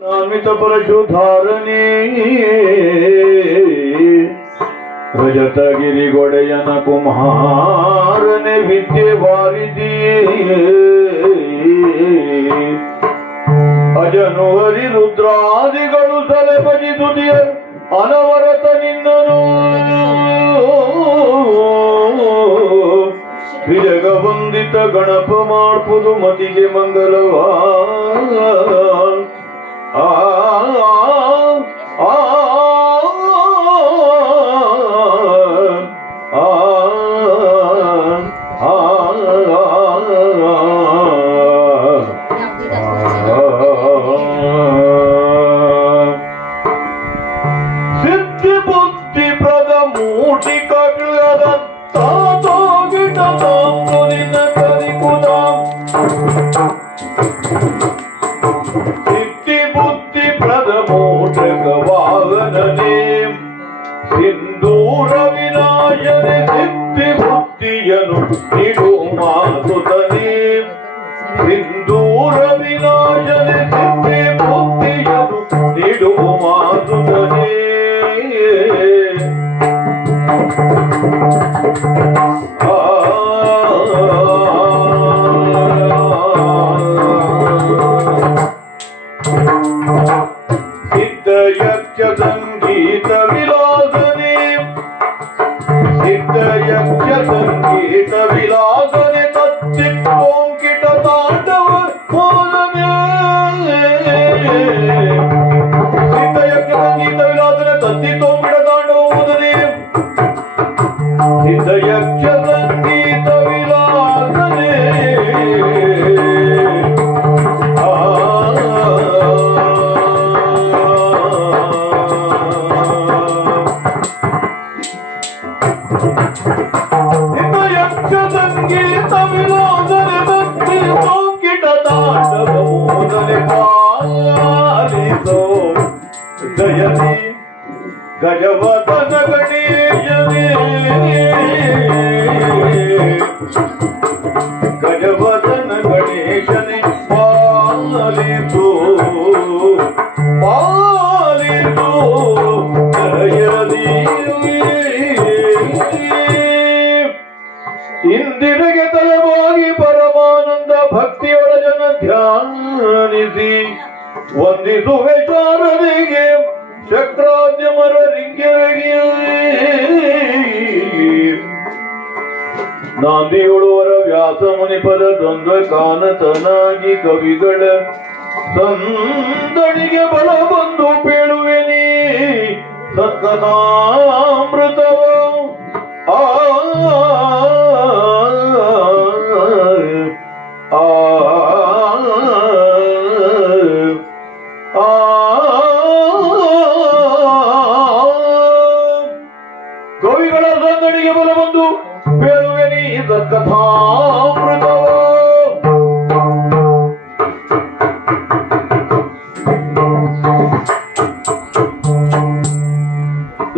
ನಾಮಿತ ಪರಶುಧಾರಣೆ ರಜತಗಿರಿಗೊಡೆಯನ ಕುಮಾರನೆ ವಿದ್ಯೆ ಬಾರಿದಿ ಅಜನು ಹರಿ ರುದ್ರಾದಿಗಳು ತಲೆ ಬಜಿದುದಿಯ ಅನವರತ ನಿನ್ನನು ವಿಜಗವಂದಿತ ಗಣಪ ಮಾಡ್ಪುದು ಮತಿಗೆ ಮಂಗಲವಾ ಆ ಆ ಸಿದ್ಧಿ ಬುದ್ಧಿ ಪ್ರದ ಮೂಟಿ ಕಗ್ಲದ ತಾತೋಗಿಟ ತಾಂಬುಲಿನ ಕರಿಕುದ ಸಿದ್ಧಿ ಬುದ್ಧಿ ಪ್ರದ ಮೂಟಕ ವಾಹನನೇ ಸಿಂಧೂರ ವಿನಾಶನೆ ಸಿದ್ಧಿ ಬುದ್ಧಿಯನು ನಿಡು ಮಾತುತನೇ ಸಿಂಧೂರ ವಿನಾಶನೆ ಸಿದ್ಧಿ ಬುದ್ಧಿಯನು ನಿಡು ಮಾತುತನೇ ಸಿದ್ಧಯಕ್ಷ ಸಂಗೀತ ವಿಲಾಸನೆ ಸಿದ್ಧಯಕ್ಷ ಸಂಗೀತ ವಿಲಾಸನೆ ತಚ್ಚಿತ್ತೋಂಕಿಟ ತಾಂಡವ ಮೋದನೆ ಸಿದ್ಧಯಕ್ಷ ಸಂಗೀತ ವಿಲಾಸನೆ ತಚ್ಚಿತ್ತೋಂಕಿಟ ತಾಂಡವ ಮೋದನೆ ಸಿದ್ಧಯಕ್ಷ ಸಂಗೀತ ವಿಲಾಸನೆ ಸಿದ್ಧಯಕ್ಷ ಸಂಗೀತ ವಿಲಾಸನೆ ತಚ್ಚಿತ್ತೋಂಕಿಟ ತಾಂಡವ ಮೋದನೆ ಪಾಲಿಸೋ ದಯದಿ ಗಜವದನ ಗಣೇಶನೇ ಗಜವದನ ಗಣೇಶನೇ ಪಾಲಿಸು ಪಾಲಿಸು ದಯದಿ ಇಂದಿರೆಗೆ ತಲೆಬಾಗಿ ಪರಮಾನಂದ ಭಕ್ತಿಯೊಳಜನ ಧ್ಯಾನಿಸಿ ವಂದಿಸುವೆ ಶಾರದೆಗೆ ಚಕ್ರಾದ್ಯಮರ ರಿಂಗೆರಗಿ ನಾಂದಿಯುಳುವರ ವ್ಯಾಸ ಮುನಿಪದ ದ್ವಂದ್ವ ಕಾನತನಾಗಿ ಕವಿಗಳ ಸಂದಣಿಗೆ ಬಲ ಬಂದು ಪೇಳುವೆನಿ ಸತ್ಕಥಾಮೃತವ ಆ ಕವಿಗಳ ಸಂದಣಿಗೆ ಬಲ ಬಂದು ಹೇಳುವೆನಿ ಕಥಾಮೃತವ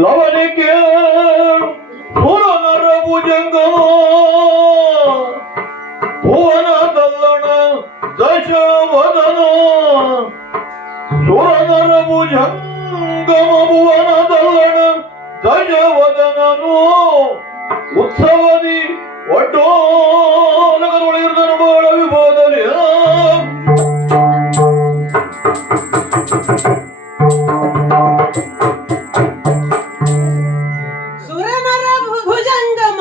ಲವನಿಗೆ ಪುರನರ ಭುಜಂಗಮ ಭುವನ ತಲ್ಲಣ ದಶವದನ ಸುರನರ ಭುಜಂಗಮ ಭುವನ ತಲ್ಲಣ ದಶವದನನು ಉತ್ಸವದಿ ಒಡ್ಡೋಲಗದೊಳಗಿರುವುದನ್ನು ಬಹಳ ವಿಭೋದನೆ ಸುರನರ ಭುಜಂಗಮ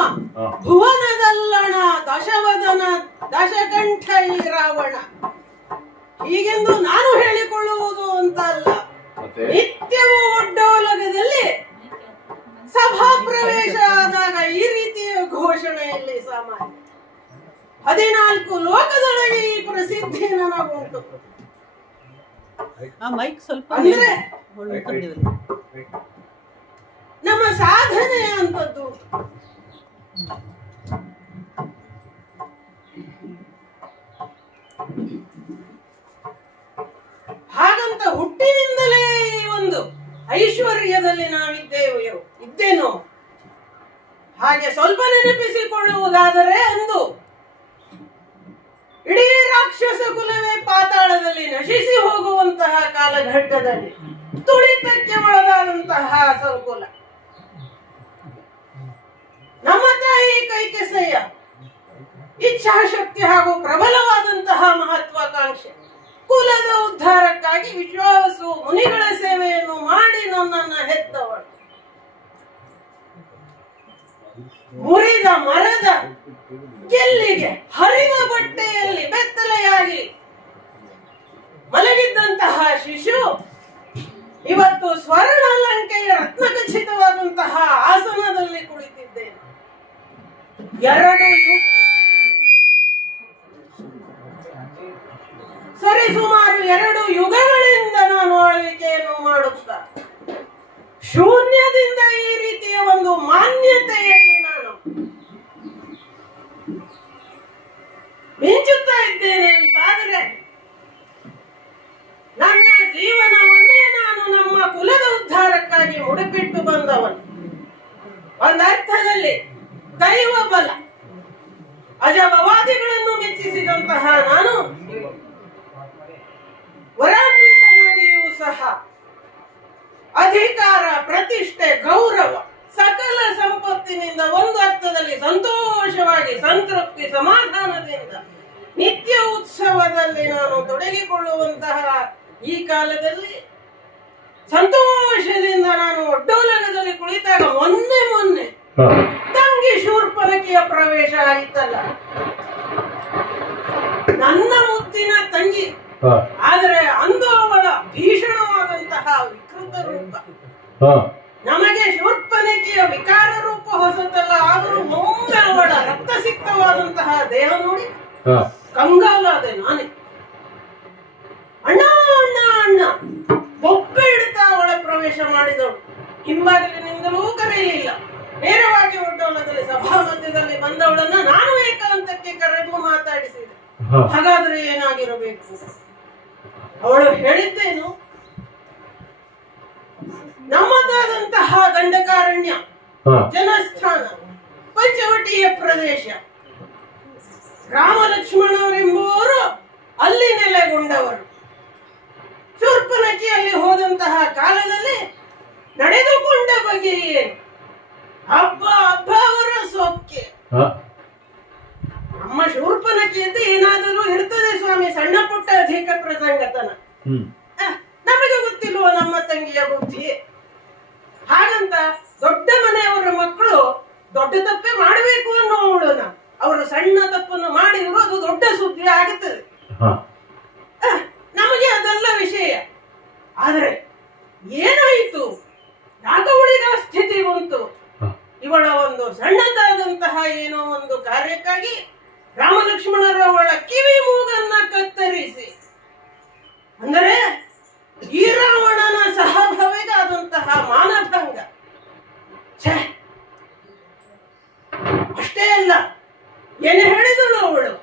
ಭುವನದಲ್ಲಣ ದಶವದನ ದಶಕಂಠ ಈ ರಾವಣ ಹೀಗೆಂದು ನಾನು ಹೇಳಿಕೊಳ್ಳುವುದು ಅಂತ ಅಲ್ಲ. ನಿತ್ಯವೂ ಒಡ್ಡೋಲಗದಲ್ಲಿ ಸಭಾ ಪ್ರವೇಶ ಆದಾಗ ಈ ರೀತಿಯ ಘೋಷಣೆಯಲ್ಲಿ ಸಾಮಾನ್ಯ 14 ಲೋಕದೊಳಗೆ ಈ ಪ್ರಸಿದ್ಧಿ ನನಗುಂಟು. ಅಂದ್ರೆ ನಮ್ಮ ಸಾಧನೆ ಅಂತದ್ದು ಹಾಗಂತ ಹುಟ್ಟಿನಿಂದಲೇ ಈ ಒಂದು ಐಶ್ವರ್ಯದಲ್ಲಿ ಇದ್ದೇನೋ ಹಾಗೆ ಸ್ವಲ್ಪ ನೆನಪಿಸಿಕೊಳ್ಳುವುದಾದರೆ ಅಂದು ಇಡೀ ರಾಕ್ಷಸ ಕುಲವೇ ಪಾತಾಳದಲ್ಲಿ ನಶಿಸಿ ಹೋಗುವಂತಹ ಕಾಲಘಟ್ಟದಲ್ಲಿ ತುಳಿತಕ್ಕೆ ಒಳಗಾದಂತಹ ಸಂಕುಲ. ನಮ್ಮ ತಾಯಿ ಕೈಕೆಸಯ್ಯ ಇಚ್ಛಾಶಕ್ತಿ ಹಾಗೂ ಪ್ರಬಲವಾದಂತಹ ಮಹತ್ವಾಕಾಂಕ್ಷೆ, ಕುಲದ ಉದ್ಧಾರಕ್ಕಾಗಿ ವಿಶ್ವಾಸು ಮುನಿಗಳ ಸೇವೆಯನ್ನು ಮಾಡಿ ನನ್ನನ್ನ ಹೆತ್ತವಳು. ಮುರಿದ ಮರದ ಗೆಲ್ಲಿಗೆ ಹರಿದ ಬಟ್ಟೆಯಲ್ಲಿ ಬೆತ್ತಲೆಯಾಗಿ ಮಲಗಿದ್ದಂತಹ ಶಿಶು ಇವತ್ತು ಸ್ವರ್ಣ ಲಂಕೆಯ ರತ್ನಖಚಿತವಾದಂತಹ ಆಸನದಲ್ಲಿ ಕುಳಿತಿದ್ದೇನೆ. ಸರಿಸುಮಾರು 2 ಯುಗಗಳಿಂದ ನಾನು ಆಳ್ವಿಕೆಯನ್ನು ಮಾಡುತ್ತಾ ಶೂನ್ಯದಿಂದ ಈ ರೀತಿಯ ಒಂದು ಮಾನ್ಯತೆಯಲ್ಲಿ ನಾನು ಮಿಂಚುತ್ತಾ ಇದ್ದೇನೆ ಅಂತಾದರೆ ನನ್ನ ಜೀವನವನ್ನೇ ನಾನು ನಮ್ಮ ಕುಲದ ಉದ್ಧಾರಕ್ಕಾಗಿ ಮುಡಿಪಿಟ್ಟು ಬಂದವನು. ಒಂದರ್ಥದಲ್ಲಿ ದೈವ ಬಲ ಅಜಭವಾದಿಗಳನ್ನು ಮೆಚ್ಚಿಸಿದಂತಹ ನಾನು ವರಾನ್ವಿತನಾಗಿಯೂ ಸಹ ಅಧಿಕಾರ, ಪ್ರತಿಷ್ಠೆ, ಗೌರವ, ಸಕಲ ಸಂಪತ್ತಿನಿಂದ ಒಂದು ಅರ್ಥದಲ್ಲಿ ಸಂತೋಷವಾಗಿ ಸಂತೃಪ್ತಿ ಸಮಾಧಾನದಿಂದ ನಿತ್ಯ ಉತ್ಸವದಲ್ಲಿ ನಾನು ತೊಡಗಿಕೊಳ್ಳುವಂತಹ ಈ ಕಾಲದಲ್ಲಿ ಸಂತೋಷದಿಂದ ನಾನು ಒಡ್ಡೋಲಗದಲ್ಲಿ ಕುಳಿತಾಗ ಮೊನ್ನೆ ತಂಗಿ ಶೂರ್ಪನಖಿಯ ಪ್ರವೇಶ ಆಯಿತಲ್ಲ. ನನ್ನ ಮುತ್ತಿನ ತಂಗಿ, ಆದರೆ ಅಂದು ಅವಳ ಭೀಷಣವಾದಂತಹ ವಿಕೃತ ರೂಪ, ನಮಗೆ ಶೂರ್ಪನಖಿಯ ವಿಕಾರ ರೂಪ ಹೊಸತಲ್ಲ, ಆದರೂ ಒಮ್ಮೆ ಅವಳ ರಕ್ತಸಿಕ್ತವಾದಂತಹ ದೇಹ ನೋಡಿ ಕಂಗಾಲಾದೆ ನಾನೇ. ಅಣ್ಣ ಅಣ್ಣ ಅಣ್ಣ ಬೊಬ್ಬೆ ಇಡ್ತಾ ಅವಳ ಪ್ರವೇಶ ಮಾಡಿದವಳು. ಹಿಂಬಾಗಿಲಿನಿಂದಲೂ ಕರೆಯಲಿಲ್ಲ, ನೇರವಾಗಿ ಒಡ್ಡೋಲದಲ್ಲಿ ಸಭಾ ಮಧ್ಯದಲ್ಲಿ ಬಂದವಳನ್ನ ನಾನು ಏಕಾಂತಕ್ಕೆ ಕರೆದು ಮಾತಾಡಿಸಿದೆ. ಹಾಗಾದ್ರೆ ಏನಾಗಿರಬೇಕು? ಅವಳು ಹೇಳಿದ್ದೇನು, ನಮ್ಮದಾದಂತಹ ದಂಡಕಾರಣ್ಯ ಜನಸ್ಥಾನ ಪಂಚವಟಿಯ ಪ್ರದೇಶ, ರಾಮ ಲಕ್ಷ್ಮಣರೆಂಬುವರು ಅಲ್ಲಿ ನೆಲೆಗೊಂಡವರು. ಶೂರ್ಪನಖಿಯಲ್ಲಿ ಹೋದಂತಹ ಕಾಲದಲ್ಲಿ ನಡೆದುಕೊಂಡ ಬಗೆ ಏನು, ಹಬ್ಬ ಅವರ ಸೊಕ್ಕೆ. ನಮ್ಮ ಶೂರ್ಪನಖಿಯಂತ ಏನಾದರೂ ಇರ್ತದೆ ಸ್ವಾಮಿ, ಸಣ್ಣ ಪುಟ್ಟ ಅಧಿಕ ಪ್ರಸಂಗತನ. ನಮಗೆ ಗೊತ್ತಿಲ್ವ ನಮ್ಮ ತಂಗಿಯ ಬುದ್ಧಿ? ಹಾಗಂತ ದೊಡ್ಡ ಮನೆಯವರ ಮಕ್ಕಳು ದೊಡ್ಡ ತಪ್ಪೆ ಮಾಡಬೇಕು ಅನ್ನೋವಳನ ಅವರು ಸಣ್ಣ ತಪ್ಪನ್ನು ಮಾಡಿದ್ರು ಅದು ದೊಡ್ಡ ಸುದ್ದಿ ಆಗುತ್ತದೆ. ನಮಗೆ ಅದೆಲ್ಲ ವಿಷಯ. ಆದ್ರೆ ಏನಾಯಿತು, ಯಾಕವಳಿಗೆ ಆ ಸ್ಥಿತಿ ಬಂತು? ಇವಳ ಒಂದು ಸಣ್ಣದಾದಂತಹ ಏನೋ ಒಂದು ಕಾರ್ಯಕ್ಕಾಗಿ ರಾಮ ಲಕ್ಷ್ಮಣರವಳ ಕಿವಿ ಮೂಗನ್ನ ಕತ್ತರಿಸಿ, ಅಂದರೆ ಈ ರಾವಣನ ಸಹಭಾವಿಗಾದಂತಹ ಮಾನಭಂಗ. ಅಷ್ಟೇ ಅಲ್ಲ, ಏನು ಹೇಳಿದಳು ಅವಳು,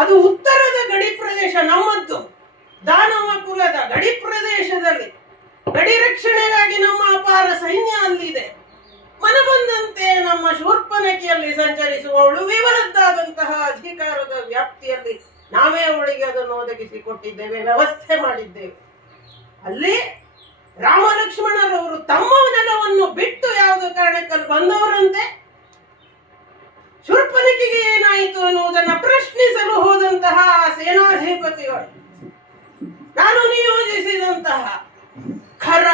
ಅದು ಉತ್ತರದ ಗಡಿ ಪ್ರದೇಶ ನಮ್ಮದ್ದು, ದಾನವ ಕುಲದ ಗಡಿ ಪ್ರದೇಶದಲ್ಲಿ ಗಡಿ ರಕ್ಷಣೆಗಾಗಿ ನಮ್ಮ ಅಪಾರ ಸೈನ್ಯ ಅಲ್ಲಿದೆ. ಮನಬಂದಂತೆ ನಮ್ಮ ಶೂರ್ಪನಖಿಯಲ್ಲಿ ಸಂಚರಿಸುವವಳು ವಿವರದ್ದಾದಂತಹ ಅಧಿಕಾರದ ವ್ಯಾಪ್ತಿಯಲ್ಲಿ ನಾವೇ ಅವಳಿಗೆ ಅದನ್ನು ಒದಗಿಸಿಕೊಟ್ಟಿದ್ದೇವೆ, ವ್ಯವಸ್ಥೆ ಮಾಡಿದ್ದೇವೆ. ಅಲ್ಲಿ ರಾಮ ಲಕ್ಷ್ಮಣರವರು ತಮ್ಮ ನೆಲವನ್ನು ಬಿಟ್ಟು ಯಾವುದೋ ಕಾರಣಕ್ಕಲ್ಲಿ ಬಂದವರಂತೆ. ಶೂರ್ಪನಖಿಗೆ ಏನಾಯಿತು ಎನ್ನುವುದನ್ನು ಪ್ರಶ್ನಿಸಲು ಹೋದಂತಹ ಸೇನಾಧಿಪತಿಗಳು, ನಾನು ನಿಯೋಜಿಸಿದಂತಹ ಖರ,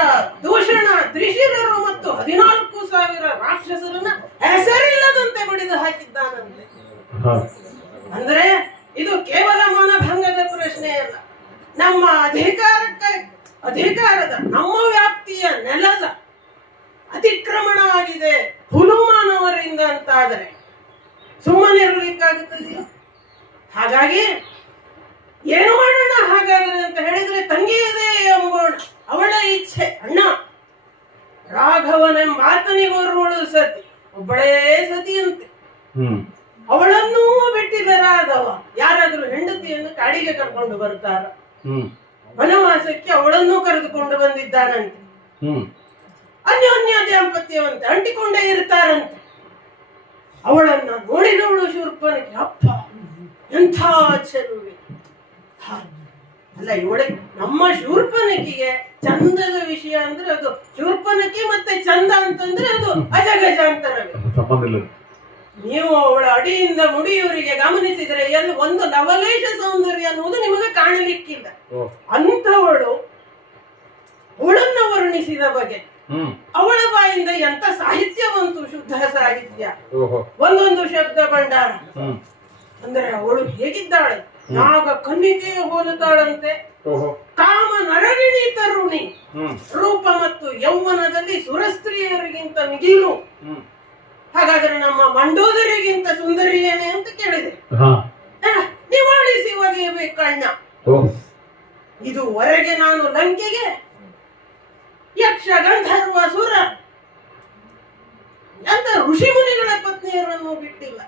ದೂಷಣ, ತ್ರಿಶಿರರು ಮತ್ತು 14,000 ರಾಕ್ಷಸರನ್ನ ಹೆಸರಿಲ್ಲದಂತೆ ಬಡಿದು ಹಾಕಿದ್ದಾನಂತೆ. ಅಂದ್ರೆ ಇದು ಕೇವಲ ಮಾನಭಂಗದ ಪ್ರಶ್ನೆ ಅಲ್ಲ, ನಮ್ಮ ಅಧಿಕಾರದ ನಮ್ಮ ವ್ಯಾಪ್ತಿಯ ನೆಲದ ಅತಿಕ್ರಮಣ ಆಗಿದೆ ಹುಲುಮಾನವರಿಂದ ಅಂತಾದರೆ ಸುಮ್ಮನಿರಲಿಕ್ಕಾಗುತ್ತದೆಯೋ? ಹಾಗಾಗಿ ಏನು ಮಾಡೋಣ ಹಾಗಾದ್ರೆ ಅಂತ ಹೇಳಿದ್ರೆ, ತಂಗಿಯದೇ ಎಂಬೋಣ, ಅವಳ ಇಚ್ಛೆ. ಅಣ್ಣ ರಾಘವನೆಂಬಾತನಿಗೋರ್ವಳು ಸತಿ, ಒಬ್ಬಳೇ ಸತಿಯಂತೆ. ಅವಳನ್ನೂ ಬಿಟ್ಟಿದರಾದವ ಯಾರಾದ್ರೂ ಹೆಂಡತಿಯನ್ನು ಕಾಡಿಗೆ ಕರ್ಕೊಂಡು ಬರ್ತಾರ? ವನವಾಸಕ್ಕೆ ಅವಳನ್ನೂ ಕರೆದುಕೊಂಡು ಬಂದಿದ್ದಾರಂತೆ. ಅನ್ಯೋನ್ಯ ದಾಂಪತ್ಯವಂತೆ ಅಂಟಿಕೊಂಡೇ ಇರ್ತಾರಂತೆ. ಅವಳನ್ನ ನೋಡಿದವಳು ಶೂರ್ಪನಖಿ, ಅಪ್ಪ ಎಂಥ ಚೆಲುವೆ. ಹ, ಅಲ್ಲ ಇವಳೆ ನಮ್ಮ ಶೂರ್ಪನಕಿಗೆ ಚಂದದ ವಿಷಯ ಅಂದ್ರೆ ಅದು ಶೂರ್ಪನಕಿ ಮತ್ತೆ ಚಂದ ಅಂತಂದ್ರೆ ಅದು ಅಜಗಜಾಂತರವೇ. ನೀವು ಅವಳ ಅಡಿಯಿಂದ ಮುಡಿಯವರಿಗೆ ಗಮನಿಸಿದ್ರೆ ಎಲ್ಲಿ ಒಂದು ಲವಲೇಶ ಸೌಂದರ್ಯ ಅನ್ನುವುದು ನಿಮಗೆ ಕಾಣಲಿಕ್ಕಿಲ್ಲ. ಅಂಥವಳು ಅವಳನ್ನ ವರ್ಣಿಸಿದ ಬಗೆ, ಅವಳ ಬಾಯಿಂದ ಎಂತ ಸಾಹಿತ್ಯ ಬಂತು, ಶುದ್ಧ ಸಾಹಿತ್ಯ, ಒಂದೊಂದು ಶಬ್ದ ಭಂಡಾರ. ಅಂದ್ರೆ ಅವಳು ಹೇಗಿದ್ದಾಳೆ, ನಾಗ ಕನ್ನಿಕೆಗೆ ಹೋಲುತ್ತಾಳಂತೆ, ಕಾಮ ನರಗಿಣಿ ತರುಣಿ, ರೂಪ ಮತ್ತು ಯೌವನದಲ್ಲಿ ಸುರಸ್ತ್ರೀಯರಿಗಿಂತ ಮಿಗಿಲು. ಹಾಗಾದ್ರೆ ನಮ್ಮ ಮಂಡೋದರಿಗಿಂತ ಸುಂದರಿಯೇನೆ ಅಂತ ಕೇಳಿದೆ. ನಿವಾಳಿಸಿ ಒಗೆಯಬೇಕಣ್ಣ. ಇದುವರೆಗೆ ನಾನು ಲಂಕೆಗೆ ಯಕ್ಷ ಗಂಧರ್ವ ಸುರ ಅಂತ ಋಷಿ ಮುನಿಗಳ ಪತ್ನಿಯರನ್ನು ಬಿಟ್ಟಿಲ್ಲ.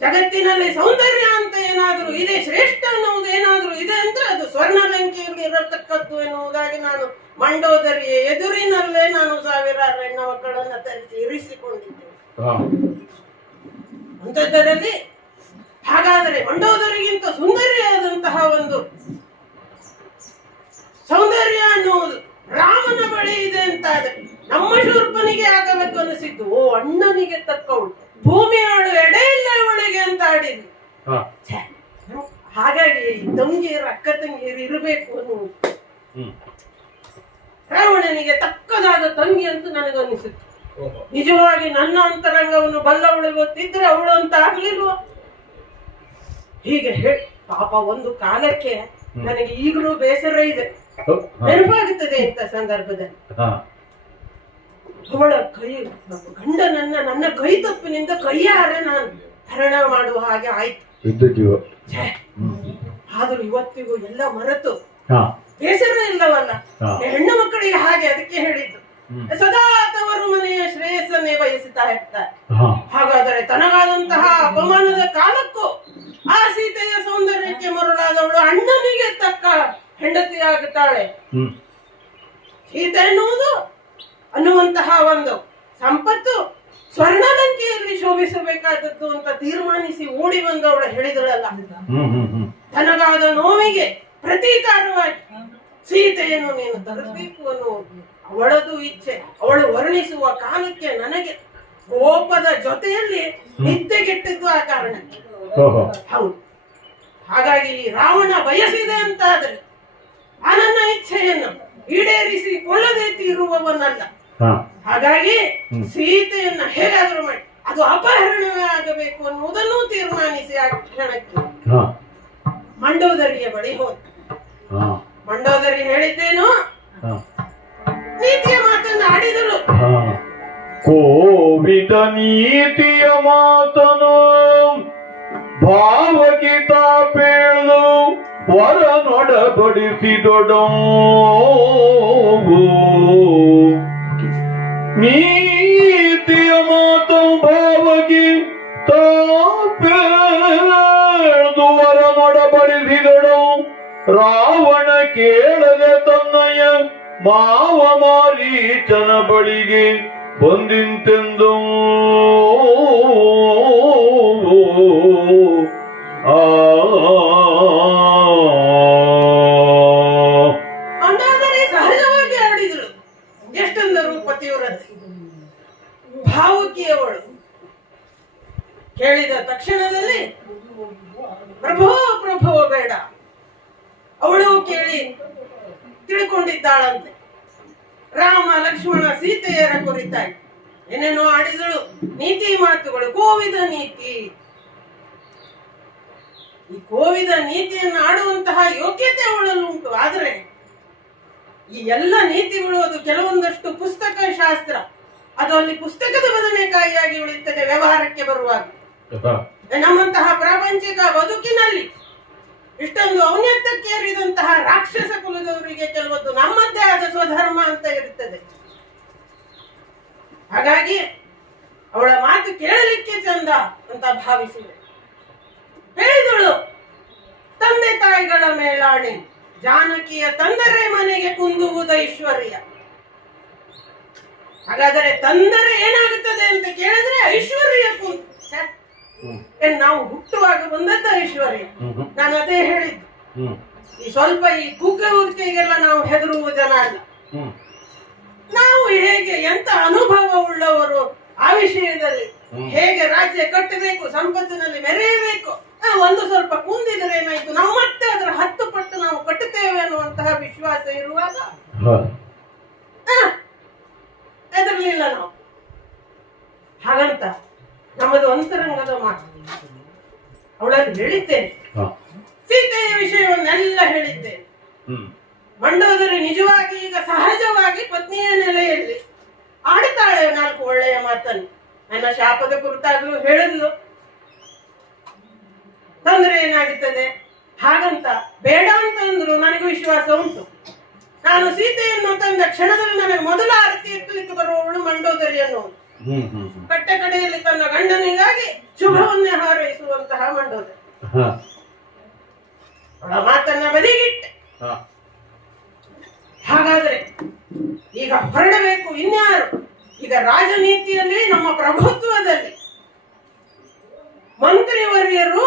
ಜಗತ್ತಿನಲ್ಲಿ ಸೌಂದರ್ಯ ಅಂತ ಏನಾದ್ರೂ ಇದೆ, ಶ್ರೇಷ್ಠ ಅನ್ನುವುದು ಏನಾದ್ರೂ ಇದೆ ಅಂದ್ರೆ ಅದು ಸ್ವರ್ಣ ಲಂಕೆಯಲ್ಲಿ ಇರತಕ್ಕದ್ದು ಎನ್ನುವುದಾಗಿ ನಾನು ಮಂಡೋದರಿಯ ಎದುರಿನಲ್ಲೇ ನಾನು ಸಾವಿರಾರು ಹೆಣ್ಣು ಮಕ್ಕಳನ್ನ ತರಿಸಿ ಇರಿಸಿಕೊಂಡಿದ್ದೇನೆ. ಅಂಥದ್ದರಲ್ಲಿ ಹಾಗಾದರೆ ಮಂಡೋದರಿಗಿಂತ ಸುಂದರಿಯಾದಂತಹ ಒಂದು ಸೌಂದರ್ಯ ಅನ್ನುವುದು ರಾಮನ ಬಳಿ ಇದೆ ಅಂತಾದ್ರೆ ನಮ್ಮ ಶೂರ್ಪನಿಗೆ ಆಗಬೇಕು ಅನಿಸಿದ್ದು. ಓ ಅಣ್ಣನಿಗೆ ತಕ್ಕವಳು, ಭೂಮಿಯವಳು ಎಡೆ ಇಲ್ಲ ಇವಳಿಗೆ ಅಂತ ಆಡಿದ್ವಿ. ಹಾಗಾಗಿ ತಂಗಿಯರು ಅಕ್ಕ ತಂಗಿಯರು ಇರಬೇಕು ಅನ್ನುವುದು ರಾವಣನಿಗೆ ತಕ್ಕದಾದ ತಂಗಿ ಅಂತ ನನಗನ್ನಿಸುತ್ತೆ. ನಿಜವಾಗಿ ನನ್ನ ಅಂತರಂಗವನ್ನು ಬಲ್ಲವಳು ಗೊತ್ತಿದ್ರೆ ಅವಳು ಅಂತ ಆಗ್ಲಿಲ್ವ? ಹೀಗೆ ಹೇಳಿ ಪಾಪ ಒಂದು ಕಾಲಕ್ಕೆ ನನಗೆ ಈಗಲೂ ಬೇಸರ ಇದೆ, ನೆನಪಾಗುತ್ತದೆ ಇಂಥ ಸಂದರ್ಭದಲ್ಲಿ. ಅವಳ ಕೈ ನನ್ನ ಕೈ ತಪ್ಪಿನಿಂದ ಕೈಯಾರೆ ನಾನು ಹರಣ ಮಾಡುವ ಹಾಗೆ ಆಯ್ತು. ಆದ್ರೂ ಇವತ್ತಿಗೂ ಎಲ್ಲ ಮರೆತು ಬೇಸರ ಇಲ್ಲವಲ್ಲ ಹೆಣ್ಣು ಮಕ್ಕಳಿಗೆ ಹಾಗೆ. ಅದಕ್ಕೆ ಹೇಳಿದ್ದು ಸದಾ ತವರು ಮನೆಯ ಶ್ರೇಯಸ್ಸನ್ನೇ ಬಯಸುತ್ತಾ ಇರ್ತಾರೆ. ಹಾಗಾದರೆ ತನಗಾದಂತಹ ಅಪಮಾನದ ಕಾಲಕ್ಕೂ ಆ ಸೀತೆಯ ಸೌಂದರ್ಯಕ್ಕೆ ಮರುಳಾದವಳು ಅಣ್ಣನಿಗೆ ತಕ್ಕ ಹೆಂಡತಿಯಾಗುತ್ತಾಳೆ. ಸೀತೆ ಎನ್ನುವುದು ಅನ್ನುವಂತಹ ಒಂದು ಸಂಪತ್ತು ಸ್ವರ್ಣಲಂಕೆಯಲ್ಲಿ ಶೋಭಿಸಬೇಕಾದದ್ದು ಅಂತ ತೀರ್ಮಾನಿಸಿ ಓಡಿ ಬಂದವಳು ಹೇಳಿದಳಲ್ಲ, ತನಗಾದ ನೋವಿಗೆ ಪ್ರತೀಕಾರವಾಗಿ ಸೀತೆಯನ್ನು ನೀನು ತರಬೇಕು ಅನ್ನುವುದು ಅವಳದು ಇಚ್ಛೆ. ಅವಳು ವರ್ಣಿಸುವ ಕಾಲಕ್ಕೆ ನನಗೆ ಕೋಪದ ಜೊತೆಯಲ್ಲಿ ನಿದ್ದೆಗೆಟ್ಟಿದ್ದು ಆ ಕಾರಣಕ್ಕೆ. ಹೌದು, ಹಾಗಾಗಿ ರಾವಣ ಬಯಸಿದೆ ಅಂತಾದ್ರೆ ನನ್ನ ಇಚ್ಛೆಯನ್ನು ಈಡೇರಿಸಿಕೊಳ್ಳದೆ ತೀರುವವನಲ್ಲ. ಹಾಗಾಗಿ ಸೀತೆಯನ್ನ ಹೇಗಾದ್ರೂ ಮಾಡಿ ಅದು ಅಪಹರಣವೇ ಆಗಬೇಕು ಅನ್ನುವುದನ್ನು ತೀರ್ಮಾನಿಸಿ ಆ ಕ್ಷಣಕ್ಕೆ ಮಂಡೋದರಿಯ ಬಳಿ ಹೋದ. ಮಂಡೋದರಿ ಹೇಳಿದ್ದೇನು, ನೀತಿಯ ಮಾತನ್ನು ಆಡಿದಳು. ಕೋವಿದ ನೀತಿಯ ಮಾತನು ಭಾವಗೀತ ಪೇಳು ವರ ನೊಡಬಡಿಸಿದೊಡೋ ನೀತಿಯ ಮಾತು ಭಾವಗೀತ ಪೇಳು ವರ ನೊಡಬಡಿಸಿದೊಡೋ ರಾವಣ ಕೇಳದೆ ತನ್ನಯ ಮಾವ ಮಾರೀಚನ ಬಳಿಗೆ ಬಂದಿಂತೆಂದು ಮಂಡೋದರಿ ಸಹಜವಾಗಿ ಆಡಿದಳು. ಎಷ್ಟೊಂದರು ಪತಿವ್ರತೆ, ಭಾವುಕಿಯವಳು. ಕೇಳಿದ ತಕ್ಷಣದಲ್ಲಿ ಪ್ರಭೋ ಪ್ರಭೋ ಬೇಡ, ಅವಳು ಕೇಳಿ ತಿಳ್ಕೊಂಡಿದ್ದಾಳಂತೆ. ರಾಮ ಲಕ್ಷ್ಮಣ ಸೀತೆಯರ ಕುರಿತಾಗಿ ಏನೇನೋ ಆಡಿದಳು, ನೀತಿ ಮಾತುಗಳು, ಕೋವಿದ ನೀತಿ. ಈ ಕೋವಿದ ನೀತಿಯನ್ನು ಆಡುವಂತಹ ಯೋಗ್ಯತೆ ಅವಳಲ್ಲಿ ಉಂಟು. ಆದ್ರೆ ಈ ಎಲ್ಲ ನೀತಿಗಳು ಅದು ಕೆಲವೊಂದಷ್ಟು ಪುಸ್ತಕ ಶಾಸ್ತ್ರ, ಅದು ಅಲ್ಲಿ ಪುಸ್ತಕದ ಬದನೆಕಾಯಿಯಾಗಿ ಉಳಿಯುತ್ತದೆ ವ್ಯವಹಾರಕ್ಕೆ ಬರುವಾಗ. ನಮ್ಮಂತಹ ಪ್ರಾಪಂಚಿಕ ಬದುಕಿನಲ್ಲಿ ಇಷ್ಟೊಂದು ಔನ್ನತ್ಯಕ್ಕೇರಿದಂತಹ ರಾಕ್ಷಸ ಕುಲದವರಿಗೆ ಕೆಲವೊಂದು ನಮ್ಮದೇ ಆದ ಸ್ವಧರ್ಮ ಅಂತ ಇರುತ್ತದೆ. ಹಾಗಾಗಿ ಅವಳ ಮಾತು ಕೇಳಲಿಕ್ಕೆ ಚಂದ ಅಂತ ಭಾವಿಸಿದೆ. ಹೇಳಿದಳು, ತಂದೆ ತಾಯಿಗಳ ಮೇಲಾಣೆ, ಜಾನಕಿಯ ತಂದರೆ ಮನೆಗೆ ಕುಂದುವುದ ಐಶ್ವರ್ಯ. ಹಾಗಾದರೆ ತಂದರೆ ಏನಾಗುತ್ತದೆ ಅಂತ ಕೇಳಿದ್ರೆ ಐಶ್ವರ್ಯ ಕುಂದು. ನಾವು ಹುಟ್ಟುವಾಗ ಬಂದದ್ದ ಐಶ್ವರ್ಯ. ನಾನು ಅದೇ ಹೇಳಿದ್ದು, ಈ ಸ್ವಲ್ಪ ಈ ಕುಗ್ಗೆ ಉದ್ಕೆಗೆಲ್ಲ ನಾವು ಹೆದರುವ ಜನ ಅಲ್ಲ. ನಾವು ಹೇಗೆ ಎಂತ ಅನುಭವ ಉಳ್ಳವರು ಆ ವಿಷಯದಲ್ಲಿ, ಹೇಗೆ ರಾಜ್ಯ ಕಟ್ಟಬೇಕು, ಸಂಪತ್ತಿನಲ್ಲಿ ಮೆರೆಯಬೇಕು, ಒಂದು ಸ್ವಲ್ಪ ಕುಂದಿದ್ರೆ ಏನಾಯ್ತು, ನಾವು ಮತ್ತೆ ಅದರ 10 ಪಟ್ಟು ನಾವು ಕಟ್ಟುತ್ತೇವೆ ಅನ್ನುವಂತಹ ವಿಶ್ವಾಸ ಇರುವಾಗ ಹೆದರ್ಲಿಲ್ಲ ನಾವು. ಹಾಗಂತ ನಮ್ಮದು ಅಂತರಂಗದ ಮಾತು ಅವಳನ್ನು ಹೇಳಿದ್ದೇನೆ. ಸೀತೆಯ ವಿಷಯವನ್ನೆಲ್ಲ ಹೇಳಿದ್ದೇನೆ. ಮಂಡೋದರಿ ನಿಜವಾಗಿ ಈಗ ಸಹಜವಾಗಿ ಪತ್ನಿಯ ನೆಲೆಯಲ್ಲಿ ಆಡುತ್ತಾಳೆ 4 ಒಳ್ಳೆಯ ಮಾತನ್ನು. ನನ್ನ ಶಾಪದ ಕುರಿತಾದ್ರೂ ಹೇಳಿದ್ಲು, ತೊಂದರೆ ಏನಾಗುತ್ತದೆ ಹಾಗಂತ ಬೇಡ ಅಂತಂದ್ರು ನನಗೆ ವಿಶ್ವಾಸ ಉಂಟು. ನಾನು ಸೀತೆಯನ್ನು ತಂದ ಕ್ಷಣದಲ್ಲಿ ನನಗೆ ಮೊದಲ ಆರತಿ ಎತ್ತಲಿಕ್ಕೆ ಬರುವವಳು ಮಂಡೋದರಿಯನ್ನು. ಕಟ್ಟ ಕಡೆಯಲ್ಲಿ ತನ್ನ ಗಂಡನಿಗಾಗಿ ಶುಭವನ್ನೇ ಹಾರೈಸುವಂತಹ ಮಂಡೋದರಿ. ಅವಳ ಮಾತನ್ನ ಬದಿಗಿಟ್ಟೆ. ಹಾಗಾದ್ರೆ ಈಗ ಹೊರಡಬೇಕು ಇನ್ಯಾರು? ಈಗ ರಾಜನೀತಿಯಲ್ಲಿ, ನಮ್ಮ ಪ್ರಭುತ್ವದಲ್ಲಿ ಮಂತ್ರಿವರ್ಯರು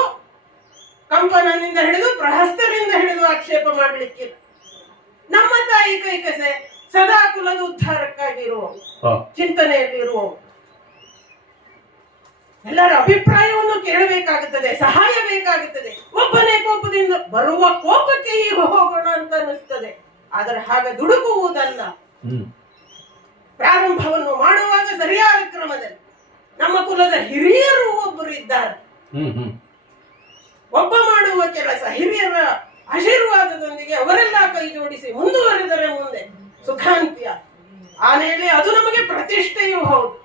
ಕಂಪನದಿಂದ ಹಿಡಿದು ಪ್ರಹಸ್ತರಿಂದ ಹಿಡಿದು ಆಕ್ಷೇಪ ಮಾಡಲಿಕ್ಕಿಲ್ಲ. ನಮ್ಮ ತಾಯಿ ಕೈಕಸೆ ಸದಾ ಕುಲದ ಉದ್ಧಾರಕ್ಕಾಗಿ ಇರುವವು, ಚಿಂತನೆಯಲ್ಲಿ ಇರುವವು. ಎಲ್ಲರ ಅಭಿಪ್ರಾಯವನ್ನು ಕೇಳಬೇಕಾಗುತ್ತದೆ, ಸಹಾಯ ಬೇಕಾಗುತ್ತದೆ. ಒಬ್ಬನೇ ಕೋಪದಿಂದ ಬರುವ ಕೋಪಕ್ಕೆ ಈಗ ಹೋಗೋಣ ಅಂತ ಅನಿಸ್ತದೆ. ಆದರೆ ಹಾಗೆ ದುಡುಕುವುದಲ್ಲ. ಪ್ರಾರಂಭವನ್ನು ಮಾಡುವಾಗ ಸರಿಯಾದ ಕ್ರಮದಲ್ಲಿ ನಮ್ಮ ಕುಲದ ಹಿರಿಯರು ಒಬ್ಬರು ಇದ್ದಾರೆ. ಒಬ್ಬ ಮಾಡುವ ಕೆಲಸ ಹಿರಿಯರ ಆಶೀರ್ವಾದದೊಂದಿಗೆ ಅವರೆಲ್ಲ ಕೈ ಜೋಡಿಸಿ ಮುಂದುವರೆದರೆ ಮುಂದೆ ಸುಖಾಂತ್ಯ. ಆಮೇಲೆ ಅದು ನಮಗೆ ಪ್ರತಿಷ್ಠೆಯೂ ಹೌದು.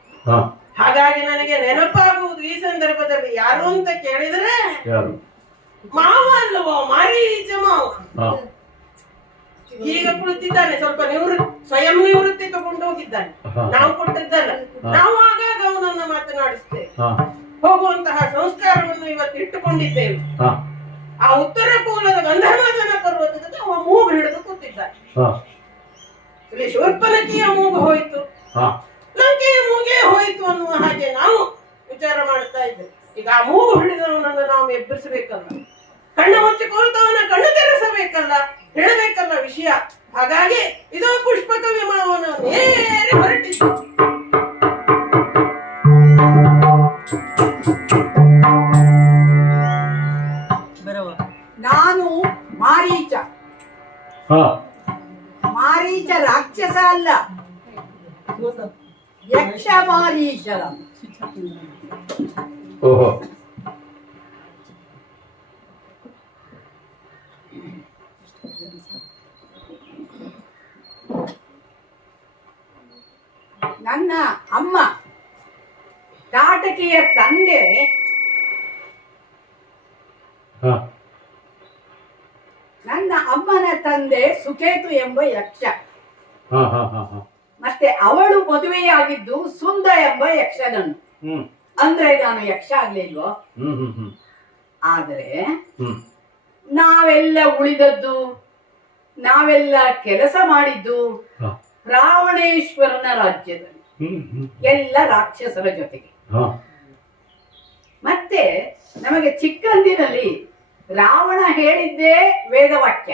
ಹಾಗಾಗಿ ನನಗೆ ನೆನಪಾಗುವುದು ಈ ಸಂದರ್ಭದಲ್ಲಿ ಯಾರು ಅಂತ ಕೇಳಿದ್ರೆ, ಮಾವ ಅಲ್ಲವೋ, ಮಾರೀಚ ಮಾವ. ಈಗ ಕುಳಿತಿದ್ದಾನೆ, ಸ್ವಲ್ಪ ಸ್ವಯಂ ನಿವೃತ್ತಿ ತಗೊಂಡು ಹೋಗಿದ್ದಾನೆ. ನಾವು ಕೊಟ್ಟಿದ್ದಲ್ಲ, ನಾವು ಆಗಾಗ ಅವನನ್ನ ಮಾತನಾಡಿಸ್ತೇವೆ. ಹೋಗುವಂತಹ ಸಂಸ್ಕಾರವನ್ನು ಇವತ್ತು ಇಟ್ಟುಕೊಂಡಿದ್ದೇವೆ. ಆ ಉತ್ತರ ಪೂರ್ವದ ಗಂಧಮಾದನ ಪರ್ವತದಲ್ಲಿ ಅವ ಮೂಗು ಹಿಡಿದು ಕೂತಿದ್ದಾನೆ. ಇಲ್ಲಿ ಶೂರ್ಪನಖಿಯ ಮೂಗು ಹೋಯಿತು, ಲಂಕೆಯ ಮೂಗೇ ಹೋಯಿತು ಅನ್ನುವ ಹಾಗೆ ನಾವು ವಿಚಾರ ಮಾಡ್ತಾ ಇದ್ದೇವೆ. ಈಗ ಆ ಮೂಗು ಹಿಡಿದವನನ್ನು ನಾವು ಎಬ್ಬರಿಸಬೇಕಲ್ಲ, ಕಣ್ಣು ಮುಚ್ಚಿಕೊಳ್ತವನ ಕಣ್ಣು ತೆರೆಸಬೇಕಲ್ಲ, ಹೇಳಬೇಕಲ್ಲ ವಿಷಯ. ಹಾಗಾಗಿ ಇದೋ ಪುಷ್ಪಕ ವಿಮಾನವನ್ನು ನೇರ ಹೊರಟಿತ್ತು. ನಾನು ಮಾರೀಚ. ಮಾರೀಚ ರಾಕ್ಷಸ ಅಲ್ಲ, ಯಕ್ಷ ಮಾರೀಚ. ನನ್ನ ಅಮ್ಮ ಕಾಟಕಿಯ ತಂದೆ ನನ್ನ ಅಮ್ಮನ ತಂದೆ ಸುಕೇತು ಎಂಬ ಯಕ್ಷ. ಮತ್ತೆ ಅವಳು ಮದುವೆಯಾಗಿದ್ದು ಸುಂದ ಎಂಬ ಯಕ್ಷನನ್ನು. ಅಂದ್ರೆ ನಾನು ಯಕ್ಷ ಆಗ್ಲಿಲ್ವೋ? ಆದ್ರೆ ನಾವೆಲ್ಲ ಉಳಿದದ್ದು, ನಾವೆಲ್ಲ ಕೆಲಸ ಮಾಡಿದ್ದು ರಾವಣೇಶ್ವರನ ರಾಜ್ಯದಲ್ಲಿ, ಎಲ್ಲ ರಾಕ್ಷಸರ ಜೊತೆಗೆ. ಮತ್ತೆ ನಮಗೆ ಚಿಕ್ಕಂದಿನಲ್ಲಿ ರಾವಣ ಹೇಳಿದ್ದೇ ವೇದವಾಕ್ಯ.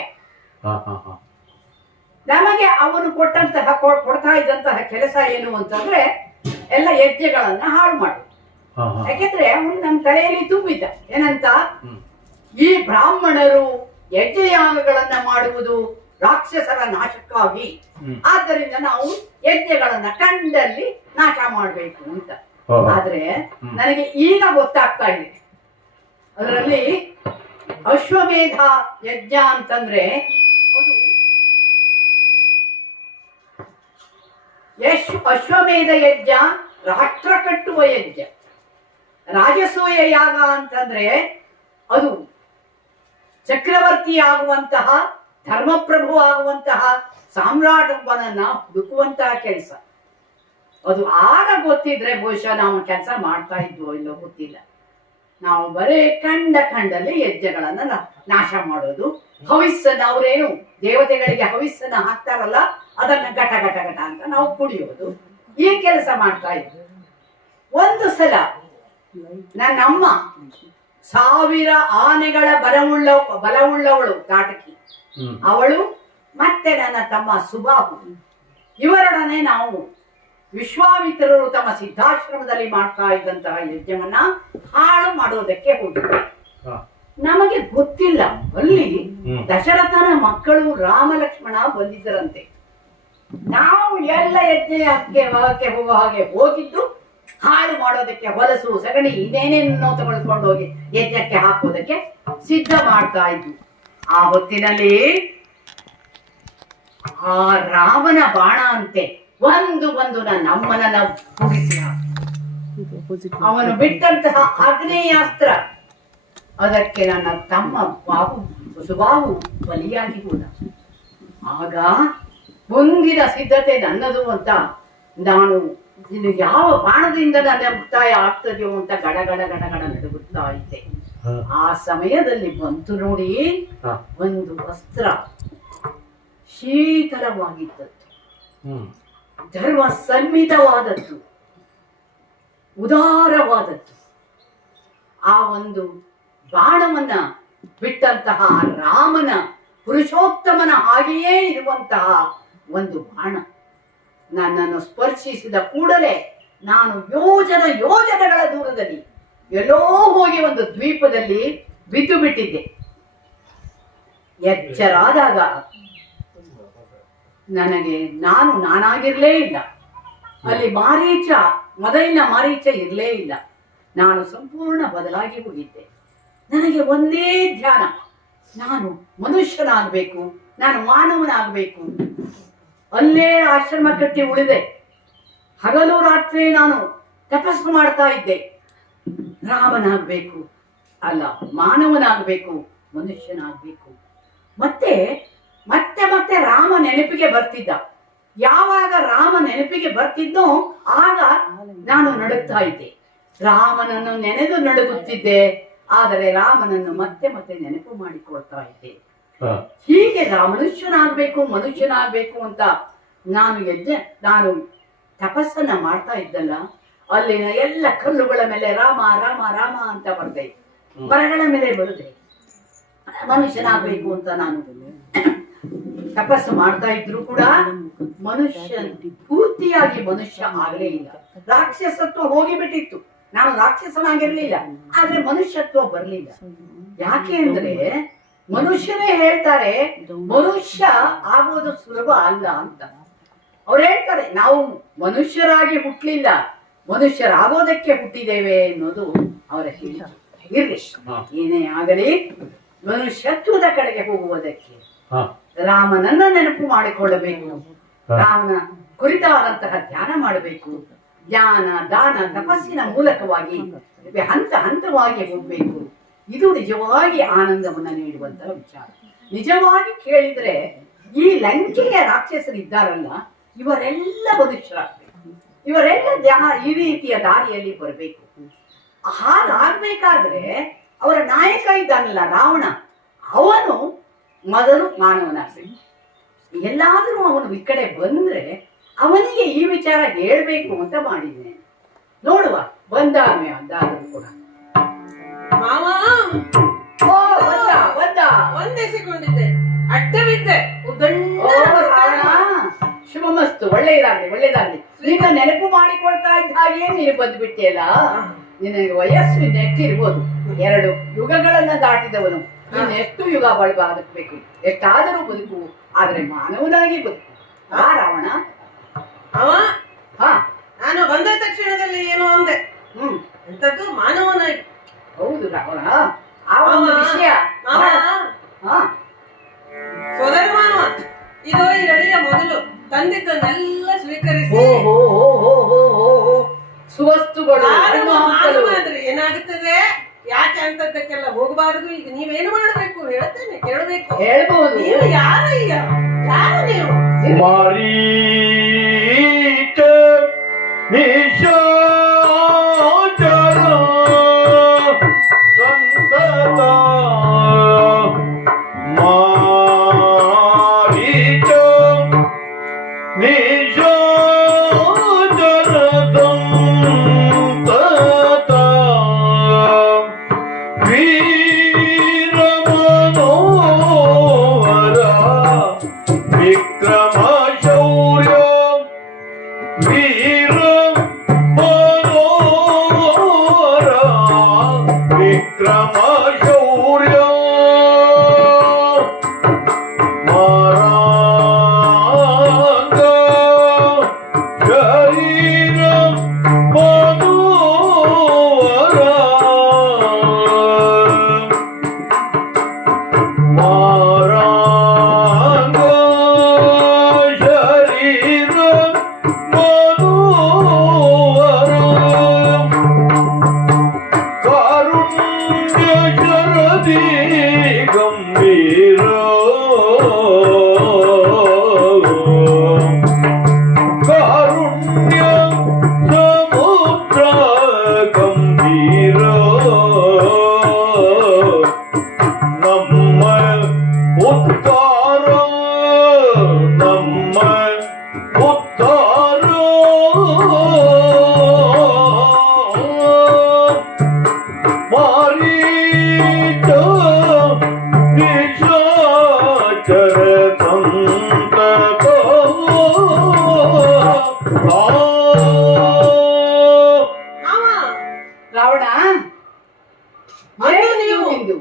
ನಮಗೆ ಅವನು ಕೊಡ್ತಾ ಇದ್ದಂತಹ ಕೆಲಸ ಏನು ಅಂತಂದ್ರೆ ಎಲ್ಲ ಯಜ್ಞಗಳನ್ನ ಹಾಳು ಮಾಡು. ಯಾಕೆಂದ್ರೆ ಅವನು ನಮ್ಮ ತಲೆಯಲ್ಲಿ ತುಂಬಿದ್ದ ಏನಂತ, ಈ ಬ್ರಾಹ್ಮಣರು ಯಜ್ಞಯಾಗಗಳನ್ನ ಮಾಡುವುದು ರಾಕ್ಷಸರ ನಾಶಕ್ಕಾಗಿ, ಆದ್ದರಿಂದ ನಾವು ಯಜ್ಞಗಳನ್ನ ಕಂಡಲ್ಲಿ ನಾಶ ಮಾಡಬೇಕು ಅಂತ. ಆದ್ರೆ ನನಗೆ ಈಗ ಗೊತ್ತಾಗ್ತಾ ಇದೆ, ಅದರಲ್ಲಿ ಅಶ್ವಮೇಧ ಯಜ್ಞ ಅಂತಂದ್ರೆ ಅದು ಅಶ್ವಮೇಧ ಯಜ್ಞ ರಾಷ್ಟ್ರ ಕಟ್ಟುವ ಯಜ್ಞ. ರಾಜಸೂಯ ಯಾಗ ಅಂತಂದ್ರೆ ಅದು ಚಕ್ರವರ್ತಿ ಆಗುವಂತಹ, ಧರ್ಮಪ್ರಭು ಆಗುವಂತಹ ಸಾಮ್ರಾಟೊಬ್ಬನನ್ನ ಹುಡುಕುವಂತಹ ಕೆಲಸ. ಅದು ಆಗ ಗೊತ್ತಿದ್ರೆ ಬಹುಶಃ ನಾವು ಕೆಲಸ ಮಾಡ್ತಾ ಇದ್ವೋ ಇಲ್ಲೋ ಗೊತ್ತಿಲ್ಲ. ನಾವು ಬರೇ ಕಂಡಲ್ಲಿ ಯಜ್ಞಗಳನ್ನ ನಾಶ ಮಾಡೋದು, ಹವಿಸ್ಸನ್ನ ಅವರೇನು ದೇವತೆಗಳಿಗೆ ಹವಿಸ್ಸನ್ನ ಹಾಕ್ತಾರಲ್ಲ ಅದನ್ನ ಘಟ ಘಟ ಘಟ ಅಂತ ನಾವು ಕುಡಿಯೋದು, ಈ ಕೆಲಸ ಮಾಡ್ತಾ ಇದ್ವಿ. ಒಂದು ಸಲ ನನ್ನಮ್ಮ 1000 ಆನೆಗಳ ಬಲವುಳ್ಳವಳು ತಾಟಕಿ, ಅವಳು ಮತ್ತೆ ನನ್ನ ತಮ್ಮ ಸುಬಾಹು, ಇವರೊಡನೆ ನಾವು ವಿಶ್ವಾಮಿತ್ರರು ತಮ್ಮ ಸಿದ್ಧಾಶ್ರಮದಲ್ಲಿ ಮಾಡ್ತಾ ಇದ್ದಂತಹ ಯಜ್ಞವನ್ನ ಹಾಳು ಮಾಡೋದಕ್ಕೆ ಹೋಗಿದ್ದರು. ನಮಗೆ ಗೊತ್ತಿಲ್ಲ, ಅಲ್ಲಿ ದಶರಥನ ಮಕ್ಕಳು ರಾಮ ಲಕ್ಷ್ಮಣ ಬಂದಿದ್ದರಂತೆ. ನಾವು ಎಲ್ಲ ಯಜ್ಞಕ್ಕೆ ಹೋಗೋ ಹಾಗೆ ಹೋಗಿದ್ದು ಹಾಳು ಮಾಡೋದಕ್ಕೆ, ಹೊಲಸು ಸಗಣಿ ಇನ್ನೇನೇನೋ ತಗೊಳ್ಕೊಂಡು ಹೋಗಿ ಯಜ್ಞಕ್ಕೆ ಹಾಕೋದಕ್ಕೆ ಸಿದ್ಧ ಮಾಡ್ತಾ ಇದ್ವು. ಆ ಹೊತ್ತಿನಲ್ಲಿ ಆ ರಾಮನ ಬಾಣ ಅಂತೆ ಒಂದು ನನ್ನ ಅಮ್ಮನನ್ನ ಮುಗಿಸಿ, ಅವನು ಬಿಟ್ಟಂತಹ ಆಗ್ನೇಯಾಸ್ತ್ರ ಅದಕ್ಕೆ ನನ್ನ ತಮ್ಮ ಸುಬಾಹು ಬಲಿಯಾಗಿ ಹೋದ. ಆಗ ಮುಂದಿನ ಸಿದ್ಧತೆ ನನ್ನದು ಅಂತ ನಾನು ಯಾವ ಬಾಣದಿಂದ ನನ್ನ ಮುಕ್ತಾಯ ಆಗ್ತದೆಯೋ ಅಂತ ಗಡಗಡ ನಡುಗುತ್ತಾ ಇದ್ದೆ. ಆ ಸಮಯದಲ್ಲಿ ಬಂತು ನೋಡಿ ಒಂದು ವಸ್ತ್ರ, ಶೀತಲವಾಗಿದ್ದದ್ದು, ಧರ್ಮ ಸಂಹಿತವಾದದ್ದು, ಉದಾರವಾದದ್ದು. ಆ ಒಂದು ಬಾಣವನ್ನ ಬಿಟ್ಟಂತಹ ರಾಮನ ಪುರುಷೋತ್ತಮನ ಹಾಗೆಯೇ ಇರುವಂತಹ ಒಂದು ಬಾಣ ನನ್ನನ್ನು ಸ್ಪರ್ಶಿಸಿದ ಕೂಡಲೇ ನಾನು ಯೋಜನೆಗಳ ದೂರದಲ್ಲಿ ಎಲ್ಲೋ ಹೋಗಿ ಒಂದು ದ್ವೀಪದಲ್ಲಿ ಬಿದ್ದು ಬಿಟ್ಟಿದ್ದೆ. ಎಚ್ಚರಾದಾಗ ನನಗೆ ನಾನಾಗಿರ್ಲೇ ಇಲ್ಲ, ಅಲ್ಲಿ ಮೊದಲಿನ ಮಾರೀಚ ಇರ್ಲೇ ಇಲ್ಲ, ನಾನು ಸಂಪೂರ್ಣ ಬದಲಾಗಿ ಹೋಗಿದ್ದೆ. ನನಗೆ ಒಂದೇ ಧ್ಯಾನ, ನಾನು ಮನುಷ್ಯನಾಗಬೇಕು, ನಾನು ಮಾನವನಾಗಬೇಕು. ಅಲ್ಲೇ ಆಶ್ರಮ ಕಟ್ಟಿ ಉಳಿದೆ. ಹಗಲು ರಾತ್ರಿ ನಾನು ತಪಸ್ಸು ಮಾಡ್ತಾ ಇದ್ದೆ. ರಾಮನಾಗಬೇಕು, ಅಲ್ಲ ಮಾನವನಾಗಬೇಕು, ಮನುಷ್ಯನಾಗಬೇಕು. ಮತ್ತೆ ರಾಮ ನೆನಪಿಗೆ ಬರ್ತಿದ್ದ. ಯಾವಾಗ ರಾಮ ನೆನಪಿಗೆ ಬರ್ತಿದ್ದೋ ಆಗ ನಾನು ನಡುಗ್ತಾ ಇದ್ದೆ. ರಾಮನನ್ನು ನೆನೆದು ನಡುಗುತ್ತಿದ್ದೆ, ಆದರೆ ರಾಮನನ್ನು ಮತ್ತೆ ನೆನಪು ಮಾಡಿಕೊಳ್ತಾ ಇದ್ದೆ. ಹೀಗೆ ಮನುಷ್ಯನಾಗ್ಬೇಕು ಅಂತ ನಾನು ತಪಸ್ಸನ್ನ ಮಾಡ್ತಾ ಇದ್ದಲ್ಲ, ಅಲ್ಲಿನ ಎಲ್ಲ ಕಲ್ಲುಗಳ ಮೇಲೆ ರಾಮ ರಾಮ ರಾಮ ಅಂತ ಬರ್ದೆ, ಮರಗಳ ಮೇಲೆ ಬರುದೆ. ಮನುಷ್ಯನಾಗ್ಬೇಕು ಅಂತ ನಾನು ತಪಸ್ಸು ಮಾಡ್ತಾ ಇದ್ರು ಕೂಡ ಪೂರ್ತಿಯಾಗಿ ಮನುಷ್ಯ ಆಗಲೇ ಇಲ್ಲ. ರಾಕ್ಷಸತ್ವ ಹೋಗಿಬಿಟ್ಟಿತ್ತು, ನಾನು ರಾಕ್ಷಸನಾಗಿರ್ಲಿಲ್ಲ, ಆದ್ರೆ ಮನುಷ್ಯತ್ವ ಬರ್ಲಿಲ್ಲ. ಯಾಕೆ ಅಂದ್ರೆ ಮನುಷ್ಯರೇ ಹೇಳ್ತಾರೆ ಮನುಷ್ಯ ಆಗೋದು ಸುಲಭ ಅಲ್ಲ ಅಂತ. ಅವ್ರು ಹೇಳ್ತಾರೆ ನಾವು ಮನುಷ್ಯರಾಗಿ ಹುಟ್ಟಲಿಲ್ಲ, ಮನುಷ್ಯರಾಗೋದಕ್ಕೆ ಹುಟ್ಟಿದ್ದೇವೆ ಅನ್ನೋದು ಅವರ ಇರ್ಲಿ. ಏನೇ ಆಗಲಿ ಮನುಷ್ಯತ್ವದ ಕಡೆಗೆ ಹೋಗುವುದಕ್ಕೆ ರಾಮನನ್ನ ನೆನಪು ಮಾಡಿಕೊಳ್ಳಬೇಕು, ರಾಮನ ಕುರಿತಾದಂತಹ ಧ್ಯಾನ ಮಾಡಬೇಕು. ಜ್ಞಾನ ದಾನ ತಪಸ್ಸಿನ ಮೂಲಕವಾಗಿ ಹಂತವಾಗಿ ಹೋಗ್ಬೇಕು. ಇದು ನಿಜವಾಗಿ ಆನಂದವನ್ನ ನೀಡುವಂತಹ ವಿಚಾರ. ನಿಜವಾಗಿ ಕೇಳಿದ್ರೆ ಈ ಲಂಕೆಯ ರಾಕ್ಷಸರಿದ್ದಾರಲ್ಲ, ಇವರೆಲ್ಲ ಮನುಷ್ಯರಾಗಬೇಕು, ಇವರೆಲ್ಲ ಈ ರೀತಿಯ ದಾರಿಯಲ್ಲಿ ಬರಬೇಕು. ಹಾಗಾಗ್ಬೇಕಾದ್ರೆ ಅವರ ನಾಯಕ ಇದ್ದಾನಲ್ಲ ರಾವಣ, ಅವನು ಮೊದಲು ಮಾನವನಾಗಬೇಕು. ಎಲ್ಲಾದ್ರೂ ಅವನು ಈ ಕಡೆ ಬಂದ್ರೆ ಅವನಿಗೆ ಈ ವಿಚಾರ ಹೇಳ್ಬೇಕು ಅಂತ ಮಾಡಿದ್ದೇನೆ. ನೋಡುವ ಅದಾದ್ರೂ ಕೂಡ ಮಾವ ಒಂದೆಸಿಕೊಂಡಿದ್ದೆ, ಅಡ್ಡವಿದ್ದೆ. ಶುಭಮಸ್ತು, ಒಳ್ಳೆಯದಾಗ್ಲಿ. ಈಗ ನೆನಪು ಮಾಡಿಕೊಳ್ತಾ ಇದ್ದ ಹಾಗೆ ನೀನು ಬಂದ್ಬಿಟ್ಟಿಯಲ್ಲ. ನಿನಗೆ ವಯಸ್ಸು ನೆಟ್ಟಿರ್ಬೋದು, 2 ಯುಗಗಳನ್ನ ದಾಟಿದವನು. ನೀನ್ ಎಷ್ಟು ಯುಗ ಬದುಕಬೇಕು, ಎಷ್ಟಾದರೂ ಬದುಕು, ಆದ್ರೆ ಮಾನವನಾಗಿ ಬದುಕು. ರಾವಣ ನಾನು ಬಂದ ತಕ್ಷಣದಲ್ಲಿ ಏನೋ ಅಂದೆ, ಎಂತದ್ದು ಮಾನವನಾಗಿ. ಹೌದು ರಾವಣ, ಆ ಒಂದು ವಿಷಯ ಸೋದರ ಮಾನವ ಇದು ಈ ಎಳೆಯ ಮೊದಲು ತಂದಿದ್ದನ್ನೆಲ್ಲ ಸ್ವೀಕರಿಸಿ ಸುವಸ್ತುಗಳು ಏನಾಗುತ್ತದೆ, ಯಾಕೆ ಅಂತದ್ದಕ್ಕೆಲ್ಲ ಹೋಗಬಾರದು. ಈಗ ನೀವೇನು ಮಾಡಬೇಕು ಹೇಳ್ತೇನೆ, ಕೇಳಬೇಕು. ಹೇಳ್ಬಹುದು. ನೀವು ಯಾರು ನೀವು? ಮಾರೀಚ ನಿಶಾಚರ ಸಂತತ ಮಾರೀಚ ನಿಶಾಚರ ಸಂತತ ವಿಕ್ರಮ ಶೌರ್ಯ ವೀರ ಮನೋರ ವಿಕ್ರಮ ಶೌರ್ಯ ಮಾರಾಂಗ ಶರೀರ ಮನೋರ ಮಾರಾಂಗ ಶರೀರ ಮನೋರ ಕಾರುಣ್ಯ ಶರದಿ ಗಂಭೀರ ಕಾರುಣ್ಯ ಸಮುದ್ರ ಗಂಭೀರ ನಮ್ಮ ಉದ್ಧಾರ ನಮ್ಮ ಉದ್ಧಾರ ಮಾರೀಚ ನಿಶಾಚರ ಸಂತತ ಮಾವ, ರಾವಣ ಅದು ಏನು ನೀವು ನಿಂದು?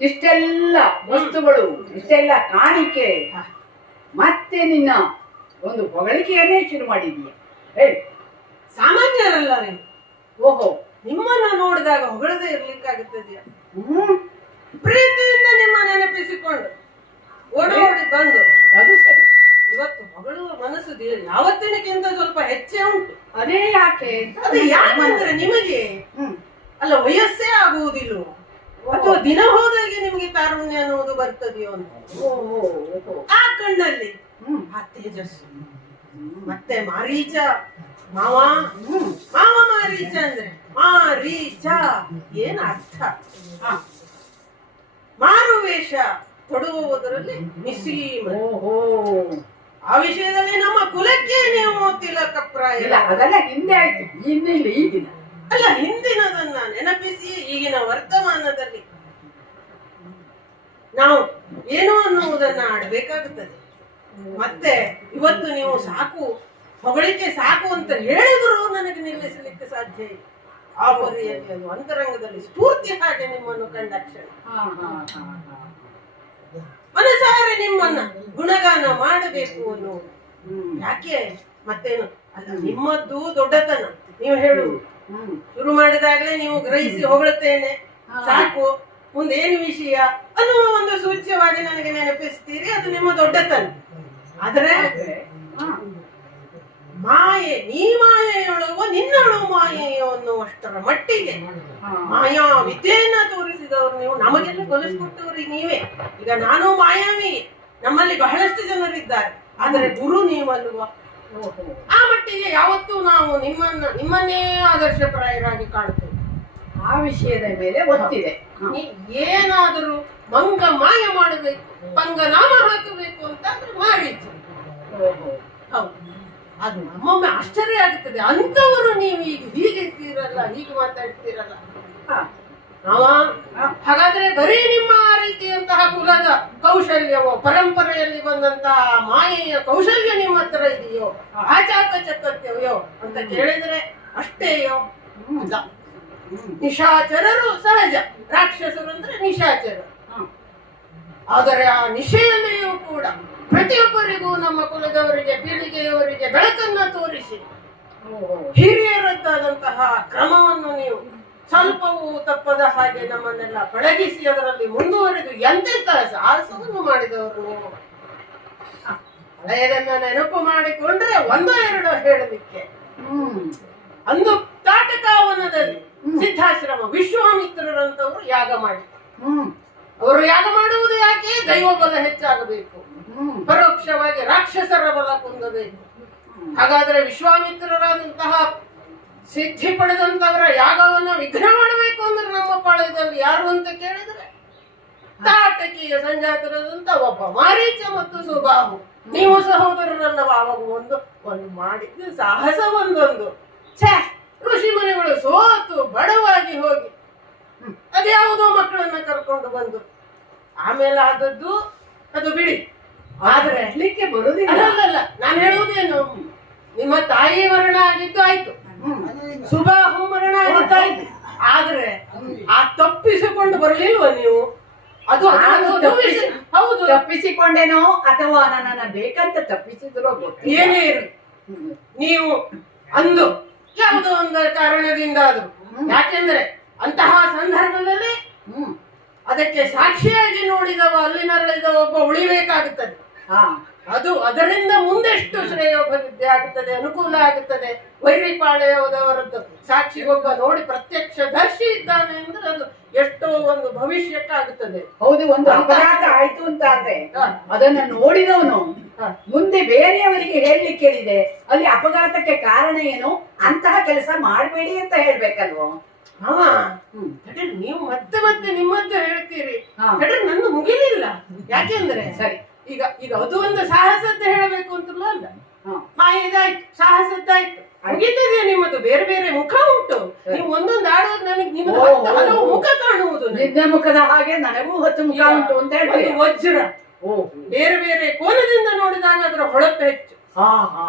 ಇಷ್ಟೆಲ್ಲ ವಸ್ತುಗಳು, ಇಷ್ಟೆಲ್ಲ ಕಾಣಿಕೆ, ಮತ್ತೆ ನಿನ್ನ ಒಂದು ಹೊಗಳಿಕೆಯನ್ನೇ ಶುರು ಮಾಡಿದೀಯ. ಹೇಳಿ. ಸಾಮಾನ್ಯರಲ್ಲ ನೀವು. ಓಹೋ. ನಿಮ್ಮನ್ನ ನೋಡಿದಾಗ ಹೊಗಳದೇ ಇರ್ಲಿಕ್ಕಾಗುತ್ತದೆಯಾ? ಹ್ಮ್, ಪ್ರೀತಿಯಿಂದ ನಿಮ್ಮ ನೆನಪಿಸಿಕೊಂಡು ಓಡೋಡಿ ಬಂದು ಅದು ಸರಿ. ಇವತ್ತು ಹೊಗಳುವ ಮನಸ್ಸು ಯಾವತ್ತಿನಕ್ಕಿಂತ ಸ್ವಲ್ಪ ಹೆಚ್ಚೇ ಉಂಟು. ಅದೇ ಯಾಕೆ? ಅದು ಯಾಕಂದ್ರೆ ನಿಮಗೆ ಹ್ಮ್. ಅಲ್ಲ ವಯಸ್ಸೇ ಆಗುವುದಿಲ್ಲ ಅಥವಾ ದಿನ ಹೋದಾಗೆ ನಿಮಗೆ ತಾರುಣ್ಯ ಅನ್ನುವುದು ಬರ್ತದೆಯೋ ಅಂತ. ಓಹೋ, ಓಹೋ. ಆ ಕಣ್ಣಲ್ಲಿ ಹ್ಮ್. ಆ ತೇಜಸ್ಸು ಮತ್ತೆ ಮಾರೀಚ ಮಾವ ಹ್ಮ್. ಮಾವ ಮಾರೀಚ ಅಂದ್ರೆ ಮಾರೀಚ ಏನ್ ಅರ್ಥ? ಹಾ. ಮಾರು ವೇಷ ತೊಡುವುದರಲ್ಲಿ ನಿಸೀಮ. ಓಹೋ. ಆ ವಿಷಯದಲ್ಲಿ ನಮ್ಮ ಕುಲಕ್ಕೆ ನೀವು ತಿಲಕಪ್ರಾಯ ಇಲ್ಲ, ಅದೆಲ್ಲ ಹಿಂದೆ ಆಯ್ತು. ಇನ್ನಿಲ್ಲ ಈಗಿನ. ಅಲ್ಲ, ಹಿಂದಿನದನ್ನ ನೆನಪಿಸಿ ಈಗಿನ ವರ್ತಮಾನದಲ್ಲಿ ನಾವು ಏನು ಅನ್ನುವುದನ್ನ ಆಡಬೇಕಾಗುತ್ತದೆ. ಮತ್ತೆ ಇವತ್ತು ನೀವು ಸಾಕು, ಹೊಗಳಿಕೆ ಸಾಕು ಅಂತ ಹೇಳಿದ್ರು ನನಗೆ ನಿಲ್ಲಿಸಲಿಕ್ಕೆ ಸಾಧ್ಯ ಇಲ್ಲ. ಆ ಪರಿಯಲ್ಲಿ ಅದು ಅಂತರಂಗದಲ್ಲಿ ಸ್ಫೂರ್ತಿ ಹಾಗೆ ನಿಮ್ಮನ್ನು ಕಂಡಕ್ಷಣ ಹಾ, ಹಾ, ಹಾ, ಹಾ. ಮನಸಾರೆ ನಿಮ್ಮನ್ನ ಗುಣಗಾನ ಮಾಡಬೇಕು ಅನ್ನುವುದು. ಹ್ಮ್. ಯಾಕೆ ಮತ್ತೇನು ಅಲ್ಲ, ನಿಮ್ಮದ್ದು ದೊಡ್ಡತನ. ನೀವು ಹೇಳುವುದು ಹ್ಮ್. ಶುರು ಮಾಡಿದಾಗಲೇ ನೀವು ಗ್ರಹಿಸಿ ಹೊಗಳುತ್ತೇನೆ ಸಾಕು, ಮುಂದೇನು ವಿಷಯ ಅನ್ನುವ ಒಂದು ಸೂಚ್ಯವಾಗಿ ನನಗೆ ನೆನಪಿಸ್ತೀರಿ. ಅದು ನಿಮ್ಮ ದೊಡ್ಡತನ. ಆದ್ರೆ ಹಾ. ಮಾಯೆ, ನೀ ಮಾಯೆಯೊಳಗೋ ನಿನ್ನಳು ಮಾಯೆಯೋ ಅನ್ನುವಷ್ಟರ ಮಟ್ಟಿಗೆ ಹಾ. ಮಾಯಾ ವಿದ್ಯೆಯನ್ನ ತೋರಿಸಿದವರು ನೀವು, ನಮಗೆಲ್ಲ ಕಲಿಸ್ಕೊಟ್ಟವ್ರಿ ನೀವೇ. ಈಗ ನಾನು ಮಾಯಾವಿ, ನಮ್ಮಲ್ಲಿ ಬಹಳಷ್ಟು ಜನರಿದ್ದಾರೆ, ಆದರೆ ಗುರು ನೀವಲ್ವಾ. ಓಹೋ. ಆ ಮಟ್ಟಿಗೆ ಯಾವತ್ತೂ ನಾವು ನಿಮ್ಮನ್ನೇ ಆದರ್ಶಪ್ರಾಯರಾಗಿ ಕಾಣ್ತೇವೆ. ಆ ವಿಷಯದ ಮೇಲೆ ಒತ್ತಿದೆ. ಹಾ. ಏನಾದರೂ ಮಂಗ ಮಾಯ ಮಾಡಬೇಕು, ಪಂಗನಾಮ ಹಾಕಬೇಕು ಅಂತ ಅಂದ್ರೆ ಮಾರೀಚ. ಓಹೋ. ಹೌದು, ಅದು ನಮ್ಮೊಮ್ಮೆ ಆಶ್ಚರ್ಯ ಆಗುತ್ತದೆ. ಅಂತವರು ನೀವು ಈಗ ಹೀಗಿರ್ತೀರಲ್ಲ, ಹೀಗೆ ಮಾತಾಡ್ತೀರಲ್ಲ. ಹಾ. ಹಾಗಾದ್ರೆ ಬರೀ ನಿಮ್ಮ ಆ ರೀತಿಯಂತಹ ಕುಲದ ಕೌಶಲ್ಯವೋ, ಪರಂಪರೆಯಲ್ಲಿ ಬಂದಂತಹ ಮಾಯೆಯ ಕೌಶಲ್ಯ ನಿಮ್ಮ ಹತ್ರ ಇದೆಯೋ, ಆಚಾಕಚಕತ್ಯವೋ ಅಂತ ಕೇಳಿದ್ರೆ ಅಷ್ಟೇಯೋ? ಅಲ್ಲ. ನಿಶಾಚರರು ಸಹಜ, ರಾಕ್ಷಸರು ಅಂದ್ರೆ ನಿಶಾಚರರು. ಆದರೆ ಆ ನಿಶೆಯಲ್ಲಿಯೂ ಕೂಡ ಪ್ರತಿಯೊಬ್ಬರಿಗೂ ನಮ್ಮ ಕುಲದವರಿಗೆ, ಪೀಳಿಗೆಯವರಿಗೆ ಬೆಳಕನ್ನ ತೋರಿಸಿ ಹಿರಿಯರದ್ದಾದಂತಹ ಕ್ರಮವನ್ನು ನೀವು ಸ್ವಲ್ಪವೂ ತಪ್ಪದ ಹಾಗೆ ನಮ್ಮನ್ನೆಲ್ಲ ಪಳಗಿಸಿ ಅದರಲ್ಲಿ ಮುಂದುವರೆದು ಎಂತೆಂತ ಸಾಹಸವನ್ನು ಮಾಡಿದವರು ನೀವು. ಹಳೆಯದನ್ನ ನೆನಪು ಮಾಡಿಕೊಂಡ್ರೆ ಒಂದೋ ಎರಡೋ ಹೇಳಲಿಕ್ಕೆ. ಅಂದು ತಾಟಕಾವನದಲ್ಲಿ ಸಿದ್ಧಾಶ್ರಮ ವಿಶ್ವಾಮಿತ್ರರಂತವರು ಯಾಗ ಮಾಡಿ, ಅವರು ಯಾಗ ಮಾಡುವುದು ಯಾಕೆ? ದೈವ ಬಲ ಹೆಚ್ಚಾಗಬೇಕು, ಪರೋಕ್ಷವಾಗಿ ರಾಕ್ಷಸರ ಬಲ ಕುಂದಬೇಕು. ಹಾಗಾದ್ರೆ ವಿಶ್ವಾಮಿತ್ರರಾದಂತಹ ಸಿದ್ಧಿ ಪಡೆದಂತವರ ಯಾಗವನ್ನ ವಿಘ್ನ ಮಾಡಬೇಕು ಅಂದ್ರೆ ನಮ್ಮ ಪಾಳ್ಯದಲ್ಲಿ ಯಾರು ಅಂತ ಕೇಳಿದ್ರೆ ತಾಟಕಿಯ ಸಂಜಾತರಾದಂತ ಒಬ್ಬ ಮಾರೀಚ ಮತ್ತು ಸುಬಾಹು. ನೀವು ಸಹೋದರರಲ್ಲವ, ಅವಾಗ ಒಂದು ಮಾಡಿದ್ದು ಸಾಹಸ ಒಂದೊಂದು. ಋಷಿ ಮುನಿಗಳು ಸೋತು ಬಡವಾಗಿ ಹೋಗಿ ಅದ್ಯಾವುದೋ ಮಕ್ಕಳನ್ನ ಕರ್ಕೊಂಡು ಬಂದು ಆಮೇಲೆ ಆದದ್ದು ಅದು ಬಿಡಿ. ಆದ್ರೆ ಕಟ್ಲಿಕ್ಕೆ ಬರುದಿಲ್ಲ. ಅಲ್ಲ ನಾನು ಹೇಳುವುದೇನು, ನಿಮ್ಮ ತಾಯಿ ಮರಣ ಆಗಿದ್ದು ಆಯ್ತು, ಸುಬಾಹು ಮರಣ ಆಗಿದ್ದು ಆಯ್ತು, ಆದ್ರೆ ಆ ತಪ್ಪಿಸಿಕೊಂಡು ಬರಲಿಲ್ವ ನೀವು? ಅದು ಹೌದು, ತಪ್ಪಿಸಿಕೊಂಡೇನೋ ಅಥವಾ ನನ್ನನ್ನ ಬೇಕಂತ ತಪ್ಪಿಸಿದ್ರೋ ಗೊತ್ತಿಲ್ಲ. ಏನೇ ಇರಲಿ, ನೀವು ಅಂದು ಯಾವುದೋ ಒಂದು ಕಾರಣದಿಂದ ಅದು, ಯಾಕೆಂದ್ರೆ ಅಂತಹ ಸಂದರ್ಭದಲ್ಲಿ ಅದಕ್ಕೆ ಸಾಕ್ಷಿಯಾಗಿ ನೋಡಿದವ ಅಲ್ಲಿನರಳಿದ ಒಬ್ಬ ಉಳಿಬೇಕಾಗುತ್ತದೆ. ಅದು ಅದರಿಂದ ಮುಂದೆಷ್ಟು ಶ್ರೇಯೋಭಿವೃದ್ಧಿ ಆಗುತ್ತದೆ, ಅನುಕೂಲ ಆಗುತ್ತದೆ. ವೈರಿಪಾಳ್ಯವರದ್ದು ಸಾಕ್ಷಿಗೊಬ್ಬ ನೋಡಿ ಪ್ರತ್ಯಕ್ಷ ದರ್ಶಿ ಇದ್ದಾನೆ ಅಂದ್ರೆ ಅದು ಎಷ್ಟೋ ಒಂದು ಭವಿಷ್ಯಕ್ಕಾಗುತ್ತದೆ. ಹೌದು, ಒಂದು ಅಪಘಾತ ಆಯ್ತು ಅಂತ ಆದ್ರೆ ಅದನ್ನ ನೋಡಿದವನು ಮುಂದೆ ಬೇರೆಯವರಿಗೆ ಹೇಳಲಿಕ್ಕೆ ಅಲ್ಲಿ ಅಪಘಾತಕ್ಕೆ ಕಾರಣ ಏನು, ಅಂತಹ ಕೆಲಸ ಮಾಡಬೇಡಿ ಅಂತ ಹೇಳ್ಬೇಕಲ್ವೋ? ನೀವು ಮತ್ತೆ ಮತ್ತೆ ನಿಮ್ಮದ್ದು ಹೇಳ್ತೀರಿ, ನನ್ನ ಮುಗಿಲಿಲ್ಲ. ಯಾಕೆಂದ್ರೆ ಸರಿ, ಈಗ ಅದು ಒಂದು ಸಾಹಸದ್ದ ಹೇಳಬೇಕು ಅಂತಲ್ಲ ಅಲ್ಲ, ಇದಾಯ್ತು, ಸಾಹಸದ್ದಾಯ್ತು, ಮುಗಿತದೆ. ನಿಮ್ಮದು ಬೇರೆ ಬೇರೆ ಮುಖ ಉಂಟು, ನೀವು ಒಂದೊಂದು ಆಡೋದು ನನಗೆ ನಿಮ್ಮದು ಹಲವು ಮುಖ ಕಾಣುವುದು. ನಿನ್ನ ಮುಖದ ಹಾಗೆ ನನಗೂ 10 ಮುಖ ಉಂಟು ಅಂತ ಹೇಳ್ತೀವಿ. ವಜ್ರ ಬೇರೆ ಬೇರೆ ಕೋನದಿಂದ ನೋಡಿದಾಗ ಅದರ ಹೊಳಪು ಹೆಚ್ಚು.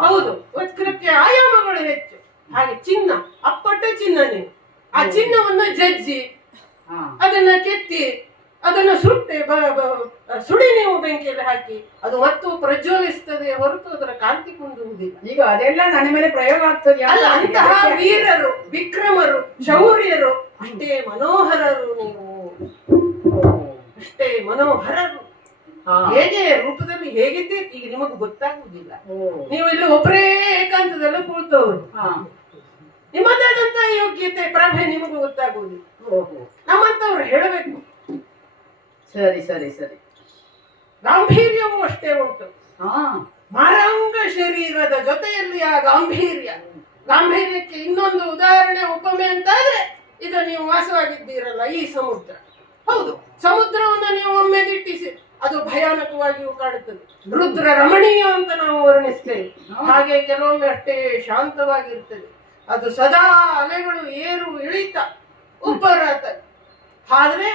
ಹೌದು, ವಜ್ರಕ್ಕೆ ಆಯಾಮಗಳು ಹೆಚ್ಚು. ಹಾಗೆ ಚಿನ್ನ, ಅಪ್ಪಟ ಚಿನ್ನ, ನೀವು ಆ ಚಿನ್ನವನ್ನು ಜಜ್ಜಿ ಅದನ್ನ ಕೆತ್ತಿ ಅದನ್ನು ಸುಡಿ ನೀವು ಬೆಂಕಿಯಲ್ಲಿ ಹಾಕಿ ಅದು ಮತ್ತು ಪ್ರಜ್ವಲಿಸ್ತದೆ ಹೊರತು ಅದರ ಕಾಂತಿ ಕುಂದುವುದಿಲ್ಲ. ಈಗ ಅದೆಲ್ಲ ನನ್ನ ಮೇಲೆ ಪ್ರಯೋಗ ಆಗ್ತದೆ. ಅಂತಹ ವೀರರು, ವಿಕ್ರಮರು, ಶೌರ್ಯರು ಅಷ್ಟೇ ಮನೋಹರರು. ನೀವು ಅಷ್ಟೇ ಮನೋಹರರು. ಹೇಗೆ ರೂಪದಲ್ಲಿ ಹೇಗಿದ್ದೀರಿ ಈಗ ನಿಮಗೆ ಗೊತ್ತಾಗುವುದಿಲ್ಲ. ನೀವು ಇಲ್ಲಿ ಒಬ್ಬರೇ ಏಕಾಂತದಲ್ಲೂ ಕೂರ್ತವರು, ನಿಮ್ಮದಾದಂತ ಯೋಗ್ಯತೆ ಪ್ರಭೆ ನಿಮಗೂ ಗೊತ್ತಾಗುವುದಿಲ್ಲ. ನಮ್ಮಂತವ್ರು ಹೇಳಬೇಕು. ಸರಿ ಸರಿ ಸರಿ. ಗಾಂಭೀರ್ಯವೂ ಅಷ್ಟೇ ಉಂಟು. ಮಾರಾಂಗ ಶರೀರದ ಜೊತೆಯಲ್ಲಿ ಆ ಗಾಂಭೀರ್ಯಕ್ಕೆ ಇನ್ನೊಂದು ಉದಾಹರಣೆ ಉಪಮೆ ಅಂತಾದ್ರೆ ಈಗ ನೀವು ವಾಸವಾಗಿದ್ದೀರಲ್ಲ ಈ ಸಮುದ್ರ. ಹೌದು, ಸಮುದ್ರವನ್ನು ನೀವು ಒಮ್ಮೆ ದಿಟ್ಟಿಸಿ ಅದು ಭಯಾನಕವಾಗಿಯೂ ಕಾಡುತ್ತದೆ. ರುದ್ರ ರಮಣೀಯ ಅಂತ ನಾವು ವರ್ಣಿಸ್ತೇವೆ. ಹಾಗೆ ಕೆಲವೊಮ್ಮೆ ಅಷ್ಟೇ ಶಾಂತವಾಗಿರ್ತದೆ. ಅದು ಸದಾ ಅಲೆಗಳು ಏರು ಇಳಿತ ಉಬ್ಬರಾತ, ಆದ್ರೆ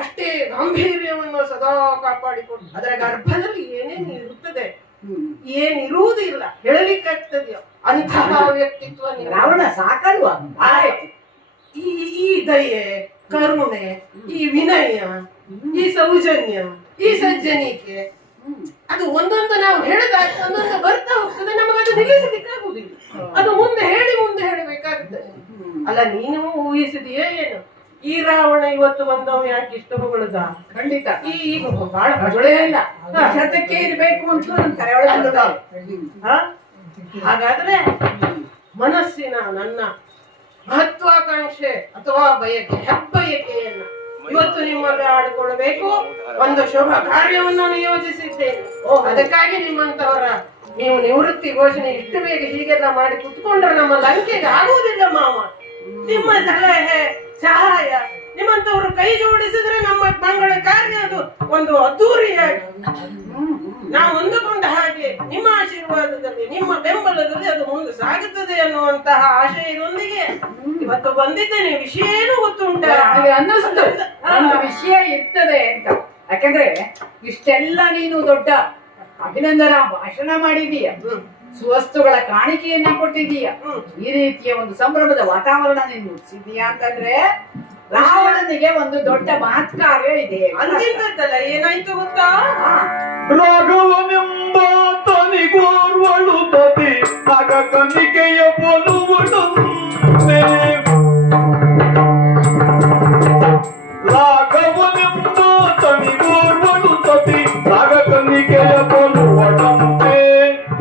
ಅಷ್ಟೇ ಗಾಂಭೀರ್ಯವನ್ನು ಸದಾ ಕಾಪಾಡಿಕೊಂಡು ಅದರ ಗರ್ಭದಲ್ಲಿ ಏನೇನು ಇರುತ್ತದೆ, ಏನಿರುವುದಿಲ್ಲ ಹೇಳಲಿಕ್ಕಾಗ್ತದೆಯೋ ಅಂತಹ ವ್ಯಕ್ತಿತ್ವ. ರಾವಣ ಸಾಕಲ್ವಾ? ಈ ದಯೆ, ಕರುಣೆ, ಈ ವಿನಯ, ಈ ಸೌಜನ್ಯ, ಈ ಸಜ್ಜನಿಕೆ, ಅದು ಒಂದೊಂದು ನಾವು ಹೇಳಿದಾಗ ಒಂದೊಂದು ಬರ್ತಾ ಹೋಗ್ತದೆ. ನಮಗದು ನಿಲ್ಲಿಸಲಿಕ್ಕಾಗುವುದಿಲ್ಲ. ಅದು ಮುಂದೆ ಹೇಳಬೇಕಾಗುತ್ತದೆ. ಅಲ್ಲ, ನೀನು ಊಹಿಸಿದೆಯೇ ಏನು ಈ ರಾವಣ ಇವತ್ತು ಬಂದವ ಯಾಕೆ ಇಷ್ಟು ಹೊಗಳದ? ಖಂಡಿತ ಈಗ ಬಹಳ ಹೊಗಳೇ ಇಲ್ಲ. ಶತಕ್ಕೆ ಇರ್ಬೇಕು ಅಂತ ಹಾಗಾದ್ರೆ ಮನಸ್ಸಿನ ನನ್ನ ಮಹತ್ವಾಕಾಂಕ್ಷೆ ಅಥವಾ ಬಯಕೆ, ಹೆಬ್ಬಯಕೆಯನ್ನ ಇವತ್ತು ನಿಮ್ಮಲ್ಲಿ ಆಡಿಕೊಳ್ಳಬೇಕು. ಒಂದು ಶುಭ ಕಾರ್ಯವನ್ನು ನಿಯೋಜಿಸಿದ್ದೇನೆ. ಅದಕ್ಕಾಗಿ ನಿಮ್ಮಂತವರ ನೀವು ನಿವೃತ್ತಿ ಘೋಷಣೆ ಇಷ್ಟು ಬೇಗ ಹೀಗೆಲ್ಲ ಮಾಡಿ ಕುತ್ಕೊಂಡ್ರೆ ನಮ್ಮ ಲಂಕೆಗೆ ಆಗುವುದಿಲ್ಲ ಮಾವ. ನಿಮ್ಮ ಸಲಹೆ, ಸಹಾಯ, ನಿಮ್ಮಂತವರು ಕೈ ಜೋಡಿಸಿದ್ರೆ ನಮ್ಮ ಮಂಗಳ ಕಾರ್ಯ ಅದು ಒಂದು ಅದ್ದೂರಿಯಾಗಿ ನಾವು ಅಂದುಕೊಂಡ ಹಾಗೆ ನಿಮ್ಮ ಆಶೀರ್ವಾದದಲ್ಲಿ, ನಿಮ್ಮ ಬೆಂಬಲದಲ್ಲಿ ಅದು ಮುಂದೆ ಸಾಗುತ್ತದೆ ಅನ್ನುವಂತಹ ಆಶಯದೊಂದಿಗೆ ಇವತ್ತು ಬಂದಿದ್ದೇನೆ. ವಿಷಯ ಏನು ಗೊತ್ತುಂಟ ಅನ್ನಿಸ್ತು, ಒಂದು ವಿಷಯ ಇರ್ತದೆ ಅಂತ. ಯಾಕಂದ್ರೆ ಇಷ್ಟೆಲ್ಲ ನೀನು ದೊಡ್ಡ ಅಭಿನಂದನ ಭಾಷಣ ಮಾಡಿದೀಯ, ಸುವಸ್ತುಗಳ ಕಾಣಿಕೆಯನ್ನ ಕೊಟ್ಟಿದೀಯ, ಈ ರೀತಿಯ ಒಂದು ಸಂಭ್ರಮದ ವಾತಾವರಣ ನೀನು ಮುಟ್ಟಿಸಿದೀಯ ಅಂತಂದ್ರೆ ರಾವಣನಿಗೆ ಒಂದು ದೊಡ್ಡ ಮಹತ್ ಕಾರ್ಯ ಇದೆ ಅಂತಿದ್ದಲ್ಲ. ಏನಾಯ್ತು ಗೊತ್ತಾ? ರಾಘವನೆಂಬ ತನಿಗೋರ್ವಳು ತತಿ ನಗ ಕನಿಕೆಯ ಪೊಲುವಡಂತೆ, ರಾಘವನೆಂಬ ತನಿಗೋರ್ವಳು ತತಿ ನಗ ಕನಿಕೆಯ ಪೊಲುವಡಂತೆ,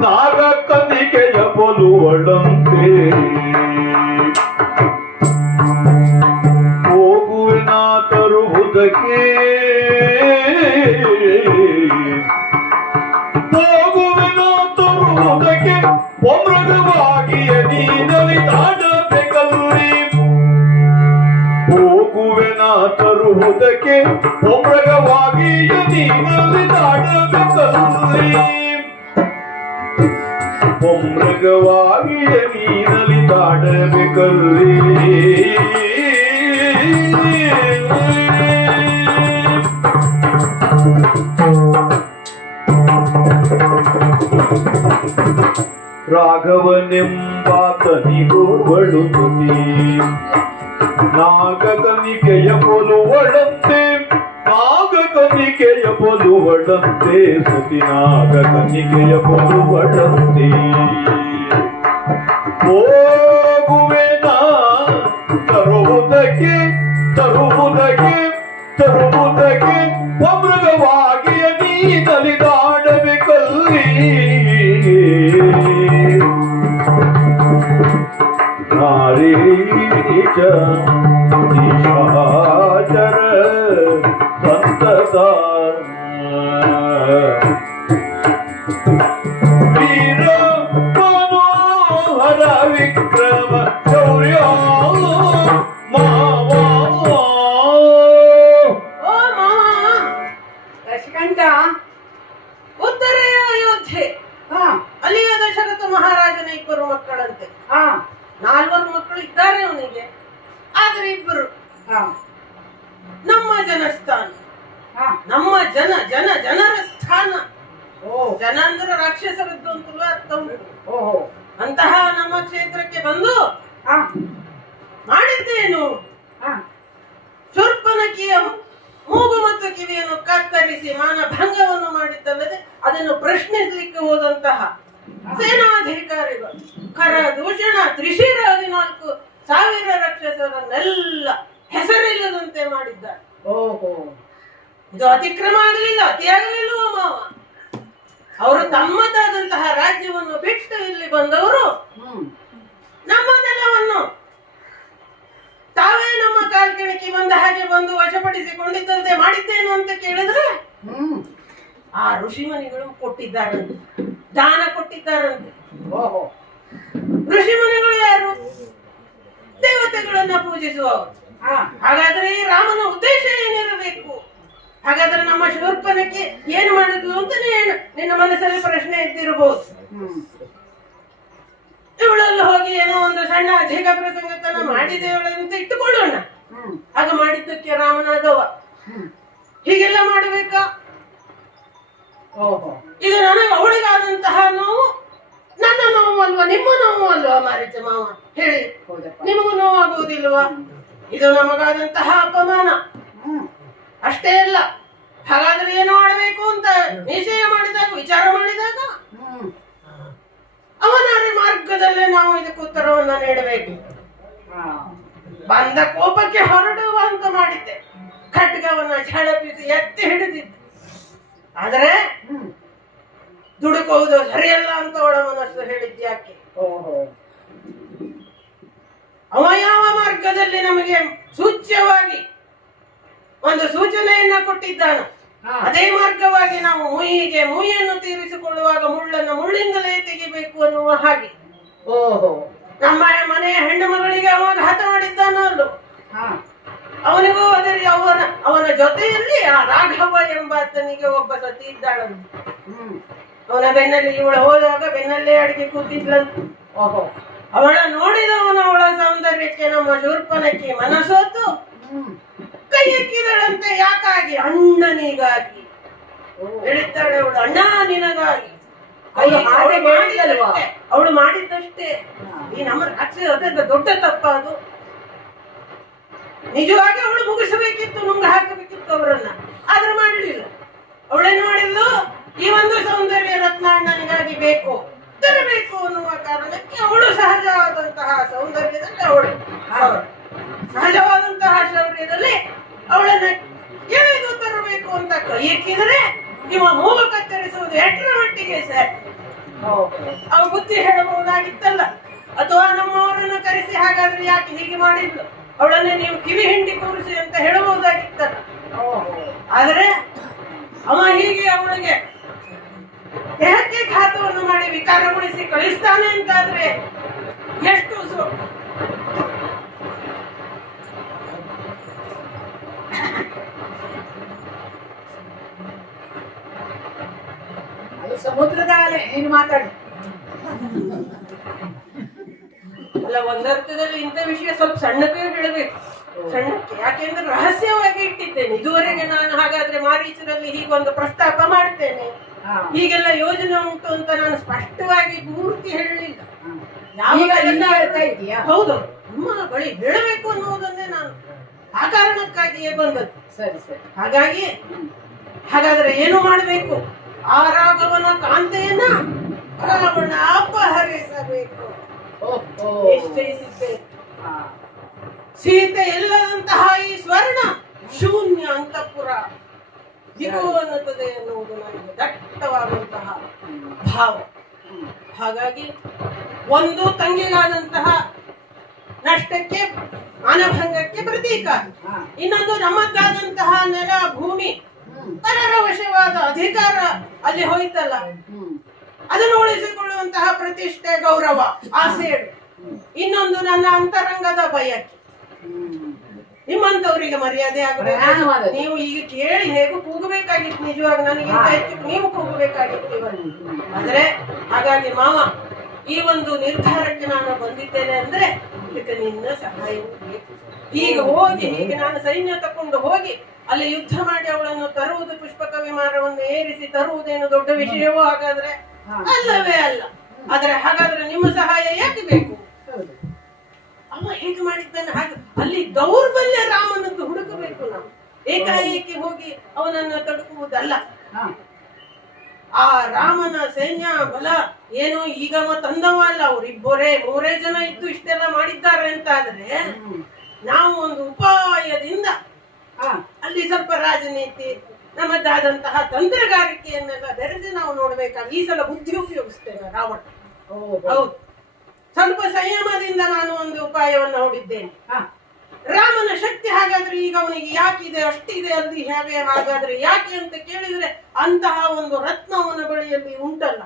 ನಾಗ ಕನಿಕೆಯ ಪೊಲುವಡಂತೆ, ಹೋಗುವೆನಾ ತರುವುದಕ್ಕೆ, ಹೋಗುವೆನಾ ತರುವುದಕ್ಕೆ, ಒಮೃಗವಾಗಿಯ ನೀನಲ್ಲಿ ದಾಡಬೇಕಲ್ರಿ, ಹೋಗುವೆನಾ ತರುವುದಕ್ಕೆ, ಒಮೃಗವಾಗಿಯ ನೀನಲ್ಲಿ ದಾಡಬೇಕಲ್ರಿ, ಒಮೃಗವಾಗಿಯ ನೀನಲ್ಲಿ ದಾಡಬೇಕಲ್ರಿ. ರಾಘವನೆಂಬಾತನಿಗೋವಳು ತುತಿ ನಾಗಕನಿಕೆಯ ಪೊಲುವಳಂತೆ ನಾಗಕನಿಕೆಯ ಪೊಲುವಳಂತೆ ಸತಿ ನಾಗಕನಿಕೆಯ ಪೊಲುವಳಂತೆ ಹೋಗುವೆನ ತರುವುದಕ್ಕೆ ತರುವುದಕ್ಕೆ ತರುವುದಕ್ಕೆ ಒಮೃಗವಾಗಿಯ ನೀನಲಿದಾಡಬೇಕಲ್ಲಿ ನಾರೀಚ ನಿಶಾಚರ ಸಂತತ ವೀರ ಮನೋಹರ ವಿಕ್ರಮ ಶೌರ್ಯ ಮಾವಾ ಓ ಮಾವ, ಯಶಕಂಠ ಉತ್ತರೆಯ ಅಯೋಧ್ಯೆ, ಹಾ ಅಲ್ಲಿಯ ದಶರಥ ಮಹಾರಾಜನ ಇಬ್ಬರು ಮಕ್ಕಳಂತೆ. ಹಾ 4 ಮಕ್ಕಳು ಇದ್ದಾರೆ ಅವನಿಗೆ, ಆದ್ರೆ ಇಬ್ಬರು ಹಾ ನಮ್ಮ ಜನಸ್ಥಾನ, ಹಾ ನಮ್ಮ ಜನರ ಸ್ಥಾನ. ಓ ಜನ ಅಂದ್ರೆ ರಾಕ್ಷಸರದ್ದು ಅಂತಲೂ ಅರ್ಥ ಉಂಟು. ಓಹೋ ಅಂತಹ ನಮ್ಮ ಕ್ಷೇತ್ರಕ್ಕೆ ಬಂದು ಹಾ ಮಾಡಿದ್ದೇನು? ಹಾ ಶೂರ್ಪನಖಿಯ ಮೂಗು ಮತ್ತು ಕಿವಿಯನ್ನು ಕತ್ತರಿಸಿ ಮಾನಭಂಗವನ್ನು ಮಾಡಿದ್ದಲ್ಲದೆ ಅದನ್ನು ಪ್ರಶ್ನಿಸಲಿಕ್ಕೆ ಹೋದಂತಹ ಸೇನಾಧಿಕಾರಿಗಳು ಖರದೂಷಣ ತ್ರಿಶಿರ 14,000 ರಾಕ್ಷಸರನ್ನೆಲ್ಲ ಹೆಸರಿಲ್ಲದಂತೆ ಮಾಡಿದ್ದಾರೆ. ಓಹೋ ಇದು ಅತಿಕ್ರಮ ಆಗಲಿಲ್ಲ, ಅತಿಯಾಗಲಿಲ್ಲವೋ ಮಾವ? ಅವರು ತಮ್ಮದಾದಂತಹ ರಾಜ್ಯವನ್ನು ಬಿಟ್ಟು ಇಲ್ಲಿ ಬಂದವರು ನಮ್ಮ ನೆಲವನ್ನು ತಾವೇ ನಮ್ಮ ಕಾಲ್ಕೆಣಕಿ ಬಂದ ಹಾಗೆ ಬಂದು ವಶಪಡಿಸಿಕೊಂಡಿದ್ದಂತೆ ಮಾಡಿದ್ದೇನು ಅಂತ ಕೇಳಿದ್ರೆ ಆ ಋಷಿಮುನಿಗಳು ಕೊಟ್ಟಿದ್ದಾರಂತೆ, ದಾನ ಕೊಟ್ಟಿದ್ದಾರಂತೆ. ಓಹೋ ಋಷಿಮುನಿಗಳು ಯಾರು? ದೇವತೆಗಳನ್ನ ಪೂಜಿಸುವವರು. ಹಾಗಾದ್ರೆ ಈ ರಾಮನ ಉದ್ದೇಶ ಏನಿರಬೇಕು? ಹಾಗಾದ್ರೆ ನಮ್ಮ ಶೂರ್ಪನಖಿ ಏನು ಮಾಡಿದ್ಲು ಅಂತ ನಿನ್ನ ಮನಸ್ಸಲ್ಲಿ ಪ್ರಶ್ನೆ ಎದ್ದಿರಬಹುದು. ಇವಳಲ್ಲಿ ಹೋಗಿ ಏನೋ ಒಂದು ಸಣ್ಣ ಅಧಿಕ ಪ್ರಸಂಗತನ ಮಾಡಿದೇವಳು ಅಂತ ಇಟ್ಟುಕೊಳ್ಳೋಣ. ಆಗ ಮಾಡಿದ್ದಕ್ಕೆ ರಾಮನಾದವ ಹೀಗೆಲ್ಲ ಮಾಡಬೇಕಾ? ಇದು ನನಗೆ ಅವಳಿಗಾದಂತಹ ನೋವು, ನನ್ನ ನೋವು ಅಲ್ವಾ, ನಿಮ್ಮ ನೋವು ಅಲ್ವಾ ಮಾರೀಚ ಮಾವ? ಹೇಳಿ, ನಿಮಗೂ ನೋವಾಗುವುದಿಲ್ವಾ? ಇದು ನಮಗಾದಂತಹ ಅಪಮಾನ. ಅಷ್ಟೇ ಅಲ್ಲ, ಹಾಗಾದ್ರೆ ಏನು ಮಾಡಬೇಕು ಅಂತ ನಿಶ್ಚಯ ಮಾಡಿದಾಗ, ವಿಚಾರ ಮಾಡಿದಾಗ ಅವನಾರಿ ಮಾರ್ಗದಲ್ಲೇ ನಾವು ಇದಕ್ಕೆ ಉತ್ತರವನ್ನ ನೀಡಬೇಕು. ಬಂದ ಕೋಪಕ್ಕೆ ಹೊರಡುವ ಅಂತ ಮಾಡಿದ್ದೆ, ಖಡ್ಗವನ್ನ ಝಳಪಿಸಿ ಎತ್ತಿ ಹಿಡಿದಿದ್ದೆ. ಆದರೆ ದುಡುಕುವುದು ಸರಿಯಲ್ಲ ಅಂತ ಅವಳ ಮನಸ್ಸು ಹೇಳಿದ್ಯಾಕೆ? ಅವ ಯಾವ ಮಾರ್ಗದಲ್ಲಿ ನಮಗೆ ಸೂಚ್ಯವಾಗಿ ಒಂದು ಸೂಚನೆಯನ್ನ ಕೊಟ್ಟಿದ್ದಾನ, ಅದೇ ಮಾರ್ಗವಾಗಿ ನಾವು ಮುಯಿಗೆ ಮುಯಿಯನ್ನು ತೀರಿಸಿಕೊಳ್ಳುವಾಗ ಮುಳ್ಳನ್ನು ಮುಳ್ಳಿಂದಲೇ ತೆಗಿಬೇಕು ಅನ್ನುವ ಹಾಗೆ. ಓಹೋ ನಮ್ಮ ಮನೆಯ ಹೆಣ್ಣು ಮಗಳಿಗೆ ಅವ ಘಾತ ಮಾಡಿದ್ದಾನೋ ಅಲ್ಲೋ, ಅವನಿಗೂ ಅದೇ ಅವನ ಜೊತೆಯಲ್ಲಿ ಆ ರಾಘವ ಎಂಬಾತನಿಗೆ ಒಬ್ಬ ಸತಿ ಇದ್ದಾಳಂತ. ಅವನ ಬೆನ್ನಲ್ಲಿ ಇವಳು ಹೋದಾಗ ಬೆನ್ನಲ್ಲೇ ಅಡಿಗೆ ಕೂತಿದ್ಲಂತ. ಅವಳ ನೋಡಿದವನು ಅವಳ ಸೌಂದರ್ಯಕ್ಕೆ ನಮ್ಮ ಶೂರ್ಪನಖಿ ಮನಸೋತು ಕೈ ಎಕ್ಕಿದಳಂತೆ. ಯಾಕಾಗಿ? ಅಣ್ಣನಿಗಾಗಿ ಹೇಳಿದ್ದಾಳೆ ಅವಳು, ಅಣ್ಣ ನಿನಗಾಗಿ. ಅವಳು ಮಾಡಿದ್ದಷ್ಟೇ. ಈ ನಮ್ಮ ರಾಕ್ಷಸ ದೊಡ್ಡ ತಪ್ಪ ಅದು. ನಿಜವಾಗಿ ಅವಳು ಮುಗಿಸಬೇಕಿತ್ತು, ನುಂಗ ಹಾಕಬೇಕಿತ್ತು ಅವರನ್ನ, ಆದ್ರೆ ಮಾಡಲಿಲ್ಲ. ಅವಳೇನು ಮಾಡಿದ್ಲು? ಈ ಒಂದು ಸೌಂದರ್ಯ ರತ್ನ ಅಣ್ಣನಿಗಾಗಿ ಬೇಕು, ತರಬೇಕು ಅನ್ನುವ ಕಾರಣಕ್ಕೆ ಅವಳು ಸಹಜವಾದಂತಹ ಸೌಂದರ್ಯದಲ್ಲಿ ಅವಳು ಸಹಜವಾದಂತಹ ಶೌರ್ಯದಲ್ಲಿ ಅವಳನ್ನ ಎಳೆದು ತರಬೇಕು ಅಂತ ಕೈ ಎಕ್ಕಿದರೆ ಇವ ಮೂಗು ಕತ್ತರಿಸುವುದು ಎಷ್ಟರ ಮಟ್ಟಿಗೆ ಸರ್? ಅವ ಬುದ್ಧಿ ಹೇಳಬಹುದಾಗಿತ್ತಲ್ಲ, ಅಥವಾ ನಮ್ಮವರನ್ನು ಕರೆಸಿ ಹಾಗಾದ್ರೆ ಯಾಕೆ ಹೀಗೆ ಮಾಡಿದ್ಲು, ಅವಳನ್ನೇ ನೀವು ಕಿವಿ ಹಿಂಡಿ ಕೂರಿಸಿ ಅಂತ ಹೇಳಬಹುದಾಗಿತ್ತಲ್ಲ. ಆದ್ರೆ ಅವ ಹೀಗೆ ಅವಳಿಗೆ ದೇಹಕ್ಕೆ ಘಾತವನ್ನು ಮಾಡಿ ವಿಕಾರಗೊಳಿಸಿ ಕಳಿಸ್ತಾನೆ ಅಂತಾದ್ರೆ ಎಷ್ಟು ಸಮುದ್ರದ ಅಲೆ ನೀನು ಮಾತಾಡು. ಅಲ್ಲ, ಒಂದರ್ಥದಲ್ಲಿ ಇಂಥ ವಿಷಯ ಸ್ವಲ್ಪ ಸಣ್ಣಕ್ಕೆ ಹೇಳಬೇಕು. ಸಣ್ಣಕ್ಕೆ ಯಾಕೆಂದ್ರೆ ರಹಸ್ಯವಾಗಿ ಇಟ್ಟಿದ್ದೇನೆ ಇದುವರೆಗೆ. ನಾನು ಹಾಗಾದ್ರೆ ಮಾರೀಚರಲ್ಲಿ ಹೀಗೊಂದು ಪ್ರಸ್ತಾಪ ಮಾಡ್ತೇನೆ, ಹೀಗೆಲ್ಲ ಯೋಜನೆ ಉಂಟು ಅಂತ ನಾನು ಸ್ಪಷ್ಟವಾಗಿ ಪೂರ್ತಿ ಹೇಳಲಿಲ್ಲ. ಈಗ ಇನ್ನ ಹೇಳ್ತಾ ಇದೀಯಾ? ಹೌದು, ನಿಮ್ಮ ಬಳಿ ಹೇಳಬೇಕು ಅನ್ನುವುದನ್ನೇ ನಾನು ಆ ಕಾರಣಕ್ಕಾಗಿಯೇ ಬಂದದ್ದು. ಸರಿ ಸರಿ. ಹಾಗಾದ್ರೆ ಏನು ಮಾಡಬೇಕು? ಆ ರಾಘವನ ಕಾಂತೆಯನ್ನ ರಾವಣ ಅಪಹರಿಸಬೇಕು. ನಿಶ್ಚಯಿಸಿದ್ದೆ. ಸೀತೆ ಇಲ್ಲದಂತಹ ಈ ಸ್ವರ್ಣ ಶೂನ್ಯ ಅಂತಃಪುರ ದಿಗು ಅನ್ನುತ್ತದೆ ಎನ್ನುವುದು ನನಗೆ ದಟ್ಟವಾದಂತಹ ಭಾವ. ಹಾಗಾಗಿ ಒಂದು ತಂಗಿಗಾದಂತಹ ನಷ್ಟಕ್ಕೆ ಮಾನಭಂಗಕ್ಕೆ ಪ್ರತೀಕ, ಇನ್ನೊಂದು ನಮ್ಮದಾದಂತಹ ನೆಲ ಭೂಮಿ ಪರರ ವಶವಾದ ಅಧಿಕಾರ ಅಲ್ಲಿ ಹೋಯ್ತಲ್ಲ, ಅದನ್ನು ಉಳಿಸಿಕೊಳ್ಳುವಂತಹ ಪ್ರತಿಷ್ಠೆ ಗೌರವ ಆಸೆಡು, ಇನ್ನೊಂದು ನನ್ನ ಅಂತರಂಗದ ಬಯಕೆ. ನಿಮ್ಮಂತವರಿಗೆ ಮರ್ಯಾದೆ ಆಗಬೇಕು. ನೀವು ಈಗ ಕೇಳಿ ಹೇಗೂ ಕೂಗಬೇಕಾಗಿತ್ತು, ನಿಜವಾಗಿ ನನಗಿಂತ ಹೆಚ್ಚು ನೀವು ಕೂಗಬೇಕಾಗಿತ್ತು. ಆದ್ರೆ ಹಾಗಾಗಿ ಮಾವ, ಈ ಒಂದು ನಿರ್ಧಾರಕ್ಕೆ ನಾನು ಬಂದಿದ್ದೇನೆ ಅಂದ್ರೆ ಇದಕ್ಕೆ ನಿನ್ನ ಸಹಾಯವೂ ಬೇಕು. ಈಗ ಹೋಗಿ ಹೀಗೆ ನಾನು ಸೈನ್ಯ ತಕೊಂಡು ಹೋಗಿ ಅಲ್ಲಿ ಯುದ್ಧ ಮಾಡಿ ಅವಳನ್ನು ತರುವುದು, ಪುಷ್ಪಕ ವಿಮಾನವನ್ನು ಏರಿಸಿ ತರುವುದೇನು ದೊಡ್ಡ ವಿಷಯವೋ? ಹಾಗಾದ್ರೆ ಅಲ್ಲವೇ ಅಲ್ಲ. ಆದ್ರೆ ಹಾಗಾದ್ರೆ ನಿಮ್ಮ ಸಹಾಯ ಯಾಕೆ ಬೇಕು? ಅವ ಹೇಗೆ ಮಾಡಿದ್ದಾನೆ ಹಾಗೆ ಅಲ್ಲಿ ದೌರ್ಬಲ್ಯ ರಾಮನದ್ದು ಹುಡುಕಬೇಕು. ನಾವು ಏಕಾಏಕಿ ಹೋಗಿ ಅವನನ್ನ ತಡುಕುವುದಲ್ಲ. ಆ ರಾಮನ ಸೈನ್ಯ ಬಲ ಏನೋ ಈಗ ತಂದವ ಅಲ್ಲ, ಅವರಿಬ್ಬರೇ 3 ಜನ ಇದ್ದು ಇಷ್ಟೆಲ್ಲ ಮಾಡಿದ್ದಾರೆ ಅಂತ ಆದ್ರೆ ನಾವು ಒಂದು ಉಪಾಯದಿಂದ ಅಲ್ಲಿ ಸ್ವಲ್ಪ ರಾಜನೀತಿ ನಮ್ಮದಾದಂತಹ ತಂತ್ರಗಾರಿಕೆಯನ್ನೆಲ್ಲ ಬೆರೆಸಿ ನಾವು ನೋಡ್ಬೇಕಾಗಿ ಈ ಸಲ ಬುದ್ಧಿ ಉಪಯೋಗಿಸ್ತೇವೆ ರಾವಣ. ಹೌದು, ಸ್ವಲ್ಪ ಸಂಯಮದಿಂದ ನಾನು ಒಂದು ಉಪಾಯವನ್ನು ಹೂಡಿದ್ದೇನೆ. ರಾಮನ ಶಕ್ತಿ ಹಾಗಾದ್ರೆ ಈಗ ಅವನಿಗೆ ಯಾಕಿದೆ, ಅಷ್ಟಿದೆ ಅಲ್ಲಿ ಹೇಗೆ? ಹಾಗಾದ್ರೆ ಯಾಕೆ ಅಂತ ಕೇಳಿದ್ರೆ ಅಂತಹ ಒಂದು ರತ್ನ ಅವನ ಬಳಿಯಲ್ಲಿ ಉಂಟಲ್ಲ,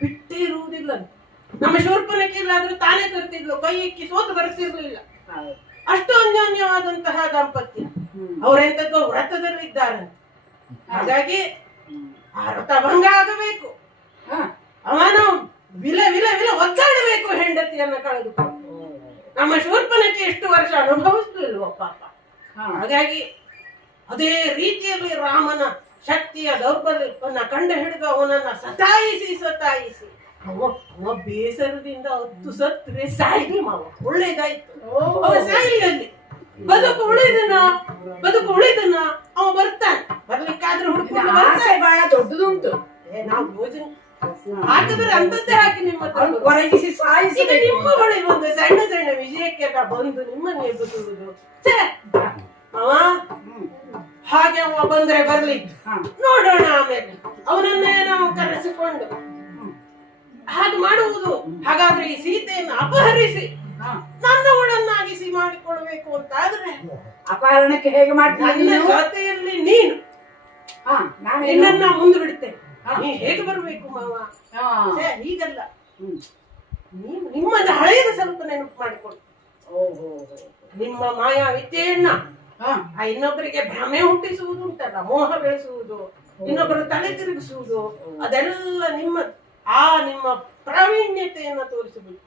ಬಿಟ್ಟಿರುವುದಿಲ್ಲ. ನಮ್ಮ ಶೂರ್ಪನಕ್ಕೆ ಇಲ್ಲಾದ್ರೂ ತಾನೇ ತರ್ತಿದ್ಲು, ಕೈ ಇಕ್ಕಿ ಸೋತು ಬರ್ತಿರ್ಲಿಲ್ಲ. ಅಷ್ಟು ಅನ್ಯೋನ್ಯವಾದಂತಹ ದಾಂಪತ್ಯ. ಅವರೆಂತದ್ದು ವ್ರತದಲ್ಲಿದ್ದಾರೆ. ಹಾಗಾಗಿ ಆ ವ್ರತ ಭಂಗ ಆಗಬೇಕು. ಅವನು ವಿಲ ವಿಲ ವಿಲ ಒದ್ದಾಡಬೇಕು ಹೆಂಡತಿಯನ್ನ ಕಳೆದುಕೊಂಡು. ನಮ್ಮ ಶೂರ್ಪನಕ್ಕೆ ಎಷ್ಟು ವರ್ಷ ಅನುಭವಿಸ್ಲಿಲ್ವ ಪಾಪ. ಹಾಗಾಗಿ ಅದೇ ರೀತಿಯಲ್ಲಿ ರಾಮನ ಶಕ್ತಿಯ ದೌರ್ಬಲ್ಯವನ್ನ ಕಂಡು ಹಿಡಿದು ಅವನನ್ನ ಸತಾಯಿಸಿ ಅವ ಬೇಸರದಿಂದ ಹತ್ತು ಸತ್ರೆ ಸಾಯ್ಲಿ ಮಾವ, ಒಳ್ಳೇದಾಯ್ತು. ಅವ ಸಾಯ್ಲಿ, ಅಲ್ಲಿ ಬದುಕು ಉಳಿದನ ಅವ ಬರ್ತಾನೆ. ಬರ್ಲಿಕ್ಕಾದ್ರೆ ಹುಡುಕೊಂಡು ಬಹಳ ದೊಡ್ಡದುಂಟು. ನಾವು ಯೋಜನೆ ಹಾಕಿದ್ರೆ ಅಂತದ್ದೇ ಹಾಕಿ ನಿಮ್ಮ ಹೊರಗಿಸಿ ಸಾಯಿಸಿ ನಿಮ್ಮ ಬಳಿ ಒಂದು ಸಣ್ಣ ಸಣ್ಣ ವಿಜಯಕ್ಕೆಲ್ಲ ಬಂದು ನಿಮ್ಮನ್ನು ಎಬ್ಬುಸುವುದು. ಅವ ಹಾಗೆ ಅವ ಬಂದ್ರೆ ಬರ್ಲಿ, ನೋಡೋಣ. ಆಮೇಲೆ ಅವನನ್ನೇ ನಾವು ಕರೆಸಿಕೊಂಡು ಹಾಗೆ ಮಾಡುವುದು. ಹಾಗಾದ್ರೆ ಈ ಸೀತೆಯನ್ನು ಅಪಹರಿಸಿ ನನ್ನವಳನ್ನಾಗಿಸಿ ಮಾಡಿಕೊಳ್ಬೇಕು ಅಂತ ಆದ್ರೆ ಅಪಹರಣಕ್ಕೆ ಹೇಗೆ ಮಾಡ್ತೀನಿ? ನನ್ನ ಜೊತೆಯಲ್ಲಿ ನೀನು ನಿನ್ನನ್ನ ಮುಂದೆ ಬಿಡ್ತೇನೆ. ನೀ ಹೇಗೆ ಬರ್ಬೇಕು ಮಾವ? ಹೀಗಲ್ಲ, ನೀವು ನಿಮ್ಮದ ಹಳೆಯದ ಸ್ವಲ್ಪ ನೆನಪು ಮಾಡಿಕೊಳ್ಳಿ. ನಿಮ್ಮ ಮಾಯಾ ವಿದ್ಯೆಯನ್ನ ಆ ಇನ್ನೊಬ್ಬರಿಗೆ ಭ್ರಮೆ ಹುಟ್ಟಿಸುವುದು ಉಂಟಲ್ಲ, ಮೋಹ ಬೆಳೆಸುವುದು, ಇನ್ನೊಬ್ಬರ ತಲೆ ತಿರುಗಿಸುವುದು, ಅದೆಲ್ಲ ನಿಮ್ಮ ಪ್ರಾವೀಣ್ಯತೆಯನ್ನ ತೋರಿಸಬೇಕು.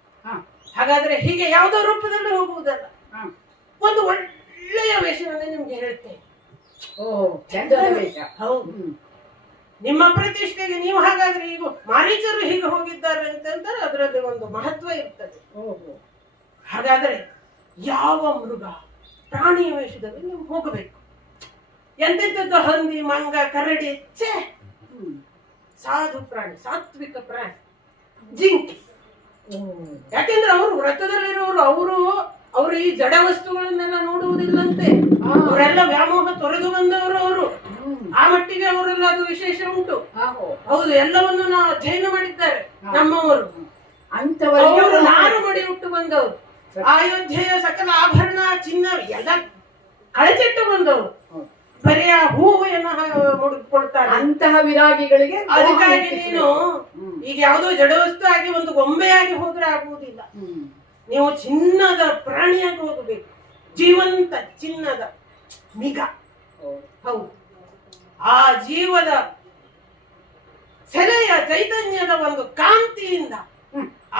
ಹಾಗಾದ್ರೆ ಹೀಗೆ ಯಾವುದೋ ರೂಪದಲ್ಲಿ ಹೋಗುವುದಲ್ಲ, ಒಂದು ಒಳ್ಳೆಯ ವೇಷವನ್ನೇ ನಿಮ್ಗೆ ಹೇಳ್ತೇನೆ. ಹೌದು, ನಿಮ್ಮ ಪ್ರತಿಷ್ಠೆಗೆ ನೀವು ಹಾಗಾದ್ರೆ ಈಗ ಮಾರೀಚರು ಹೀಗೆ ಹೋಗಿದ್ದಾರೆ ಅಂತಂದ್ರೆ ಅದರಲ್ಲಿ ಒಂದು ಮಹತ್ವ ಇರ್ತದೆ. ಹಾಗಾದ್ರೆ ಯಾವ ಮೃಗ ಪ್ರಾಣಿಯ ವೇಷದಲ್ಲಿ ನೀವು ಹೋಗಬೇಕು. ಎಂತೆಂಥದ್ದು ಹಂದಿ, ಮಂಗ, ಕರಡಿ, ಸಾಧು ಪ್ರಾಣಿ, ಸಾತ್ವಿಕ ಪ್ರಾಣಿ, ಜಿಂಕೆ. ಯಾಕೆಂದ್ರೆ ಅವರು ವ್ರತದಲ್ಲಿರೋರು, ಅವರು ಈ ಜಡ ವಸ್ತುಗಳನ್ನೆಲ್ಲ ನೋಡುವುದಿಲ್ಲಂತೆ. ಅವರೆಲ್ಲ ವ್ಯಾಮೋಹ ತೊರೆದು ಬಂದವರು. ಅವರು ಆ ಮಟ್ಟಿಗೆ ಅವರೆಲ್ಲ ಅದು ವಿಶೇಷ ಉಂಟು. ಹೌದು, ಎಲ್ಲವನ್ನು ನಾವು ಅಧ್ಯಯನ ಮಾಡಿದ್ದಾರೆ ನಮ್ಮವರು. ಅಂತವರು ನಾರು ಮಡಿ ಹುಟ್ಟು ಬಂದವರು, ಅಯೋಧ್ಯೆಯ ಸಕಲ ಆಭರಣ ಚಿನ್ನ ಎಲ್ಲ ಕಳಚೆಟ್ಟು ಬಂದವರು. ಬರೀ ಆ ಹೂವನ್ನು ಕೊಡ್ತಾರೆ ಅಂತಹ ವಿರಾಗಿಗಳಿಗೆ. ಅದಕ್ಕಾಗಿ ನೀನು ಈಗ ಯಾವುದೋ ಜಡವಸ್ತು ಆಗಿ ಒಂದು ಗೊಂಬೆಯಾಗಿ ಹೋದ್ರೆ ಆಗುವುದಿಲ್ಲ. ನೀವು ಚಿನ್ನದ ಪ್ರಾಣಿಯಾಗಿ ಹೋಗಬೇಕು, ಜೀವಂತ ಚಿನ್ನದ ಮಿಗ. ಹೌದು, ಆ ಜೀವದ ಸೆಲೆಯ ಚೈತನ್ಯದ ಒಂದು ಕಾಂತಿಯಿಂದ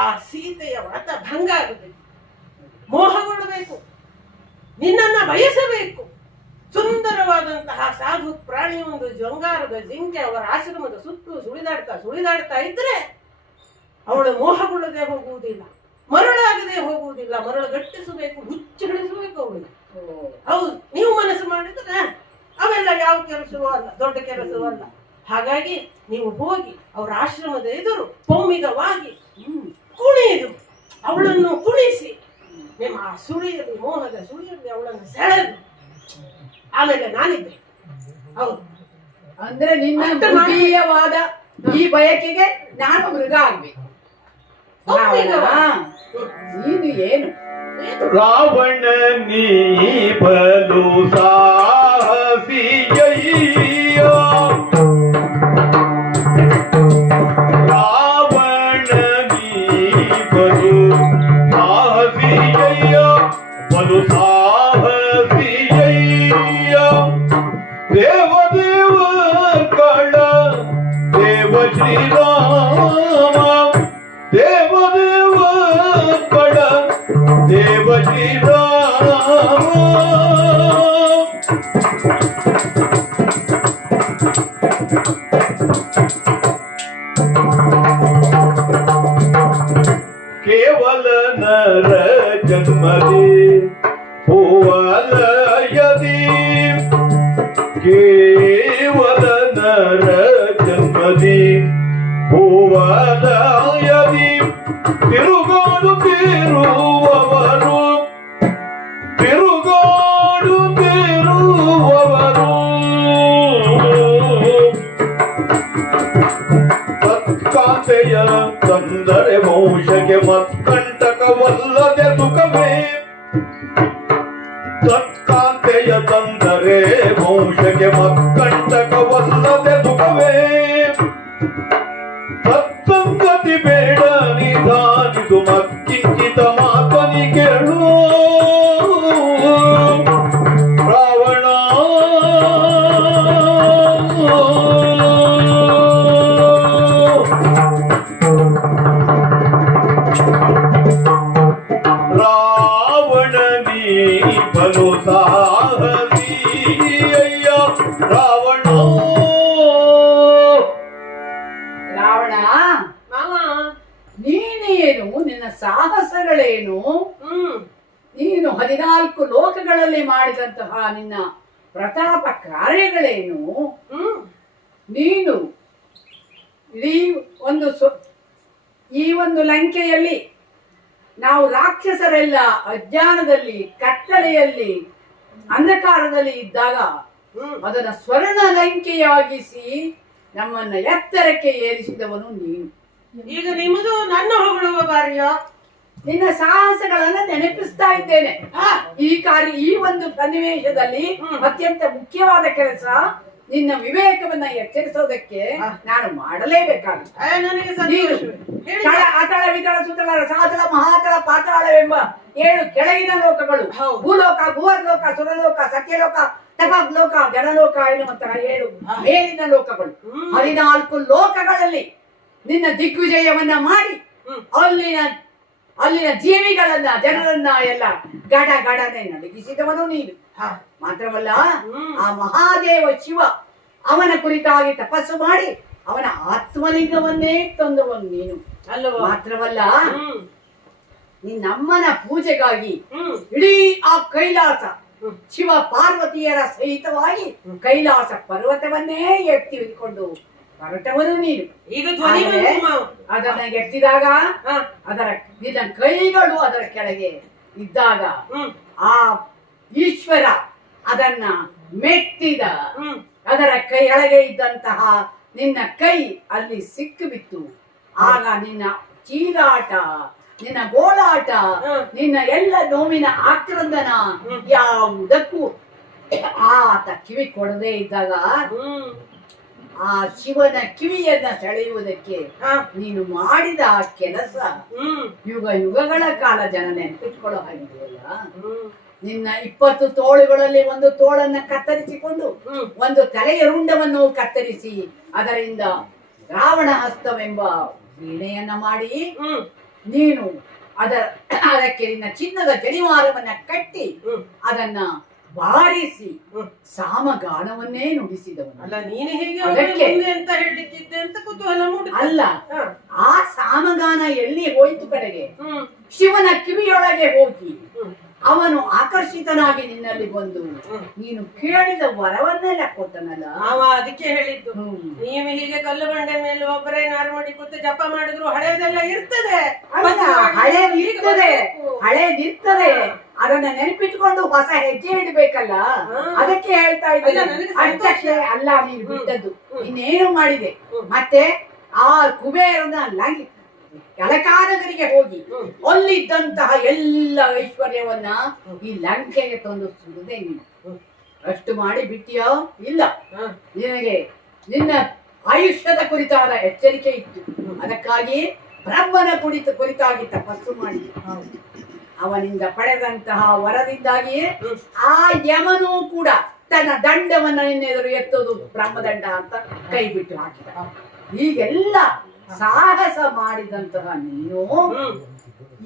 ಆ ಸೀತೆಯ ವ್ರತ ಭಂಗ ಆಗಬೇಕು, ಮೋಹಗೊಳ್ಳಬೇಕು, ನಿನ್ನನ್ನ ಬಯಸಬೇಕು. ಸುಂದರವಾದಂತಹ ಸಾಧು ಪ್ರಾಣಿ ಒಂದು ಜಂಗಾರದ ಜಿಂಕೆ ಅವರ ಆಶ್ರಮದ ಸುತ್ತು ಸುಳಿದಾಡ್ತಾ ಇದ್ರೆ ಅವಳು ಮೋಹಗೊಳ್ಳದೆ ಹೋಗುವುದಿಲ್ಲ, ಮರಳಾಗದೆ ಹೋಗುವುದಿಲ್ಲ. ಮರಳು ಗಟ್ಟಿಸಬೇಕು, ಹುಚ್ಚು ಹಿಡಿಸಬೇಕು ಅವಳು. ಹೌದು, ನೀವು ಮನಸ್ಸು ಮಾಡಿದ್ರೆ ಅವೆಲ್ಲ ಯಾವ ಕೆಲಸವೂ ಅಲ್ಲ, ದೊಡ್ಡ ಕೆಲಸವೂ ಅಲ್ಲ. ಹಾಗಾಗಿ ನೀವು ಹೋಗಿ ಅವರ ಆಶ್ರಮದ ಎದುರು ಪೊಮ್ಮಿಗವಾಗಿ ಕುಣಿದು ಅವಳನ್ನು ಕುಣಿಸಿ ನಿಮ್ಮ ಆ ಸುಳಿಯಲ್ಲಿ, ಮೋಹದ ಸುಳಿಯಲ್ಲಿ ಅವಳನ್ನು ಸೆಳೆದು ಆಮೇಲೆ ನಾನಿದ್ದೆ. ಹೌದು, ಅಂದ್ರೆ ನಿನ್ನ ಮೃಗೀಯವಾದ ಈ ಬಯಕೆಗೆ ನಾನು ಮೃಗ ಆಗ್ಬೇಕು. ನೀನು ಏನು ರಾವಣ ನೀ ಬಲು ಸಾಹಸಿಯಯ್ಯ, ರಾವಣ ನೀ ಬಲು ಸಾಹಸಿಯಯ್ಯ, ಬಲು ಸಾಹಸಿಯಯ್ಯ. ದೇವದೇವ ಕಳ ದೇವ ಶ್ರೀರಾಮ, ದೇವದೇವ ಕಳ ದೇವ ಶ್ರೀರಾಮ. ಕೇವಲ ನರ ಜನ್ಮದಿ ಭುವಲಯದಿ, ಕೇವಲ ನರ ಜನ್ಮದಿ ಭುವಲಯದಿ ತಿರುಗಾಡುತ್ತಿರುವವರು, ತಿರುಗಾಡುತ್ತಿರುವವರು. ತತ್ಕಾಂತೆಯ ತಂದರೆ ವಂಶಕ್ಕೆ ಮತ್ಕಂಟಕವಲ್ಲದೆ ಸುಖವೇ, ತತ್ಕಾಂತೆಯ ತಂದರೆ ವಂಶಕ್ಕೆ ಮತ್ಕಂಟಕವಲ್ಲದೆ ಸುಖವೇ. ತತ್ಸಂಗತಿ ಬೇಡ ನಿಧಾನಿಸು ಮತ್ಕಿಂಚಿತ ಮಾತನಿ ಕೇಳು. ರಾವಣ ರಾವಣ ನೀ ಬಲು ಸಾಹಸಿಯಯ್ಯ, ರಾವಣ. ರಾವಣ, ಮಾವ. ನೀನೇನು, ನಿನ್ನ ಸಾಹಸಗಳೇನು, ನೀನು 14 ಲೋಕಗಳಲ್ಲಿ ಮಾಡಿದಂತಹ ನಿನ್ನ ಪ್ರತಾಪ ಕಾರ್ಯಗಳೇನು, ನೀನು ಇಡೀ ಈ ಒಂದು ಲಂಕೆಯಲ್ಲಿ ನಾವು ರಾಕ್ಷಸರೆಲ್ಲ ಅಜ್ಞಾನದಲ್ಲಿ, ಕತ್ತಲೆಯಲ್ಲಿ, ಅಂಧಕಾರದಲ್ಲಿ ಇದ್ದಾಗ ಅದನ್ನ ಸ್ವರ್ಣ ಲಂಕೆಯಾಗಿಸಿ ನಮ್ಮನ್ನ ಎತ್ತರಕ್ಕೆ ಏರಿಸಿದವನು ನೀನು. ಈಗ ನಿಮ್ಮದು ನನ್ನ ಹೊಗಳುವ ಕಾರ್ಯ. ನಿನ್ನ ಸಾಹಸಗಳನ್ನ ನೆನಪಿಸ್ತಾ ಇದ್ದೇನೆ. ಈ ಒಂದು ಸನ್ನಿವೇಶದಲ್ಲಿ ಅತ್ಯಂತ ಮುಖ್ಯವಾದ ಕೆಲಸ ನಿನ್ನ ವಿವೇಕವನ್ನ ಎಚ್ಚರಿಸೋದಕ್ಕೆ ನಾನು ಮಾಡಲೇಬೇಕಾಗುತ್ತೆ. ನನಗೆ ಅತಳ ವಿತಳ ಸುತಳ ರಸಾತಳ ಮಹಾತಳ ಪಾತಾಳವೆಂಬ 7 ಕೆಳಗಿನ ಲೋಕಗಳು, ಭೂಲೋಕ, ಭುವರ್ಲೋಕ, ಸುರಲೋಕ, ಸತ್ಯಲೋಕ, ತಪಲೋಕ, ಜನಲೋಕ ಎನ್ನುವಂತಹ 7 ಮೇಲಿನ ಲೋಕಗಳು. 14 ಲೋಕಗಳಲ್ಲಿ ನಿನ್ನ ದಿಗ್ವಿಜಯವನ್ನ ಮಾಡಿ ಅಲ್ಲಿನ ಜೀವಿಗಳನ್ನ, ಜನರನ್ನ ಎಲ್ಲ ಗಡನೆ ನಡಗಿಸಿದವನು ನೀನು. ಮಾತ್ರವಲ್ಲ, ಆ ಮಹಾದೇವ ಶಿವ ಅವನ ಕುರಿತಾಗಿ ತಪಸ್ಸು ಮಾಡಿ ಅವನ ಆತ್ಮಲಿಂಗವನ್ನೇ ತಂದವನು ನೀನು ಅಲ್ಲವೋ. ಮಾತ್ರವಲ್ಲ, ನಿನ್ನಮ್ಮನ ಪೂಜೆಗಾಗಿ ಇಡೀ ಆ ಕೈಲಾಸ, ಶಿವ ಪಾರ್ವತಿಯರ ಸಹಿತವಾಗಿ ಕೈಲಾಸ ಪರ್ವತವನ್ನೇ ಎತ್ತಿಕೊಂಡು ಹೊರಟವನು ನೀನು. ಈಗ ಅದನ್ನ ಎತ್ತಿದಾಗ ನಿನ್ನ ಕೈಗಳು ಅದರ ಕೆಳಗೆ ಇದ್ದಾಗ ಆ ಈಶ್ವರ ಅದನ್ನ ಮೆಟ್ಟಿದ. ಅದರ ಕೆಳಗೆ ಇದ್ದಂತಹ ನಿನ್ನ ಕೈ ಅಲ್ಲಿ ಸಿಕ್ಕು ಬಿತ್ತು. ಆಗ ನಿನ್ನ ಚೀರಾಟ, ನಿನ್ನ ಗೋಳಾಟ, ನಿನ್ನ ಎಲ್ಲ ನೋವಿನ ಆಕ್ರಂದನ ಯಾವುದಕ್ಕೂ ಆತ ಕಿವಿ ಕೊಡದೇ ಇದ್ದಾಗ ಆ ಶಿವನ ಕಿವಿಯನ್ನ ಸೆಳೆಯುವುದಕ್ಕೆ ನೀನು ಮಾಡಿದ ಆ ಕೆಲಸ ಯುಗಗಳ ಕಾಲ ಜನ ನೆನಪಿಟ್ಕೊಳ್ಳೋ ಹಾಗಿದೆಯಲ್ಲ. ನಿನ್ನ 20 ತೋಳುಗಳಲ್ಲಿ ಒಂದು ತೋಳನ್ನ ಕತ್ತರಿಸಿಕೊಂಡು ಒಂದು ತಲೆಯ ರುಂಡವನ್ನು ಕತ್ತರಿಸಿ ಅದರಿಂದ ರಾವಣ ಹಸ್ತವೆಂಬ ವೀಣೆಯನ್ನ ಮಾಡಿ ನೀನು ಅದಕ್ಕೆ ನಿನ್ನ ಚಿನ್ನದ ಜಡಿವಾರವನ್ನ ಕಟ್ಟಿ ಅದನ್ನ ಬಾರಿಸಿ ಹ್ಮ್. ಸಾಮಗಾನವನ್ನೇ ನುಡಿಸಿದವನು. ಅಲ್ಲ ನೀನು ಹೀಗೆ ಅದಕ್ಕೆ- ಮುಂದೆ ಅಂತ ಹೇಳಲಿಕ್ಕಿದ್ದೆ ಅಂತ ಕುತೂಹಲ ಮೂಡಿತು. ಅಲ್ಲ, ಹ. ಆ ಸಾಮಗಾನ ಎಲ್ಲಿ ಹೋಯ್ತು ಕಡೆಗೆ ಹ್ಮ್ ಶಿವನ ಕಿವಿಯೊಳಗೆ ಹೋಗಿ ಹ್ಮ್. ಅವನು ಆಕರ್ಷಿತನಾಗಿ ನಿನ್ನಲ್ಲಿ ಬಂದು ಹ್ಮ್. ನೀನು ಕೇಳಿದ ವರವನ್ನೆಲ್ಲ ಕೊಟ್ಟನಲ್ಲ. ಅವ ಅದಕ್ಕೆ ಹೇಳಿದ್ದು ಹ್ಮ್. ನೀವು ಹೀಗೆ ಕಲ್ಲು ಬಂಡೆ ಮೇಲೆ ಒಬ್ಬರೇ ನಾರು ಮಾಡಿ ಕೂತು ಜಪ ಮಾಡಿದ್ರು ಹಳೇದೆಲ್ಲ ಇರ್ತದೆ. ಅಲ್ಲ, ಹಳೇದಿರ್ತದೆ, ಹಳೇದಿರ್ತದೆ. ಅದನ್ನ ನೆನಪಿಟ್ಕೊಂಡು ಹೊಸ ಹೆಜ್ಜೆ ಇಡಬೇಕಲ್ಲ. ಹಾ. ಅದಕ್ಕೆ ಹೇಳ್ತಾ ಇದ್ದೇನೆ. ಅಲ್ಲ, ನನಗೆ ಸಂತೋಷ. ಅಷ್ಟಕ್ಕೆ ಅಲ್ಲ ನೀನು ಬಿಟ್ಟದ್ದು, ಹ್ಮ್. ಇನ್ನೇನು ಮಾಡಿದೆ. ಹ್ಮ್. ಮತ್ತೆ ಆ ಕುಬೇರನ ಲಂಕಾನಗರಿಗೆ ಹೋಗಿ ಹ್ಮ್. ಅಲ್ಲಿದ್ದಂತಹ ಎಲ್ಲ ಐಶ್ವರ್ಯವನ್ನ ಈ ಲಂಕೆಗೆ ತಂದು ಸುರಿದೆ ನೀನು. ಹ್ಮ್. ಅಷ್ಟು ಮಾಡಿ ಬಿಟ್ಟಿಯೋ? ಇಲ್ಲ, ಹ. ನಿನಗೆ ನಿನ್ನ ಆಯುಷ್ಯದ ಕುರಿತಾದ ಎಚ್ಚರಿಕೆ ಇತ್ತು. ಅದಕ್ಕಾಗಿ ಬ್ರಹ್ಮನ ಕುರಿತಾಗಿ ತಪಸ್ಸು ಮಾಡಿದೆ. ಅವನಿಂದ ಪಡೆದಂತಹ ವರದಿಂದಾಗಿ ಹ್ಮ್. ಆ ಯಮನು ಕೂಡ ತನ್ನ ದಂಡವನ್ನ ನಿನ್ನೆದುರು ಎತ್ತೋದು ಬ್ರಹ್ಮದಂಡ ಅಂತ ಕೈ ಬಿಟ್ಟು ಹಾಕಿದ. ಹೀಗೆಲ್ಲ ಸಾಹಸ ಮಾಡಿದಂತಹ ನೀನು ಹ್ಮ್.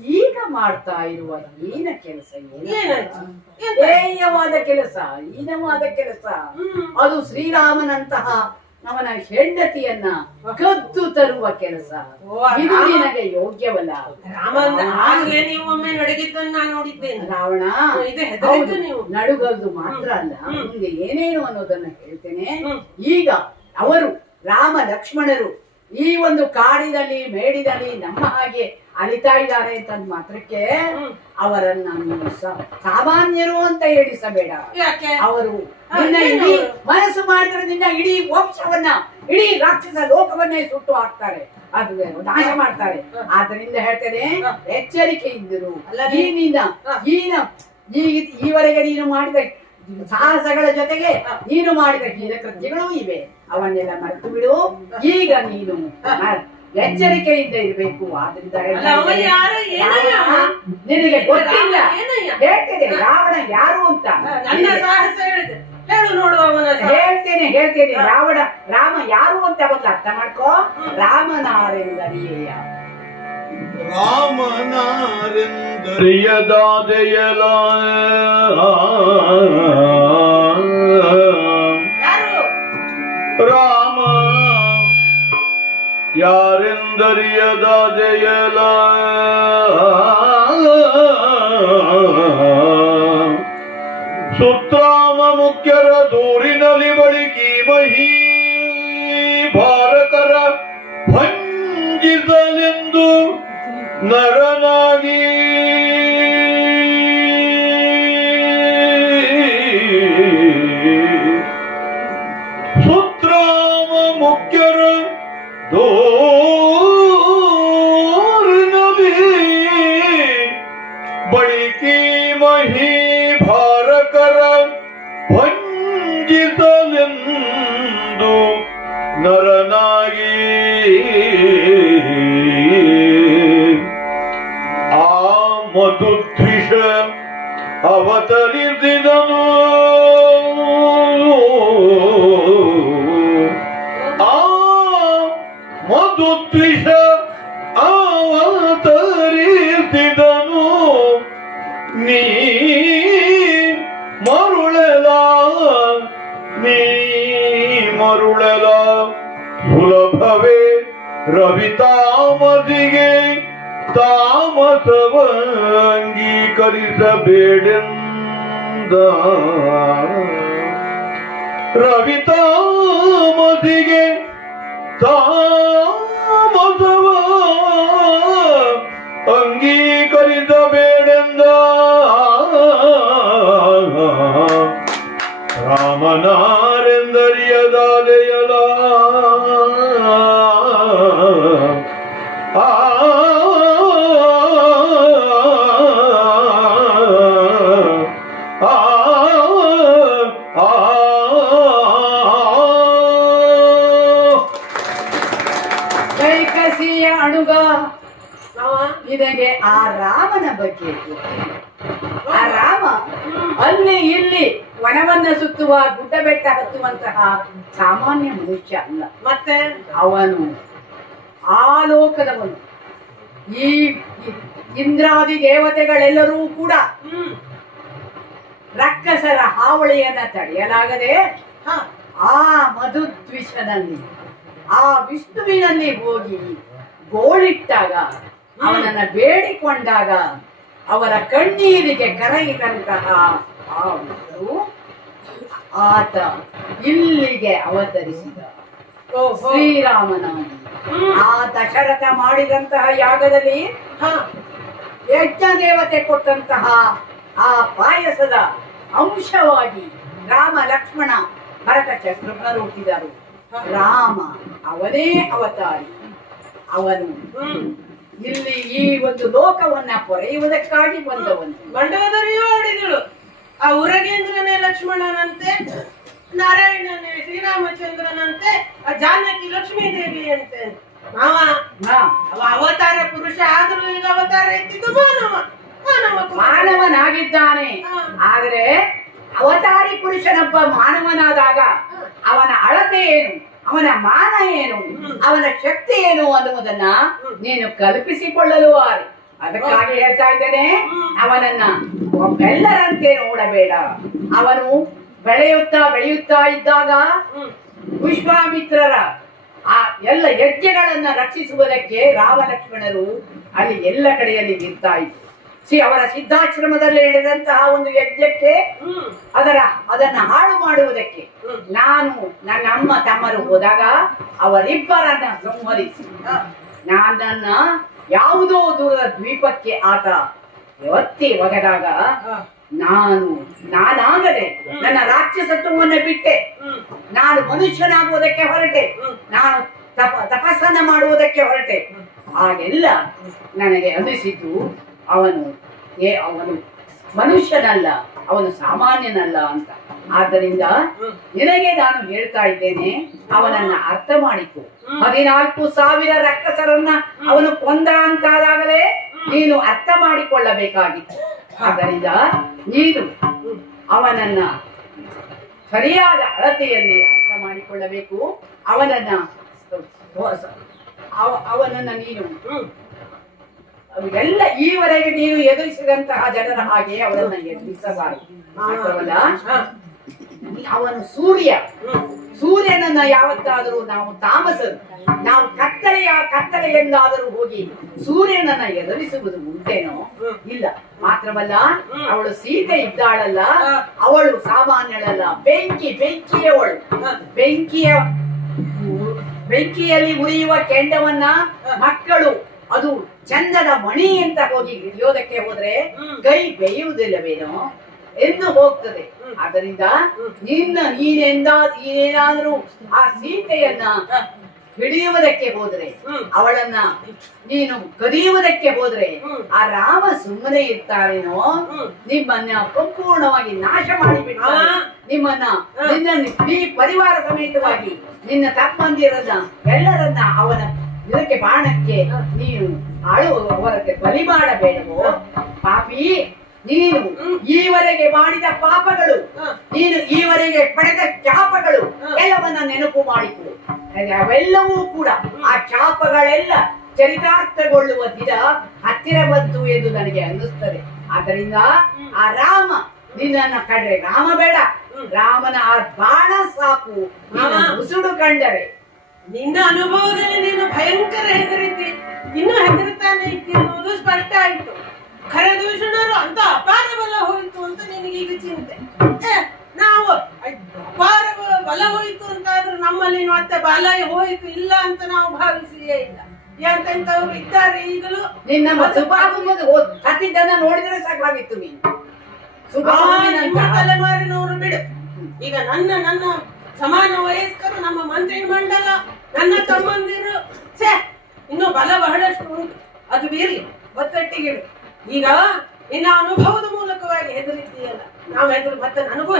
ಈಗ ಮಾಡ್ತಾ ಇರುವ ಹೀನ ಕೆಲಸ ಏನಾಯ್ತು? ಹೇಯವಾದ ಕೆಲಸ, ಹೀನವಾದ ಕೆಲಸ. ಹ್ಮ್. ಅದು ಶ್ರೀರಾಮನಂತಹ ಅವನ ಹೆಂಡತಿಯನ್ನ ಕದ್ದು ತರುವ ಕೆಲಸ. ಓ, ಇದು ರಾಮ- ನಿನಗೆ ಯೋಗ್ಯವಲ್ಲ. ರಾಮನ ಹಾಗೆ ನೀವು ಒಮ್ಮೆ ನಡಗಿದ್ದನ್ನು ನಾನು ನೋಡಿದ್ದೇನೆ. ರಾವಣ ಇದು ಹೆದರಿದ್ದು ಹೌದು, ನೀವು. ನಡುಗಲ್ದು ಮಾತ್ರ ಅಲ್ಲ, ಹ್ಮ್. ಮುಂದೆ ಏನೇನು ಅನ್ನೋದನ್ನ ಹೇಳ್ತೇನೆ. ಹ್ಮ್. ಈಗ ಅವರು ರಾಮ ಲಕ್ಷ್ಮಣರು ಈ ಒಂದು ಕಾಡಿನಲ್ಲಿ ಮೇಡಿನಲ್ಲಿ ನಮ್ಮ ಹಾಗೆ ಅಲಿತಾ ಇದ್ದಾರೆ ಅಂತ ಮಾತ್ರಕ್ಕೆ ಹ್ಮ್. ಅವರನ್ನ ನೀನು ಸಾಮಾನ್ಯರು ಅಂತ ಹೇಳಿಸಬೇಡ. ಯಾಕೆ? ಅವರು ಹಾ, ನಿನ್ನ ಏನು ಇಡೀ ಅವರು? ಮನಸ್ಸು ಮಾಡಿದ್ರೆ ನಿನ್ನ ಇಡೀ ವಂಶವನ್ನ, ಇಡೀ ರಾಕ್ಷಸ ಲೋಕವನ್ನೇ ಸುಟ್ಟು ಹಾಕ್ತಾರೆ, ಅದು ನಾಶ ಮಾಡ್ತಾರೆ. ಆದ್ರಿಂದ ಹೇಳ್ತೇನೆ, ಹಾ. ಎಚ್ಚರಿಕೆಯಿಂದಿರು. ಅಲ್ಲ, ಈವರೆಗೆ ನೀನು ಮಾಡಿದ ಸಾಹಸಗಳ ಜೊತೆಗೆ ನೀನು ಮಾಡಿದ ಹೀನ ಕೃತ್ಯಗಳೂ ಇವೆ, ಅವನ್ನೆಲ್ಲ ಮರೆತು ಬಿಡು. ಈಗ ನೀನು ಎಚ್ಚರಿಕೆಯಿಂದ ಇರಬೇಕು. ಆದ್ರಿಂದ ಅಲ್ಲ, ಅವ ಯಾರು? ಏನಯ್ಯ? ನಿನಗೆ ಗೊತ್ತಿಲ್ಲ. ಏನಯ್ಯ? ಹೇಳ್ತೇನೆ ರಾವಣ ಯಾರು ಅಂತ. ನನ್ನ ಸಾಹಸ ಹೇಳಿದೆ, ಹೇಳು ನೋಡು ಅವನ ಸಾಹಸ. ಹೇಳ್ತೇನೆ ರಾಮ ಯಾರು ಅಂತ ಮೊದಲು ಅರ್ಥ ಮಾಡ್ಕೋ. ರಾಮನಾರೆಂದರಿಯೇಯ, ರಾಮನಾರೆಂದರಿಯದಾದೆಯಲ ಯಾರು? ರಾಮ ಯಾರೆಂದರಿಯದಾದೆಯಲ ಸುತ್ರಾಮ ಮುಖ್ಯರ ದೂರಿನಲ್ಲಿ ಬಳಿಕಿ ಮಹಿ ಭಾರತರ ಭಂಜಿಸಲೆಂದು ನರನಾಗಿ ಸುತ್ರಾಮ ಮುಖ್ಯರ ದೂರಿನಲ್ಲಿ ಬಳಿಕಿ ಮಹಿ ಭಾರಕರ ಭಂಜಿಸಲೆಂದು ನರನಾಗಿ ಆ ಮಧುದ್ವಿಷ ಅವತರಿಸಿದನು. ಆ ಮಧುದ್ವಿಷ ಅವತರಿಸಿದನು. ನೀ ಮರುಳಲ ಸುಲಭವೇ ರವಿತಾಮದಿಗೆ ತಾಮಸವ ಅಂಗೀಕರಿಸಬೇಡೆಂದ. ರವಿತಾಮದಿಗೆ ತಾಮಸವ ಅಂಗೀಕರಿಸಬೇಡೆಂದ. ರಾಮನಾರೆಂದರಿಯದಾದೆಯಲ ಕೈಕಸಿಯ ಅಣುಗ ಅವ ನಿನಗೆ ಆ ರಾಮನ ಬಗ್ಗೆ ಗೊತ್ತಿಲ್ಲ. ಆ ರಾಮ ಅಲ್ಲಿ ಇಲ್ಲಿ ವನವನ್ನ ಸುತ್ತುವ ಗುಡ್ಡ ಬೆಟ್ಟ ಹತ್ತುವಂತಹ ಸಾಮಾನ್ಯ ಮನುಷ್ಯ ಅಲ್ಲ. ಮತ್ತೆ ಅವನು ಆ ಲೋಕದವನು. ಈ ಇಂದ್ರಾದಿ ದೇವತೆಗಳೆಲ್ಲರೂ ಕೂಡ ಹ್ಮ್ ರಕ್ಕಸರ ಹಾವಳಿಯನ್ನ ತಡೆಯಲಾಗದೆ ಹ, ಆ ಮಧುದ್ವಿಷನಲ್ಲಿ ಆ ವಿಷ್ಣುವಿನಲ್ಲಿ ಹೋಗಿ ಗೋಳಿಟ್ಟಾಗ ಅವನನ್ನ ಬೇಡಿಕೊಂಡಾಗ ಅವರ ಕಣ್ಣೀರಿಗೆ ಕರಗಿದಂತಹ ಆ ವಿಷ್ಣು ಆತ ಇಲ್ಲಿಗೆ ಅವತರಿಸಿದ ಓಹೋ. ಶ್ರೀರಾಮನಾಗಿ ಹ್ಮ್. ಆ ದಶರಥ ಮಾಡಿದಂತಹ ಯಾಗದಲ್ಲಿ ಹ, ಯಜ್ಞ ದೇವತೆ ಕೊಟ್ಟಂತಹ ಆ ಪಾಯಸದ ಅಂಶವಾಗಿ ರಾಮ ಲಕ್ಷ್ಮಣ ಭರತ ಶತ್ರುಘ್ನರು ಹುಟ್ಟಿದರು. ರಾಮ ಅವನೇ ಅವತಾರಿ. ಅವನು ಹ್ಮ್. ಇಲ್ಲಿ ಈ ಒಂದು ಲೋಕವನ್ನ ಪೊರೆಯುವುದಕ್ಕಾಗಿ ಬಂದವನು. ಮಂಡಲದಲ್ಲಿಯೂ ಆಡಿದಳು. ಆ ಉರಗೇಂದ್ರನೇ ಲಕ್ಷ್ಮಣನಂತೆ, ನಾರಾಯಣನೇ ಶ್ರೀರಾಮಚಂದ್ರನಂತೆ, ಆ ಜಾನಕಿ ಲಕ್ಷ್ಮೀ ದೇವಿಯಂತೆ. ಮಾವ ಹಾ, ಅವ ಅವತಾರ ಪುರುಷ ಆದ್ರೂ ಈಗ ಅವತಾರ ಎತ್ತಿದ್ದು ಮಾನವ. ಮಾನವ ಕುಲ. ಮಾನವನಾಗಿದ್ದಾನೆ. ಆದರೆ ಅವತಾರಿ ಪುರುಷನೊಬ್ಬ ಮಾನವನಾದಾಗ ಅವನ ಅಳತೆ ಏನು, ಅವನ ಮಾನ ಏನು, ಅವನ ಶಕ್ತಿ ಏನು ಅನ್ನುವುದನ್ನ ನೀನು ಕಲ್ಪಿಸಿಕೊಳ್ಳಲು ಆರಿ. ಅದಕ್ಕಾಗಿ ಹೇಳ್ತಾ ಇದ್ದೇನೆ, ಅವನನ್ನ ಒಬ್ಬೆಲ್ಲರಂತೆ ನೋಡಬೇಡ. ಅವನು ಬೆಳೆಯುತ್ತಾ ಇದ್ದಾಗ ವಿಶ್ವಾಮಿತ್ರರ ಆ ಎಲ್ಲ ಯಜ್ಞಗಳನ್ನ ರಕ್ಷಿಸುವುದಕ್ಕೆ ರಾಮ ಲಕ್ಷ್ಮಣರು ಅಲ್ಲಿ ಎಲ್ಲ ಕಡೆಯಲ್ಲಿ ಇರ್ತಾ ಇದ್ರು. ಅವರ ಸಿದ್ಧಾಶ್ರಮದಲ್ಲಿ ನಡೆದಂತಹ ಒಂದು ಯಜ್ಞಕ್ಕೆ ಅದನ್ನ ಹಾಳು ಮಾಡುವುದಕ್ಕೆ ನಾನು ನನ್ನ ಅಮ್ಮ ತಮ್ಮರು ಹೋದಾಗ ಅವರಿಬ್ಬರನ್ನ ಸಂಹರಿಸಿ ನಾನನ್ನ ಯಾವುದೋ ದೂರದ ದ್ವೀಪಕ್ಕೆ ಆತ ಒತ್ತಿ ಒಗೆದಾಗ ನಾನಾಗದೆ ನನ್ನ ರಾಕ್ಷಸತ್ವವನ್ನು ಬಿಟ್ಟೆ, ನಾನು ಮನುಷ್ಯನಾಗುವುದಕ್ಕೆ ಹೊರಟೆ, ನಾನು ತಪಸ್ಸನ್ನ ಮಾಡುವುದಕ್ಕೆ ಹೊರಟೆ. ಹಾಗೆಲ್ಲ ನನಗೆ ಅನಿಸಿತು ಅವನು ಮನುಷ್ಯನಲ್ಲ, ಅವನು ಸಾಮಾನ್ಯನಲ್ಲ ಅಂತ. ಆದ್ದರಿಂದ ನಿನಗೆ ನಾನು ಹೇಳ್ತಾ ಇದ್ದೇನೆ, ಅವನನ್ನ ಅರ್ಥ ಮಾಡಿಕೊ. 14,000 ರಕ್ಕಸರನ್ನ ಅವನು ಕೊಂದ ಅಂತಾದಾಗಲೇ ನೀನು ಅರ್ಥ ಮಾಡಿಕೊಳ್ಳಬೇಕಾಗಿತ್ತು. ಆದ್ದರಿಂದ ನೀನು ಅವನನ್ನ ಸರಿಯಾದ ಅಳತೆಯಲ್ಲಿ ಅರ್ಥ ಮಾಡಿಕೊಳ್ಳಬೇಕು. ಅವನನ್ನ ನೀನು ಎಲ್ಲ ಈವರೆಗೆ ನೀನು ಎದುರಿಸಿದಂತಹ ಜನರ ಹಾಗೆ ಅವರನ್ನ ಎದುರಿಸಬಾರದು. ಮಾತ್ರವಲ್ಲ, ಅವನು ಸೂರ್ಯನನ್ನ ಯಾವತ್ತಾದರೂ ನಾವು ತಾಮಸರು, ನಾವು ಕತ್ತಲೆಯೆಂದಾದರೂ ಹೋಗಿ ಸೂರ್ಯನನ್ನ ಎದುರಿಸುವುದು ಉಂಟೇನೋ? ಇಲ್ಲ. ಮಾತ್ರವಲ್ಲ, ಅವಳು ಸೀತೆ ಇದ್ದಾಳಲ್ಲ, ಅವಳು ಸಾಮಾನ್ಯಳಲ್ಲ, ಬೆಂಕಿಯವಳು. ಬೆಂಕಿಯಲ್ಲಿ ಉರಿಯುವ ಕೆಂಡವನ್ನ ಮಕ್ಕಳು ಅದು ಚಂದದ ಮಣಿ ಅಂತ ಹೋಗಿ ಹಿಡಿಯೋದಕ್ಕೆ ಹೋದ್ರೆ ಕೈ ಬೇಯುವುದಿಲ್ಲವೇನೋ ಎಂದು ಹೋಗ್ತದೆ. ಆದ್ದರಿಂದ ನೀನೇನಾದ್ರೂ ಆ ಸೀತೆಯನ್ನ ಹಿಡಿಯುವುದಕ್ಕೆ ಹೋದ್ರೆ, ಅವಳನ್ನ ನೀನು ಕದಿಯುವುದಕ್ಕೆ ಹೋದ್ರೆ ಆ ರಾಮ ಸುಮ್ಮನೆ ಇರ್ತಾರೇನೋ? ನಿಮ್ಮನ್ನ ಸಂಪೂರ್ಣವಾಗಿ ನಾಶ ಮಾಡಿಬಿಡ್ತಾನೆ. ನಿನ್ನ ಪರಿವಾರ ಸಮೇತವಾಗಿ ನಿನ್ನ ತಪ್ಪಂದಿರನ್ನ ಎಲ್ಲರನ್ನ ಅವನ ಇದಕ್ಕೆ ಬಾಣಕ್ಕೆ ನೀನು ಅವರಕ್ಕೆ ಬಲಿ ಮಾಡಬೇಡವೋ? ಪಾಪಿ, ನೀನು ಈವರೆಗೆ ಮಾಡಿದ ಪಾಪಗಳು, ನೀನು ಈವರೆಗೆ ಪಡೆದ ಶಾಪಗಳು ಎಲ್ಲವನ್ನ ನೆನಪು ಮಾಡಿಕೊಡು. ಅವೆಲ್ಲವೂ ಕೂಡ ಆ ಶಾಪಗಳೆಲ್ಲ ಚರಿತಾರ್ಥಗೊಳ್ಳುವ ದಿನ ಹತ್ತಿರ ಬಂತು ಎಂದು ನನಗೆ ಅನ್ನಿಸ್ತದೆ. ಆದ್ದರಿಂದ ಆ ರಾಮ ನಿನ್ನನ್ನ ಕಂಡ್ರೆ ರಾಮ ಬೇಡ, ರಾಮನ ಆ ಬಾಣ ಸಾಕು. ಉಸುಡು ಕಂಡರೆ ನಿನ್ನ ಅನುಭವದಲ್ಲಿ ನೀನು ಭಯಂಕರ ಹೆದರಿದ್ದಿ, ಇನ್ನೂ ಹೆದರುತ್ತಾನೆ ಇದ್ದಿ ಅನ್ನೋದು ಸ್ಪಷ್ಟ ಆಯ್ತು. ಖರದೂಷಣರು ಅಂತ ಅಪಾರ ಬಲ ಹೋಯ್ತು ಅಂತ ನಿನಗೀಗ ಚಿಂತೆ. ನಾವು ಅಪಾರ ಬಲ ಹೋಯ್ತು ಅಂತಾದ್ರೂ ನಮ್ಮಲ್ಲಿ ಮತ್ತೆ ಬಲ ಹೋಯ್ತು ಇಲ್ಲ ಅಂತ ನಾವು ಭಾವಿಸಿಯೇ ಇಲ್ಲ. ಎಂತೆಂತವ್ರು ಇದ್ದಾರೆ ಈಗಲೂ. ನಿನ್ನ ಹತ್ತಿದ್ದನ್ನ ನೋಡಿದ್ರೆ ಸಾಕಾಗಿತ್ತು. ನೀನು ತಲೆಮಾರಿನವರು ಬಿಡು. ಈಗ ನನ್ನ ಸಮಾನ ವಯಸ್ಕರು, ನಮ್ಮ ಮಂತ್ರಿ ಮಂಡಲ, ನನ್ನ ತಮ್ಮಂದಿರು, ಇನ್ನು ಬಲ ಬಹಳಷ್ಟು ಉಂಟು. ಅದು ಬೀರ್ಲಿ, ಒತ್ತಟ್ಟಿಗಿಡು. ಈಗ ನಿನ್ನ ಅನುಭವದ ಮೂಲಕವಾಗಿ ಹೆದರಿದ್ದೀಯಲ್ಲ, ನಾವು ಮತ್ತೆ ನನಗೂ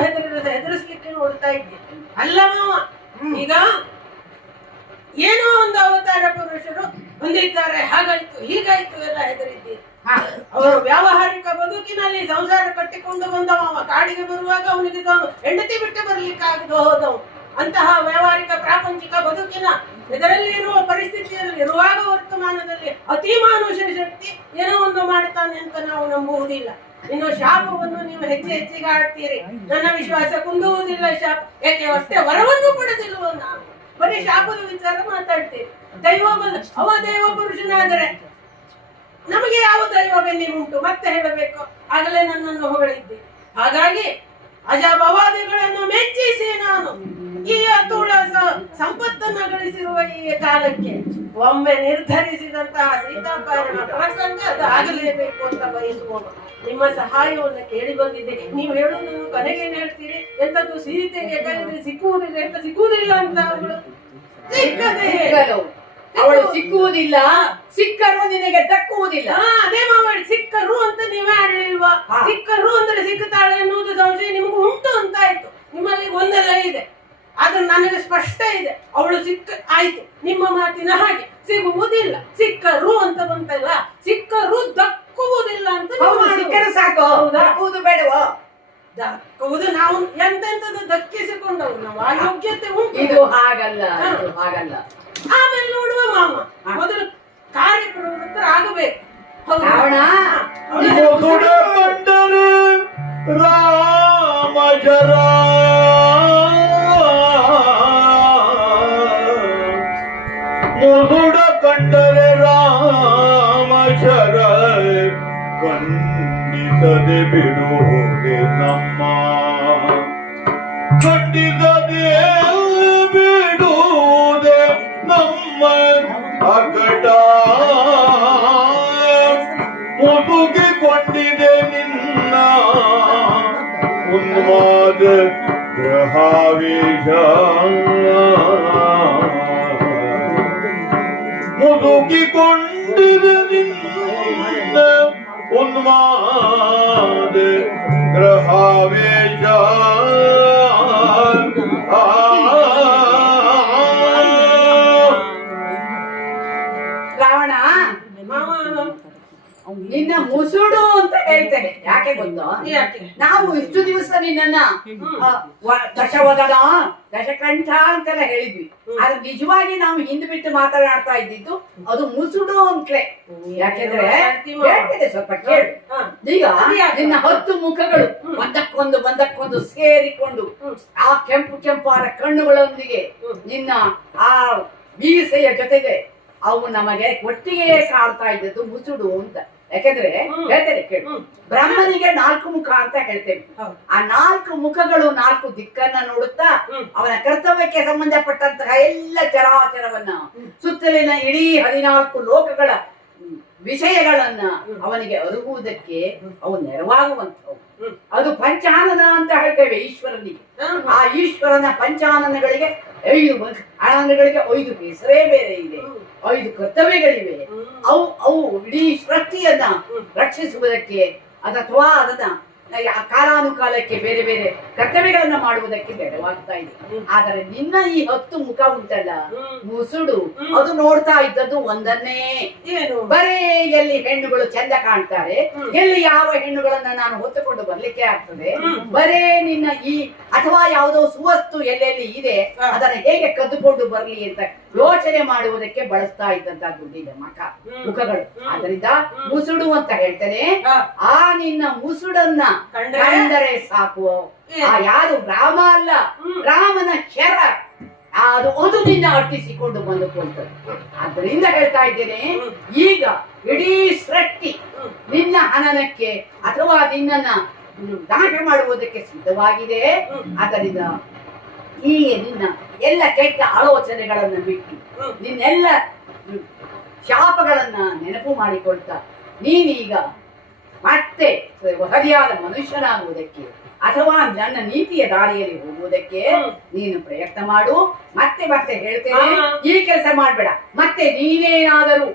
ಹೆದರಿಸ್ಲಿಕ್ಕೆ ನೋಡ್ತಾ ಇದ್ದೆ ಅಲ್ಲ ಮಾವ. ಈಗ ಏನೋ ಒಂದು ಅವತಾರ ಪುರುಷರು ಹೊಂದಿದ್ದಾರೆ, ಹಾಗಾಯ್ತು ಹೀಗಾಯ್ತು ಎಲ್ಲ ಹೆದರಿದ್ದೀರಿ. ಅವರು ವ್ಯಾವಹಾರಿಕ ಬದುಕಿನಲ್ಲಿ ಸಂಸಾರ ಕಟ್ಟಿಕೊಂಡು ಬಂದವ. ಕಾಡಿಗೆ ಬರುವಾಗ ಅವನಿಗೆ ಹೆಂಡತಿ ಬಿಟ್ಟು ಬರ್ಲಿಕ್ಕಾಗದು ಹೋದವು. ಅಂತಹ ವ್ಯಾವಹಾರಿಕ ಪ್ರಾಪಂಚಿಕ ಬದುಕಿನ ಇದರಲ್ಲಿ ಇರುವ ಪರಿಸ್ಥಿತಿಯಲ್ಲಿ ಇರುವಾಗ ವರ್ತಮಾನದಲ್ಲಿ ಅತಿ ಮಾನುಷ ಶಕ್ತಿ ಏನೋ ಒಂದು ಮಾಡ್ತಾನೆ ಅಂತ ನಾವು ನಂಬುವುದಿಲ್ಲ. ಇನ್ನು ಶಾಪವನ್ನು ನೀವು ಹೆಚ್ಚಿಗೆ ಆಡ್ತೀರಿ. ನನ್ನ ವಿಶ್ವಾಸ ಕುಂದುವುದಿಲ್ಲ ಶಾಪ, ಯಾಕೆ ಅಷ್ಟೇ ವರವನ್ನು ಕೊಡೋದಿಲ್ವ ನಾವು? ಬರೀ ಶಾಪದ ವಿಚಾರ ಮಾತಾಡ್ತೀರಿ. ದೈವ ಬಲ್ಲ, ಅವ ದೈವ ಪುರುಷನಾದರೆ ನಮಗೆ ಯಾವ ದೈವ ಬೆನ್ನಿಗುಂಟು ಮತ್ತೆ ಹೇಳಬೇಕು? ಆಗಲೇ ನನ್ನನ್ನು ಹೊಗಳಿದ್ದೆ. ಹಾಗಾಗಿ ಅಜಾಬವಾದಿಗಳನ್ನು ಮೆಚ್ಚಿಸಿ ನಾನು ಈ ಅತುಳ ಸಂಪತ್ತನ್ನು ಗಳಿಸಿರುವ ಈ ಕಾಲಕ್ಕೆ ಒಮ್ಮೆ ನಿರ್ಧರಿಸಿದಂತಹ ಸೀತಾಪಹರಣ ಪ್ರಸಂಗ ಅದು ಆಗಲೇಬೇಕು ಅಂತ ಬಯಸುವನು. ನಿಮ್ಮ ಸಹಾಯವನ್ನು ಕೇಳಿ ಬಂದಿದೆ. ನೀವು ಹೇಳುವುದನ್ನು ಕೊನೆಗೇನು ಹೇಳ್ತೀರಿ? ಎಂತದ್ದು ಸೀತೆಗೆ ಕರೆದರೆ ಸಿಕ್ಕುವುದಿಲ್ಲ, ಎಂತ ಸಿಕ್ಕುವುದಿಲ್ಲ ಅಂತ ಅವಳು ಸಿಕ್ಕದೆ ಅವಳು ಸಿಕ್ಕುವುದಿಲ್ಲ, ಸಿಕ್ಕರು ನಿನಗೆ ದಕ್ಕುವುದಿಲ್ಲ. ಅದೇ ಮಾಡಿ ಸಿಕ್ಕರು ಅಂತ ನೀವೇ ಆಡಲಿಲ್ವಾ? ಸಿಕ್ಕರು ಅಂದ್ರೆ ಸಿಕ್ಕುತ್ತಾಳೆ ಎನ್ನುವುದು ಸಂಶಯ ನಿಮಗೂ ಉಂಟು ಅಂತಾಯ್ತು. ನಿಮ್ಮಲ್ಲಿ ಒಂದೆಲ್ಲ ಇದೆ, ಆದ್ರೆ ನನಗೆ ಸ್ಪಷ್ಟ ಇದೆ. ಅವಳು ಸಿಕ್ಕ ಆಯ್ತು, ನಿಮ್ಮ ಮಾತಿನ ಹಾಗೆ ಸಿಗುವುದಿಲ್ಲ. ಸಿಕ್ಕರು ಅಂತ ಬಂತಲ್ಲ, ಸಿಕ್ಕರು ದಕ್ಕುವುದಿಲ್ಲ ಅಂತ. ಸಿಕ್ಕರು ಸಾಕು, ದಕ್ಕುವುದು ಬೇಡವೋ? ದಕ್ಕುವುದು ನಾವು ಎಂತೆಂತದ್ದು ದಕ್ಕಿಸಿಕೊಂಡವು, ನಾವು ಆ ಯೋಗ್ಯತೆ ಉಂಟು. ಇದು ಹಾಗಲ್ಲ, ಇದು ಹಾಗಲ್ಲ. ಆಮೇಲೆ ನೋಡುವ ಮಾಮ, ಮೊದಲು ಕಾರ್ಯಪ್ರವೃತ್ತರಾಗಬೇಕು. ರಾವಣ ಮುಸುಡ ಕಂಡರೆ ರಾಮಚರ, ಮುಸುಡ ಕಂಡರೆ ರಾಮಚರ, ಖಂಡಿಸದೆ ಬಿಡುವುದೇ ನಮ್ಮ, ಖಂಡಿಸದೆ ಬಿಡುವುದೇ ನಮ್ಮ ಅಕಟ. ಮುಸುಗಿಕೊಂಡಿದೆ ನಿನ್ನ ಉನ್ಮಾದ ಗ್ರಹಾವೇಶ, ಮುಸುಗಿಕೊಂಡಿದೆ ನಿನ್ನ ಉನ್ಮಾದ ಗ್ರಹಾವೇಶ. ರಾವಣ ನಿನ್ನ ಮುಸುಡು ಅಂತ ಹೇಳ್ತೇನೆ. ಯಾಕೆ ಗೊತ್ತೋ? ನಾವು ಇಷ್ಟು ದಿವಸ ನಿನ್ನನ್ನ ದಶವದನ ದಶಕಂಠ ಅಂತೆಲ್ಲ ಹೇಳಿದ್ವಿ. ಆದ್ರೆ ನಿಜವಾಗಿ ನಾವು ಹಿಂದ್ ಬಿಟ್ಟು ಮಾತನಾಡ್ತಾ ಇದ್ದಿದ್ದು ಅದು ಮುಸುಡು ಅಂತಲೇ. ಯಾಕೆಂದ್ರೆ ಹೇಳ್ತೇನೆ, ಸ್ವಲ್ಪ ಕೇಳು. ಈಗ ನಿನ್ನ 10 ಮುಖಗಳು ಒಂದಕ್ಕೊಂದು ಸೇರಿಕೊಂಡು ಆ ಕೆಂಪಾದ ಕಣ್ಣುಗಳೊಂದಿಗೆ ನಿನ್ನ ಆ ಮೀಸೆಯ ಜೊತೆಗೆ ಅವು ನಮಗೆ ಒಟ್ಟಿಗೆ ಕಾಡ್ತಾ ಇದ್ದದ್ದು ಮುಸುಡು ಅಂತ. ಯಾಕೆಂದ್ರೆ ಹೇಳ್ತೇನೆ ಕೇಳು, ಬ್ರಹ್ಮನಿಗೆ 4 ಮುಖ ಅಂತ ಹೇಳ್ತೇವೆ. ಆ 4 ಮುಖಗಳು 4 ದಿಕ್ಕನ್ನ ನೋಡುತ್ತಾ ಅವನ ಕರ್ತವ್ಯಕ್ಕೆ ಸಂಬಂಧಪಟ್ಟಂತಹ ಎಲ್ಲ ಚರಾಚರವನ್ನ, ಸುತ್ತಲಿನ ಇಡೀ 14 ಲೋಕಗಳ ವಿಷಯಗಳನ್ನ ಅವನಿಗೆ ಅರಿಯುವುದಕ್ಕೆ ಅವು ನೆರವಾಗುವಂಥವು. ಅದು ಪಂಚಾನನ ಅಂತ ಹೇಳ್ತೇವೆ ಈಶ್ವರನಿಗೆ. ಆ ಈಶ್ವರನ ಪಂಚಾನನಗಳಿಗೆ 5 ಆನಂದಗಳಿಗೆ 5 ಹೆಸರೇ ಬೇರೆ ಇದೆ, 5 ಕರ್ತವ್ಯಗಳಿವೆ. ಅವು ಇಡೀ ಸೃಷ್ಟಿಯನ್ನ ರಕ್ಷಿಸುವುದಕ್ಕೆ ಅಥವಾ ಅದನ್ನ ಕಾಲಾನುಕಾಲಕ್ಕೆ ಬೇರೆ ಬೇರೆ ಕರ್ತವ್ಯಗಳನ್ನ ಮಾಡುವುದಕ್ಕೆ ನೆರವಾಗ್ತಾ ಇದೆ. ಆದರೆ ನಿನ್ನ ಈ 10 ಮುಖ ಉಂಟಲ್ಲ ಮುಸುಡು, ಅದು ನೋಡ್ತಾ ಇದ್ದದ್ದು ಒಂದನ್ನೇ, ಬರೇ ಎಲ್ಲಿ ಹೆಣ್ಣುಗಳು ಚಂದ ಕಾಣ್ತಾರೆ, ಎಲ್ಲಿ ಯಾವ ಹೆಣ್ಣುಗಳನ್ನ ನಾನು ಹೊತ್ತುಕೊಂಡು ಬರ್ಲಿಕ್ಕೆ ಆಗ್ತದೆ, ಬರೇ ನಿನ್ನ ಈ ಅಥವಾ ಯಾವುದೋ ಸುವಸ್ತು ಎಲ್ಲೆಲ್ಲಿ ಇದೆ ಅದನ್ನ ಹೇಗೆ ಕದ್ದುಕೊಂಡು ಬರ್ಲಿ ಅಂತ ಯೋಚನೆ ಮಾಡುವುದಕ್ಕೆ ಬಳಸ್ತಾ ಇದ್ದಂತ ದುಡ್ಡಿನ ಮುಖಗಳು. ಅದರಿಂದ ಮುಸುಡು ಅಂತ ಹೇಳ್ತೇನೆ. ಆ ನಿನ್ನ ಮುಸುಡನ್ನ ಕಂಡರೆ ಸಾಕು. ಆ ಯಾರು ರಾಮ ಅಲ್ಲ, ರಾಮನ ಶರ ಅದು ನಿನ್ನ ಅಟ್ಟಿಸಿಕೊಂಡು ಬಂದುಕೊಳ್ತದೆ. ಆದ್ದರಿಂದ ಹೇಳ್ತಾ ಇದ್ದೇನೆ, ಈಗ ಇಡೀ ಸೃಷ್ಟಿ ನಿನ್ನ ಹನನಕ್ಕೆ ಅಥವಾ ನಿನ್ನನ್ನ ನಾಶ ಮಾಡುವುದಕ್ಕೆ ಸಿದ್ಧವಾಗಿದೆ. ಆದ್ದರಿಂದ ಈ ನಿನ್ನ ಎಲ್ಲ ಕೆಟ್ಟ ಆಲೋಚನೆಗಳನ್ನ ಬಿಟ್ಟು ನಿನ್ನೆಲ್ಲ ಶಾಪಗಳನ್ನ ನೆನಪು ಮಾಡಿಕೊಳ್ತಾ ನೀನೀಗ ಮತ್ತೆ ಸರಿಯಾದ ಮನುಷ್ಯನಾಗುವುದಕ್ಕೆ ಅಥವಾ ನನ್ನ ನೀತಿಯ ದಾರಿಯಲ್ಲಿ ಹೋಗುವುದಕ್ಕೆ ನೀನು ಪ್ರಯತ್ನ ಮಾಡು. ಮತ್ತೆ ಮತ್ತೆ ಹೇಳ್ತೇನೆ, ಈ ಕೆಲಸ ಮಾಡ್ಬೇಡ. ಮತ್ತೆ ನೀನೇನಾದರೂ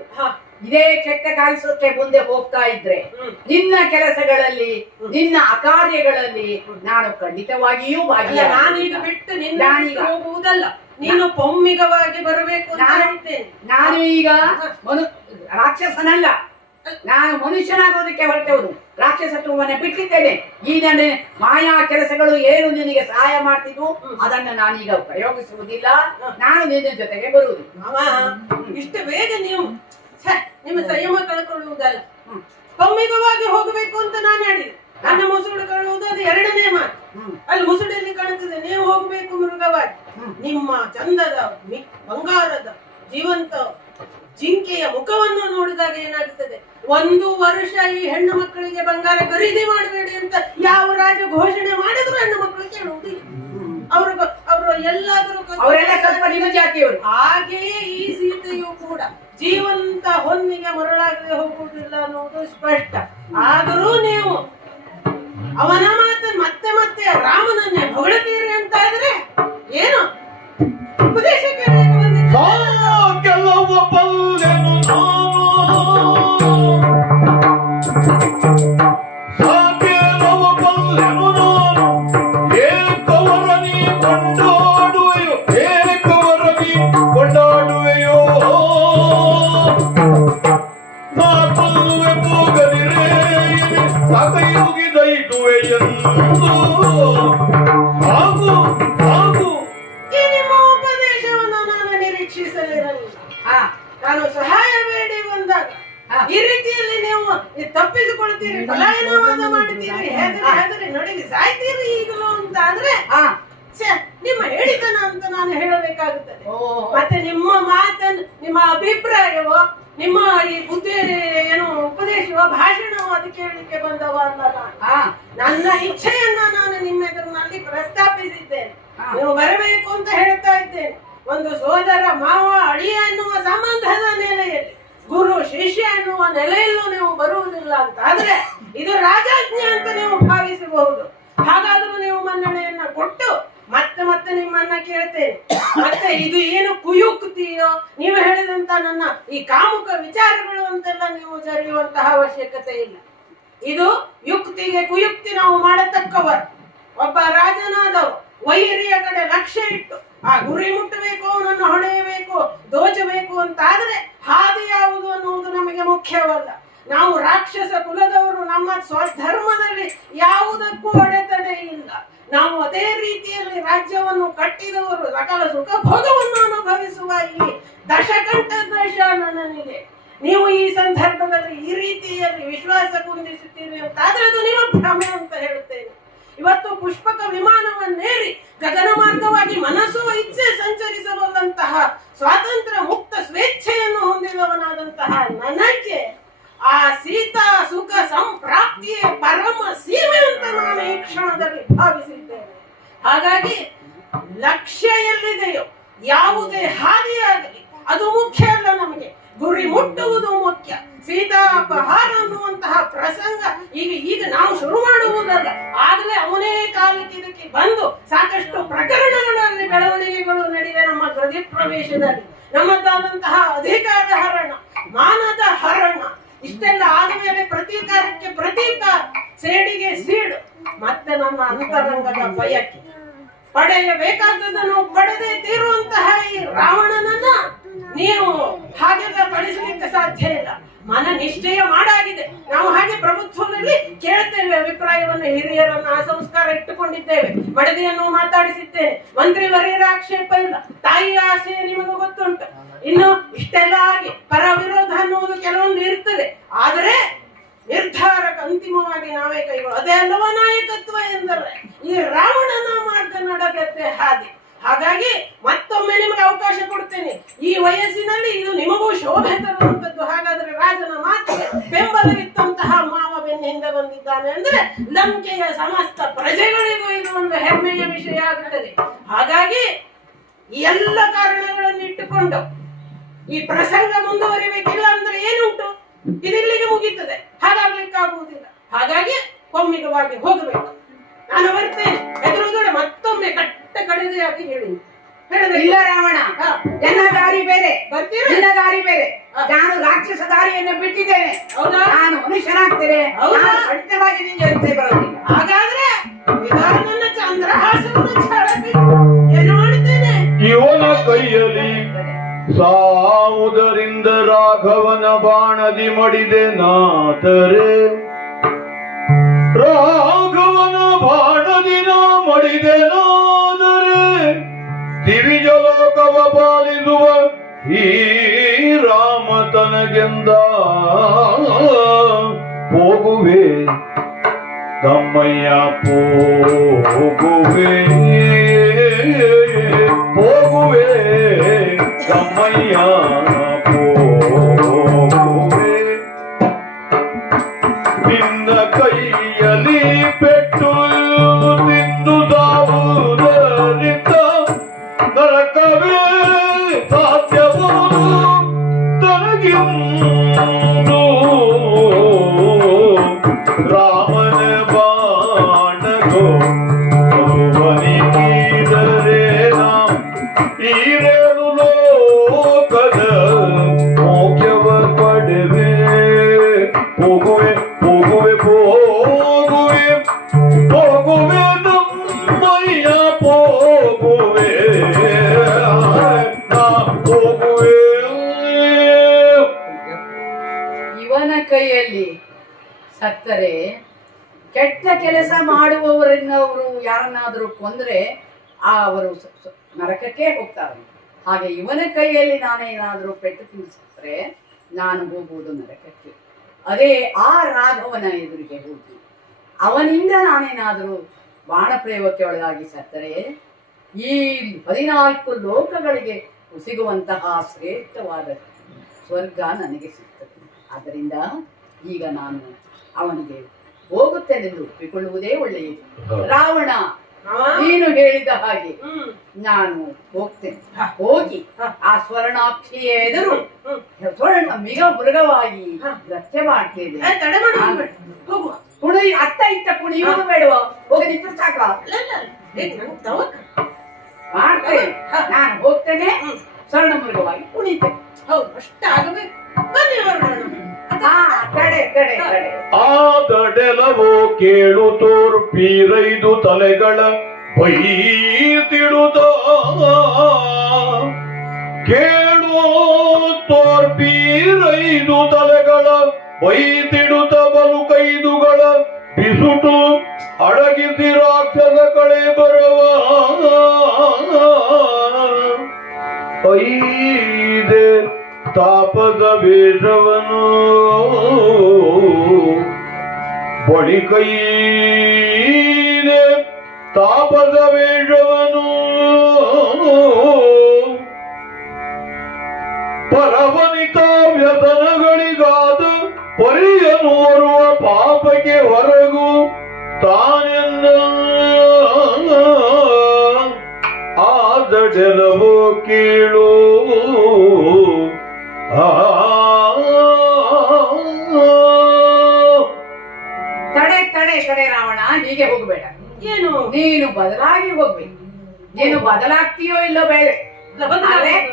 ಇದೇ ಕೆಟ್ಟ ಕೆಲಸಕ್ಕೆ ಮುಂದೆ ಹೋಗ್ತಾ ಇದ್ರೆ ನಿನ್ನ ಕೆಲಸಗಳಲ್ಲಿ, ನಿನ್ನ ಅಕಾರ್ಯಗಳಲ್ಲಿ ನಾನು ಖಂಡಿತವಾಗಿಯೂ ನಾನೀಗ ಬಿಟ್ಟು ನಿನ್ನ ಹೋಗುವುದಲ್ಲ, ನೀನು ಪೌಮ್ಮಿಕವಾಗಿ ಬರಬೇಕು. ನಾನು ಈಗ ರಾಕ್ಷಸನಲ್ಲ, ನಾನು ಮನುಷ್ಯನಾಗೋದಕ್ಕೆ ಹೊರಟವನು. ರಾಕ್ಷಸತ್ವವನ್ನ ಬಿಟ್ಟಿದ್ದೇನೆ. ಈ ನನ್ನ ಮಾಯಾ ಕೆಲಸಗಳು ಏನು ನಿನಗೆ ಸಹಾಯ ಮಾಡ್ತಿದ್ವು ಅದನ್ನ ನಾನೀಗ ಪ್ರಯೋಗಿಸುವುದಿಲ್ಲ. ನಾನು ನಿನ್ನ ಜೊತೆಗೆ ಬರುವುದು. ಇಷ್ಟು ಬೇಗ ನೀವು ನಿಮ್ಮ ಸಂಯಮ ಕಳ್ಕೊಳ್ಳುವುದಲ್ಲ. ಒಮ್ಮಿಗವಾಗಿ ಹೋಗಬೇಕು ಅಂತ ನಾನು ಹೇಳಿದೆ. ನನ್ನ ಮುಸುಡು ಕಾಣುವುದು ಅದು ಎರಡನೇ ಮಾತು. ಅಲ್ಲಿ ಮುಸುಡಲ್ಲಿ ಕಾಣುತ್ತದೆ ನೀವು ಹೋಗಬೇಕು ಮೃಗವಾಗಿ. ನಿಮ್ಮ ಚಂದದ ಬಂಗಾರದ ಜೀವಂತ ಜಿಂಕೆಯ ಮುಖವನ್ನು ನೋಡಿದಾಗ ಏನಾಗುತ್ತದೆ, 1 ವರ್ಷ ಈ ಹೆಣ್ಣು ಮಕ್ಕಳಿಗೆ ಬಂಗಾರ ಖರೀದಿ ಮಾಡಬೇಡಿ ಅಂತ ಯಾವ ರಾಜ ಘೋಷಣೆ ಮಾಡಿದ್ರು ಹೆಣ್ಣು ಮಕ್ಕಳು ಕೇಳುವುದಿಲ್ಲ. ಅವರು ಎಲ್ಲಾದರೂ ಹಾಗೆಯೇ ಈ ಸೀತೆಯು ಕೂಡ ಜೀವಂತ ಹೊನ್ನಿಗೆ ಮರಳಾಗದೆ ಹೋಗುವುದಿಲ್ಲ ಅನ್ನುವುದು ಸ್ಪಷ್ಟ. ಆದರೂ ನೀವು ಅವನ ಮಾತನ್ನು ಮತ್ತೆ ಮತ್ತೆ ರಾಮನನ್ನೇ ಹೊಗಳುತ್ತೀರಿ ಅಂತ ಇದ್ರೆ ಏನು ಉಪದೇಶ ಕೆಲವು ಬಲ್ಲೆನು ಕೆಲವು ಬಲ್ಲೆನು ನಾನು ಏಕವರನಿ ಕೊಂಡಾಡುವೆಯೋ ಏಕವರನಿ ಕೊಂಡಾಡುವೆಯೋ ನಾ ಕೊಲ್ಲುವೆ ಹೋಗದಿರೇ ಸಾಕೈ ಮುಗಿದೈತುವೆ ಎಂದು ಹಾಗೂ ಹಾಗೂ ಉಪದೇಶವನ್ನು ನಾನು ನಿರೀಕ್ಷಿಸಲಿರಲಿಲ್ಲ. ನಾನು ಸಹಾಯ ಬೇಡಿ ಬಂದಾಗ ಈ ರೀತಿಯಲ್ಲಿ ನೀವು ತಪ್ಪಿಸಿಕೊಳ್ತೀರಿ, ಪಲಾಯನವಾದ ಮಾಡ್ತೀರಿ, ಹೆದರಿ ನಡಿಗೆ ಸಾಯ್ತೀರಿ ಈಗಲೂ ಅಂತ ಆದ್ರೆ ನಿಮ್ಮ ಹೇಳಿತನ ಅಂತ ನಾನು ಹೇಳಬೇಕಾಗುತ್ತದೆ. ಮತ್ತೆ ನಿಮ್ಮ ಮಾತನ್ನು, ನಿಮ್ಮ ಅಭಿಪ್ರಾಯವೋ, ನಿಮ್ಮ ಈ ಬುದ್ಧಿ ಏನು ಉಪದೇಶವೋ ಭಾಷಣವೋ ಅದು ಕೇಳಲಿಕ್ಕೆ ಬಂದವ ಅಲ್ಲ. ನನ್ನ ಇಚ್ಛೆಯನ್ನ ನಾನು ನಿಮ್ಮ ಎದುರಿನಲ್ಲಿ ಪ್ರಸ್ತಾಪಿಸಿದ್ದೇನೆ. ನೀವು ಬರಬೇಕು ಅಂತ ಹೇಳ್ತಾ ಇದ್ದೇನೆ. ಒಂದು ಸೋದರ ಮಾವ ಅಳಿಯ ಎನ್ನುವ ಸಂಬಂಧದ ನೆಲೆಯಲ್ಲಿ, ಗುರು ಶಿಷ್ಯ ಎನ್ನುವ ನೆಲೆಯಲ್ಲೂ ನೀವು ಬರುವುದಿಲ್ಲ ಅಂತ ಆದ್ರೆ ಇದು ರಾಜಾಜ್ಞೆ ಅಂತ ನೀವು ಭಾವಿಸಬಹುದು. ಹಾಗಾದ್ರೂ ನೀವು ಮನ್ನಣೆಯನ್ನ ಕೊಟ್ಟು ಮತ್ತೆ ಮತ್ತೆ ನಿಮ್ಮನ್ನ ಕೇಳ್ತೇನೆ. ಮತ್ತೆ ಇದು ಏನು ಕುಯುಕ್ತಿಯೋ, ನೀವು ಹೇಳಿದಂತ ನನ್ನ ಈ ಕಾಮುಕ ವಿಚಾರಗಳು ಅಂತೆಲ್ಲ ನೀವು ಜರಿಯುವಂತಹ ಅವಶ್ಯಕತೆ ಇಲ್ಲ. ಇದು ಯುಕ್ತಿಗೆ ಕುಯುಕ್ತಿ ನಾವು ಮಾಡತಕ್ಕವರು. ಒಬ್ಬ ರಾಜನಾದವ ವೈರಿಯ ಕಡೆ ಲಕ್ಷ್ಯ ಇಟ್ಟು ಆ ಗುರಿ ಮುಟ್ಟಬೇಕು, ಅವನನ್ನು ಹೊಡೆಯಬೇಕು, ದೋಚಬೇಕು ಅಂತ ಆದ್ರೆ ಹಾದಿ ಯಾವುದು ಅನ್ನುವುದು ನಮಗೆ ಮುಖ್ಯವಲ್ಲ. ನಾವು ರಾಕ್ಷಸ ಕುಲದವರು, ನಮ್ಮ ಸ್ವಧರ್ಮದಲ್ಲಿ ಯಾವುದಕ್ಕೂ ಅಡೆತಡೆ ಇಲ್ಲ. ನಾವು ಅದೇ ರೀತಿಯಲ್ಲಿ ರಾಜ್ಯವನ್ನು ಕಟ್ಟಿದವರು, ಸಕಲ ಸುಖ ಭೋಗವನ್ನು ಅನುಭವಿಸುವ ಈ ದಶಕಂಠ ದಶ ನನನಿದೆ. ನೀವು ಈ ಸಂದರ್ಭದಲ್ಲಿ ಈ ರೀತಿಯಲ್ಲಿ ವಿಶ್ವಾಸ ಕುಂದಿಸುತ್ತೀರಿ ಅಂತ ಆದ್ರೆ ಅದು ನಿಮ್ಮ ಭ್ರಮೆ ಅಂತ ಹೇಳುತ್ತೇನೆ. ಇವತ್ತು ಪುಷ್ಪಕ ವಿಮಾನವನ್ನೇರಿ ಗಗನ ಮಾರ್ಗವಾಗಿ ಮನಸ್ಸು ಇಚ್ಛೆ ಸಂಚರಿಸಬಲ್ಲಂತಹ ಸ್ವಾತಂತ್ರ್ಯ ಮುಕ್ತ ಸ್ವೇಚ್ಛೆಯನ್ನು ಹೊಂದಿದವನಾದಂತಹ ನನಗೆ ಆ ಸೀತಾ ಸುಖ ಸಂಪ್ರಾಪ್ತಿಯೇ ಪರಮ ಸೀಮೆ ಅಂತ ನಾನು ಈ ಕ್ಷಣದಲ್ಲಿ ಭಾವಿಸಿದ್ದೇನೆ. ಹಾಗಾಗಿ ಲಕ್ಷ್ಯ ಎಲ್ಲಿದೆಯೋ, ಯಾವುದೇ ಹಾದಿಯಾಗಲಿ ಅದು ಮುಖ್ಯ ಅಲ್ಲ. ನಮಗೆ ಗುರಿ ಮುಟ್ಟುವುದು ಮುಖ್ಯ. ಸೀತಾ ಅಪಹಾರ ಅನ್ನುವಂತಹ ಪ್ರಸಂಗ ಈಗ ನಾವು ಶುರು ಮಾಡುವುದಲ್ಲ, ಆಗಲೇ ಅವನೇ ಕಾಲಕ್ಕೆ ಬಂದು ಸಾಕಷ್ಟು ಪ್ರಕರಣಗಳಲ್ಲಿ ಬೆಳವಣಿಗೆಗಳು ನಡೆದಿದೆ. ನಮ್ಮ ಗೃಹ ಪ್ರವೇಶದಲ್ಲಿ ನಮ್ಮದಾದಂತಹ ಅಧಿಕಾರ ಹರಣ, ಮಾನದ ಹರಣ, ಇಷ್ಟೆಲ್ಲ ಆದಮೇಲೆ ಪ್ರತೀಕಾರಕ್ಕೆ ಪ್ರತೀಕಾರ, ಸೇಡಿಗೆ ಸೀಡು, ಮತ್ತೆ ನಮ್ಮ ಅಂತರಂಗದ ಬಯಕೆ, ಪಡೆಯಬೇಕಾದದನ್ನು ಪಡೆದೇ ತೀರುವಂತಹ ಈ ರಾವಣನನ್ನ ನೀವು ಹಾಗೆಲ್ಲ ಕಳಿಸಲಿಕ್ಕೆ ಸಾಧ್ಯ ಇಲ್ಲ. ಮನ ನಿಶ್ಚಯ ಮಾಡಾಗಿದೆ. ನಾವು ಹಾಗೆ ಪ್ರಭುತ್ವದಲ್ಲಿ ಕೇಳ್ತೇವೆ ಅಭಿಪ್ರಾಯವನ್ನು, ಹಿರಿಯರನ್ನು ಆ ಸಂಸ್ಕಾರ ಇಟ್ಟುಕೊಂಡಿದ್ದೇವೆ. ಮಡದಿಯನ್ನು ಮಾತಾಡಿಸಿದ್ದೇನೆ, ಮಂತ್ರಿ ವರಿಯರ ಆಕ್ಷೇಪ ಇಲ್ಲ, ತಾಯಿಯ ಆಸೆ ನಿಮಗೆ ಗೊತ್ತುಂಟು. ಇನ್ನು ಇಷ್ಟೆಲ್ಲ ಆಗಿ ಪರ ವಿರೋಧ ಅನ್ನುವುದು ಕೆಲವೊಂದು ಇರ್ತದೆ, ಆದರೆ ನಿರ್ಧಾರಕ್ಕೆ ಅಂತಿಮವಾಗಿ ನಾವೇ ಕೈಗಳು. ಅದೇ ಅಲ್ಲವ ನಾಯಕತ್ವ ಎಂದರೆ. ಈ ರಾವಣನ ಮಾರ್ಗ ನಡೆದದ್ದೇ ಹಾದಿ. ಹಾಗಾಗಿ ಮತ್ತೊಮ್ಮೆ ನಿಮಗೆ ಅವಕಾಶ ಕೊಡ್ತೇನೆ. ಈ ವಯಸ್ಸಿನಲ್ಲಿ ಇದು ನಿಮಗೂ ಶೋಭೆ ತರುವಂತದ್ದು. ಹಾಗಾದ್ರೆ ರಾಜನ ಮಾತಿಗೆ ಬೆಂಬಲವಿತ್ತಂತಹ ಮಾವ ಬೆನ್ನಿಂದ ಬಂದಿದ್ದಾನೆ ಅಂದ್ರೆ ಲಂಕೆಯ ಸಮಸ್ತ ಪ್ರಜೆಗಳಿಗೂ ಇದು ಒಂದು ಹೆಮ್ಮೆಯ ವಿಷಯ ಆಗುತ್ತದೆ. ಹಾಗಾಗಿ ಈ ಎಲ್ಲ ಕಾರಣಗಳನ್ನು ಇಟ್ಟುಕೊಂಡು ಈ ಪ್ರಸಂಗ ಮುಂದುವರಿಬೇಕಿಲ್ಲ ಅಂದ್ರೆ ಏನುಂಟು, ಇದಿಲ್ಲಿಗೆ ಮುಗೀತದೆ. ಹಾಗಾಗ್ಲಿಕ್ಕಾಗುವುದಿಲ್ಲ. ಹಾಗಾಗಿ ಒಮ್ಮಿಗವಾಗಿ ಹೋಗಬೇಕು. ನಾನು ಬರ್ತೇನೆ. ಎದುರುಗಡೆ ಮತ್ತೊಮ್ಮೆ ಕಟ್ಟ ಕಡೆಯಾಗಿ ಹೇಳಿ ಇಲ್ಲ ರಾವಣ, ನನ್ನ ದಾರಿ ಬೇರೆ, ನಿನ್ನ ದಾರಿ ಬೇರೆ. ನಾನು ರಾಕ್ಷಸ ದಾರಿಯನ್ನು ಬಿಟ್ಟಿದ್ದೇನೆ. ನಾನು ಮನುಷ್ಯನಾಗ್ತೇನೆ. ಖಂಡಿತವಾಗಿ ನಿನ್ನ ಜೊತೆ ಬರೋದಿಲ್ಲ. ಹಾಗಾದ್ರೆ ನನ್ನ ಚಂದ್ರಹಾಸವನ್ನು ಏನು ಮಾಡುತ್ತೇನೆ. ಇವನ ಕೈಯಲ್ಲಿ ಸಾವುದರಿಂದ ರಾಘವನ ಬಾಣದಿ ಮಡಿದೆ ನಾತರೆ, ರಾಘವನ ಬಾಣದಿ ನಾ ಮಡಿದೆ ನಾದರೆ, ದಿವಿಜಲೋಕವ ಪಾಲಿಸುವ ಈ ರಾಮ ತನಗೆಂದ ಹೋಗುವೆ ತಮ್ಮಯ್ಯ ಹೋಗುವೆ ಹೋಗುವೆ ತಮ್ಮಯ್ಯ ಹೋಗುವೆ ನಿನ್ನ ಕೈಯಲ್ಲಿ ಪೆಟ್ಟು ತಿಂದು ಸಾವುದರಿಂದ ನರಕವೇ ಸಾಧ್ಯವೋ ತನಗಿಂದು ರಾಮನ ಬಾಣಗೋ ಬಲಿದರೆ ಈರೇಳು ಲೋಕದ ಮೋಕ್ಷವ ಪಡೆವೆ ಹೋಗುವೆ ಹೋಗುವೆ ಹೋಗುವೆ ಹೋಗುವೆ ನಮ್ಮಯ್ಯ ಹೋಗುವೆ ನಾ ಹೋಗುವೆ. ಇವನ ಕೈಯಲ್ಲಿ ಸತ್ತರೆ ಕೆಟ್ಟ ಕೆಲಸ ಮಾಡುವವರನ್ನವರು ಯಾರನ್ನಾದರೂ ಕೊಂದ್ರೆ ಅವರು ನರಕಕ್ಕೆ ಹೋಗ್ತಾರೆ. ಹಾಗೆ ಇವನ ಕೈಯಲ್ಲಿ ನಾನೇನಾದರೂ ಪೆಟ್ಟು ತಿನ್ನಿಸಿದ್ರೆ ನಾನು ಹೋಗುವುದು ನರಕಕ್ಕೆ. ಅದೇ ಆ ರಾಘವನ ಎದುರಿಗೆ ಹೋಗಿ ಅವನಿಂದ ನಾನೇನಾದರೂ ಬಾಣ ಪ್ರಯೋಗಕ್ಕೆ ಒಳಗಾಗಿ ಸತ್ತರೆ ಈ 14 ಲೋಕಗಳಿಗೆ ಸಿಗುವಂತಹ ಶ್ರೇಷ್ಠವಾದ ಸ್ವರ್ಗ ನನಗೆ ಸಿಗ್ತದೆ. ಆದ್ದರಿಂದ ಈಗ ನಾನು ಅವನಿಗೆ ಹೋಗುತ್ತೇನೆಂದು ಒಪ್ಪಿಕೊಳ್ಳುವುದೇ ಒಳ್ಳೆಯದು. ರಾವಣ, ನೀನು ಹೇಳಿದ ಹಾಗೆ ನಾನು ಹೋಗ್ತೇನೆ. ಹೋಗಿ ಆ ಸ್ವರ್ಣಾಕ್ಷಿಯ ಎದುರು ಸ್ವರ್ಣ ಮೃಗವಾಗಿ ನೃತ್ಯ ಮಾಡ್ತೇನೆ. ಕುಣಿ ಅತ್ತ ಇತ್ತ ಕುಣಿಯುವುದು ಬೇಡವ, ಹೋಗಿ ನಿಂತು ಸಾಕ ಮಾಡ್ತೇನೆ. ನಾನು ಹೋಗ್ತೇನೆ, ಸ್ವರ್ಣ ಮೃಗವಾಗಿ ಕುಣಿತೇನೆ. ಹೌದು, ಅಷ್ಟಾಗಬೇಕು. ಬನ್ನಿ ಹೊರಡೋಣ. ಕಡೆ ಕಡೆ ಕಡೆ ಆದಡೆಲವೋ ಕೇಳು ತೋರ್ಪೀರೈದು ತಲೆಗಳ ಬೈತಿಡುತ್ತ ಕೇಳು ತೋರ್ಪೀರೈದು ತಲೆಗಳ ಬೈತಿಡುತ್ತ ಬಲು ಕೈದುಗಳ ಬಿಸುಟು ಅಡಗಿಸಿ ರಾಕ್ಷಸ ಕಳೆ ಬರವ ಐದೆ ತಾಪದ ವೇಷವನು ಬಳಿ ಕೈದೆ ತಾಪದ ವೇಷವನು ಪರವನಿತ ವ್ಯಸನಗಳಿಗಾದ ಪರಿಯನು ಓರುವ ಪಾಪಕ್ಕೆ ಹೊರಗು ತಾನೆಂದ ಆದಡೆಲವೋ ಕೇಳು ತಡೆ ತಡೆ ತಡೆ ರಾವಣ, ಹೀಗೆ ಹೋಗ್ಬೇಡ. ಏನು ನೀನು ಬದಲಾಗಿ ಹೋಗ್ಬೇಕು. ನೀನು ಬದಲಾಗ್ತೀಯೋ ಇಲ್ಲೋ ಬೇಡ,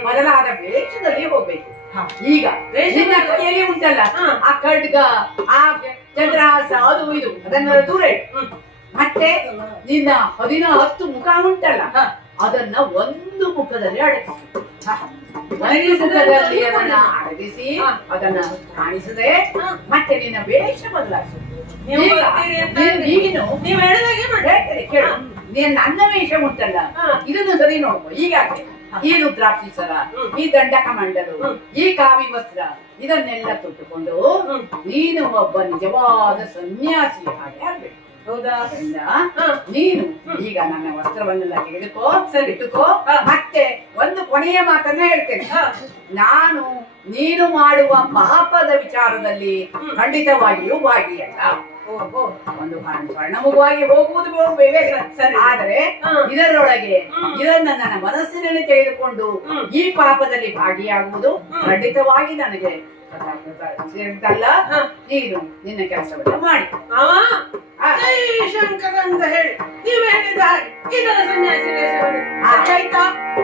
ಬದಲಾದ ವೇಷದಲ್ಲಿ ಹೋಗ್ಬೇಕು. ಈಗ ನಿನ್ನ ಕೈಯಲ್ಲಿ ಉಂಟಲ್ಲ ಆ ಖಡ್ಗ, ಆ ಚಂದ್ರಹಾಸ, ಅದು ಇದು ಅದನ್ನ ದೂರ ಇಡು. ಮತ್ತೆ ನಿನ್ನ 10 ಮುಖ ಉಂಟಲ್ಲ ಅದನ್ನ ಒಂದು ಮುಖದಲ್ಲಿ ಅಡಗಿಸಿ, ಒಂದು ಮುಖದಲ್ಲಿ ಅದನ್ನ ಅಡಗಿಸಿ ಅದನ್ನ ಕಾಣಿಸದೆ ಮತ್ತೆ ನಿನ್ನ ವೇಷ ಬದಲಾಯಿಸು. ನೀವು ಹೇಳಿದಾಗೆ ಕೇಳು, ನೀನ್ ನನ್ನ ವೇಷ ಉಂಟಲ್ಲ ಇದನ್ನು ಸರಿ ನೋಡ್ಕೊ. ಈಗ ಈ ರುದ್ರಾಕ್ಷಿ ಸರ, ಈ ದಂಡಕ ಮಂಡಲು, ಈ ಕಾವಿ ವಸ್ತ್ರ ಇದನ್ನೆಲ್ಲ ತೊಟ್ಟುಕೊಂಡು ನೀನು ಒಬ್ಬ ನಿಜವಾದ ಸನ್ಯಾಸಿ ಹಾಗೆ ಆಗ್ಬೇಕು. ಹೌದಾ? ನೀನು ಈಗ ನನ್ನ ವಸ್ತ್ರವನ್ನೆಲ್ಲ ತೆಗೆದುಕೋ, ಇಟ್ಟುಕೋ. ಮತ್ತೆ ಒಂದು ಕೊನೆಯ ಮಾತನ್ನ ಹೇಳ್ತೇನೆ. ನಾನು ನೀನು ಮಾಡುವ ಪಾಪದ ವಿಚಾರದಲ್ಲಿ ಖಂಡಿತವಾಗಿಯೂ ಭಾಗಿಯಲ್ಲ. ಒಂದು ಸ್ವರ್ಣಮುಖವಾಗಿ ಹೋಗುವುದು ಆದರೆ ಇದರೊಳಗೆ ಇದನ್ನ ನನ್ನ ಮನಸ್ಸಿನಲ್ಲಿ ತೆಗೆದುಕೊಂಡು ಈ ಪಾಪದಲ್ಲಿ ಭಾಗಿಯಾಗುವುದು ಖಂಡಿತವಾಗಿ ನನಗೆ ಸೇರಿದ್ದಲ್ಲ. ನೀನು ನಿನ್ನ ಕೆಲಸವನ್ನು ಮಾಡಿ ಜೈ ಶಂಕರ ಅಂತ ಹೇಳಿ ನೀವು ಹೇಳಿದ ಹಾಗೆ ಇದರ ಸನ್ಯಾಸಿ ವೇಷವನ್ನು ಸರಿಯಾಯ್ತಾ?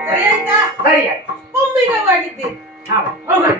ಸರಿಯಾಯ್ತಾ? ಸರಿಯಾಯ್ತು. ಒಮ್ಮಿಗವಾಗಿದ್ದೀರಿ. ಹೌದು. ಹೋಗೋಣ.